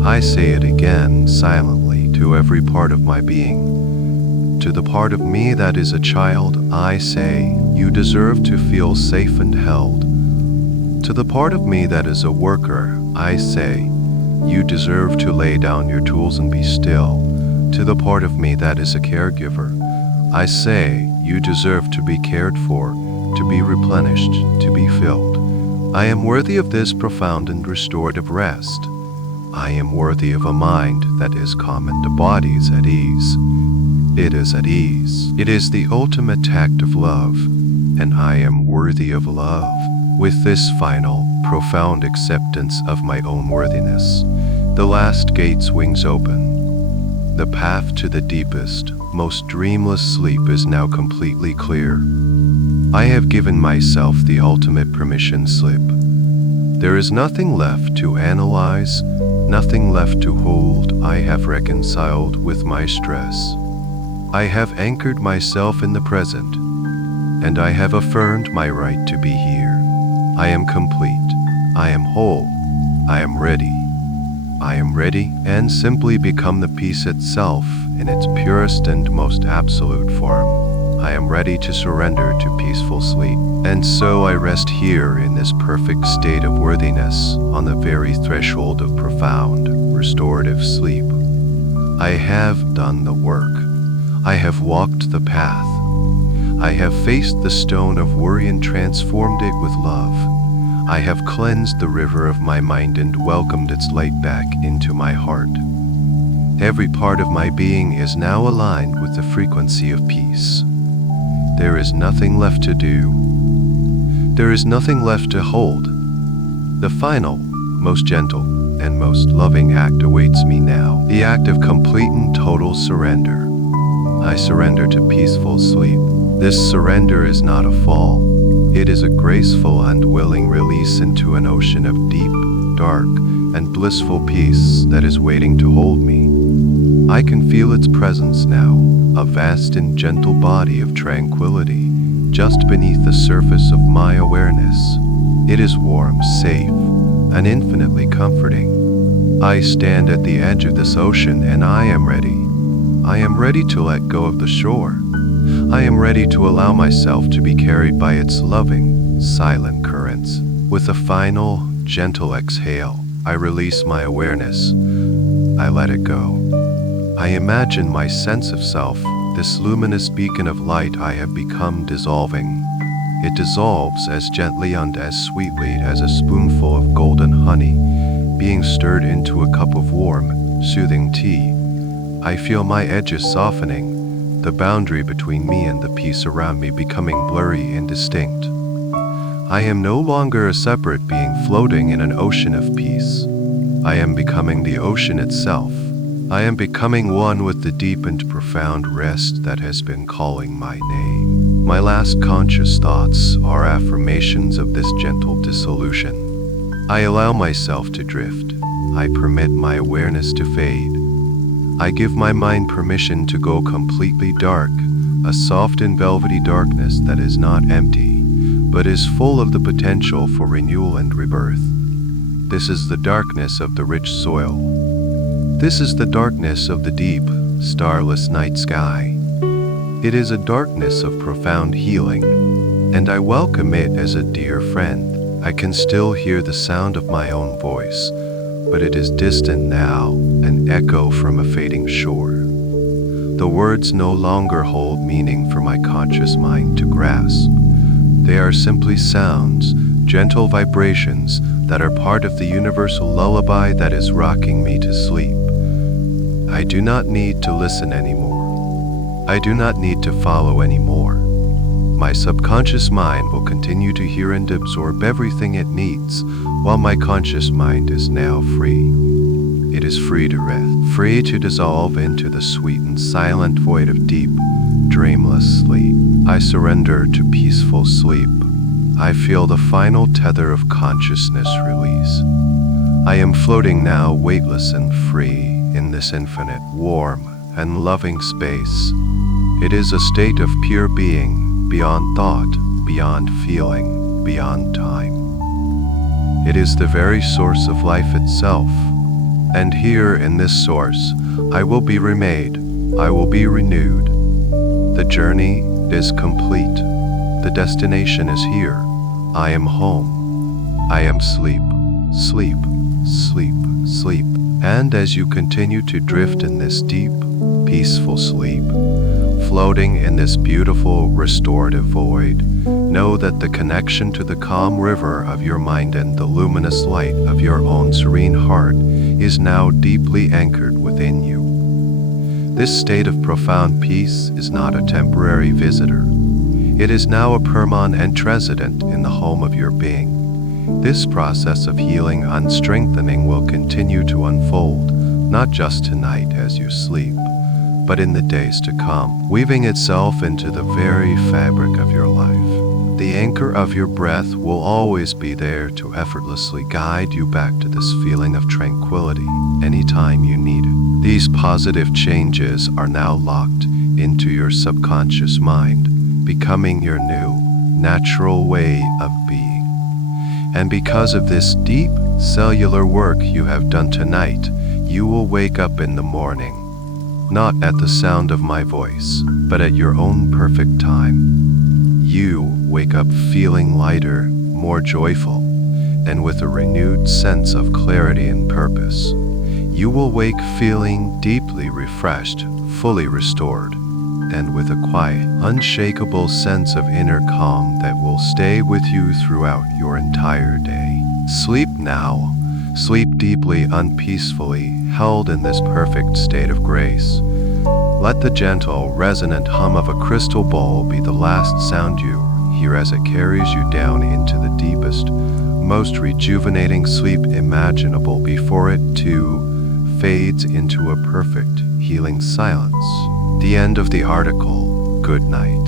I say it again silently to every part of my being. To the part of me that is a child, I say, you deserve to feel safe and held. To the part of me that is a worker, I say, you deserve to lay down your tools and be still. To the part of me that is a caregiver, I say, you deserve to be cared for, to be replenished, to be filled. I am worthy of this profound and restorative rest. I am worthy of a mind that is calm and a body at ease. It is at ease. It is the ultimate act of love, and I am worthy of love. With this final, profound acceptance of my own worthiness, the last gate swings open. The path to the deepest, most dreamless sleep is now completely clear. I have given myself the ultimate permission slip. There is nothing left to analyze, nothing left to hold. I have reconciled with my stress. I have anchored myself in the present, and I have affirmed my right to be here. I am complete. I am whole. I am ready. I am ready and simply become the peace itself in its purest and most absolute form. I am ready to surrender to peaceful sleep. And so I rest here in this perfect state of worthiness on the very threshold of profound, restorative sleep. I have done the work. I have walked the path. I have faced the stone of worry and transformed it with love. I have cleansed the river of my mind and welcomed its light back into my heart. Every part of my being is now aligned with the frequency of peace. There is nothing left to do. There is nothing left to hold. The final, most gentle, and most loving act awaits me now, the act of complete and total surrender. I surrender to peaceful sleep. This surrender is not a fall. It is a graceful and willing release into an ocean of deep, dark, and blissful peace that is waiting to hold me. I can feel its presence now, a vast and gentle body of tranquility, just beneath the surface of my awareness. It is warm, safe, and infinitely comforting. I stand at the edge of this ocean and I am ready. I am ready to let go of the shore. I am ready to allow myself to be carried by its loving, silent currents. With a final, gentle exhale, I release my awareness. I let it go. I imagine my sense of self, this luminous beacon of light I have become, dissolving. It dissolves as gently and as sweetly as a spoonful of golden honey being stirred into a cup of warm, soothing tea. I feel my edges softening, the boundary between me and the peace around me becoming blurry and distinct. I am no longer a separate being floating in an ocean of peace. I am becoming the ocean itself. I am becoming one with the deep and profound rest that has been calling my name. My last conscious thoughts are affirmations of this gentle dissolution. I allow myself to drift. I permit my awareness to fade. I give my mind permission to go completely dark, a soft and velvety darkness that is not empty, but is full of the potential for renewal and rebirth. This is the darkness of the rich soil. This is the darkness of the deep, starless night sky. It is a darkness of profound healing, and I welcome it as a dear friend. I can still hear the sound of my own voice, but it is distant now, an echo from a fading shore. The words no longer hold meaning for my conscious mind to grasp. They are simply sounds, gentle vibrations that are part of the universal lullaby that is rocking me to sleep. I do not need to listen anymore. I do not need to follow anymore. My subconscious mind will continue to hear and absorb everything it needs, while my conscious mind is now free. It is free to rest, free to dissolve into the sweet and silent void of deep, dreamless sleep. I surrender to peaceful sleep. I feel the final tether of consciousness release. I am floating now, weightless and free, in this infinite, warm, and loving space. It is a state of pure being, beyond thought, beyond feeling, beyond time. It is the very source of life itself. And here in this source, I will be remade, I will be renewed. The journey is complete. The destination is here. I am home. I am sleep, sleep, sleep, sleep. And as you continue to drift in this deep, peaceful sleep, floating in this beautiful, restorative void, know that the connection to the calm river of your mind and the luminous light of your own serene heart is now deeply anchored within you. This state of profound peace is not a temporary visitor. It is now a permanent resident in the home of your being. This process of healing and strengthening will continue to unfold, not just tonight as you sleep, but in the days to come, weaving itself into the very fabric of your life. The anchor of your breath will always be there to effortlessly guide you back to this feeling of tranquility anytime you need it. These positive changes are now locked into your subconscious mind, becoming your new, natural way of being. And because of this deep, cellular work you have done tonight, you will wake up in the morning, not at the sound of my voice, but at your own perfect time. You wake up feeling lighter, more joyful, and with a renewed sense of clarity and purpose. You will wake feeling deeply refreshed, fully restored, and with a quiet, unshakable sense of inner calm that will stay with you throughout your entire day. Sleep now. Sleep deeply and peacefully, held in this perfect state of grace. Let the gentle, resonant hum of a crystal bowl be the last sound you hear as it carries you down into the deepest, most rejuvenating sleep imaginable before it, too, fades into a perfect, healing silence. The end of the article. Good night.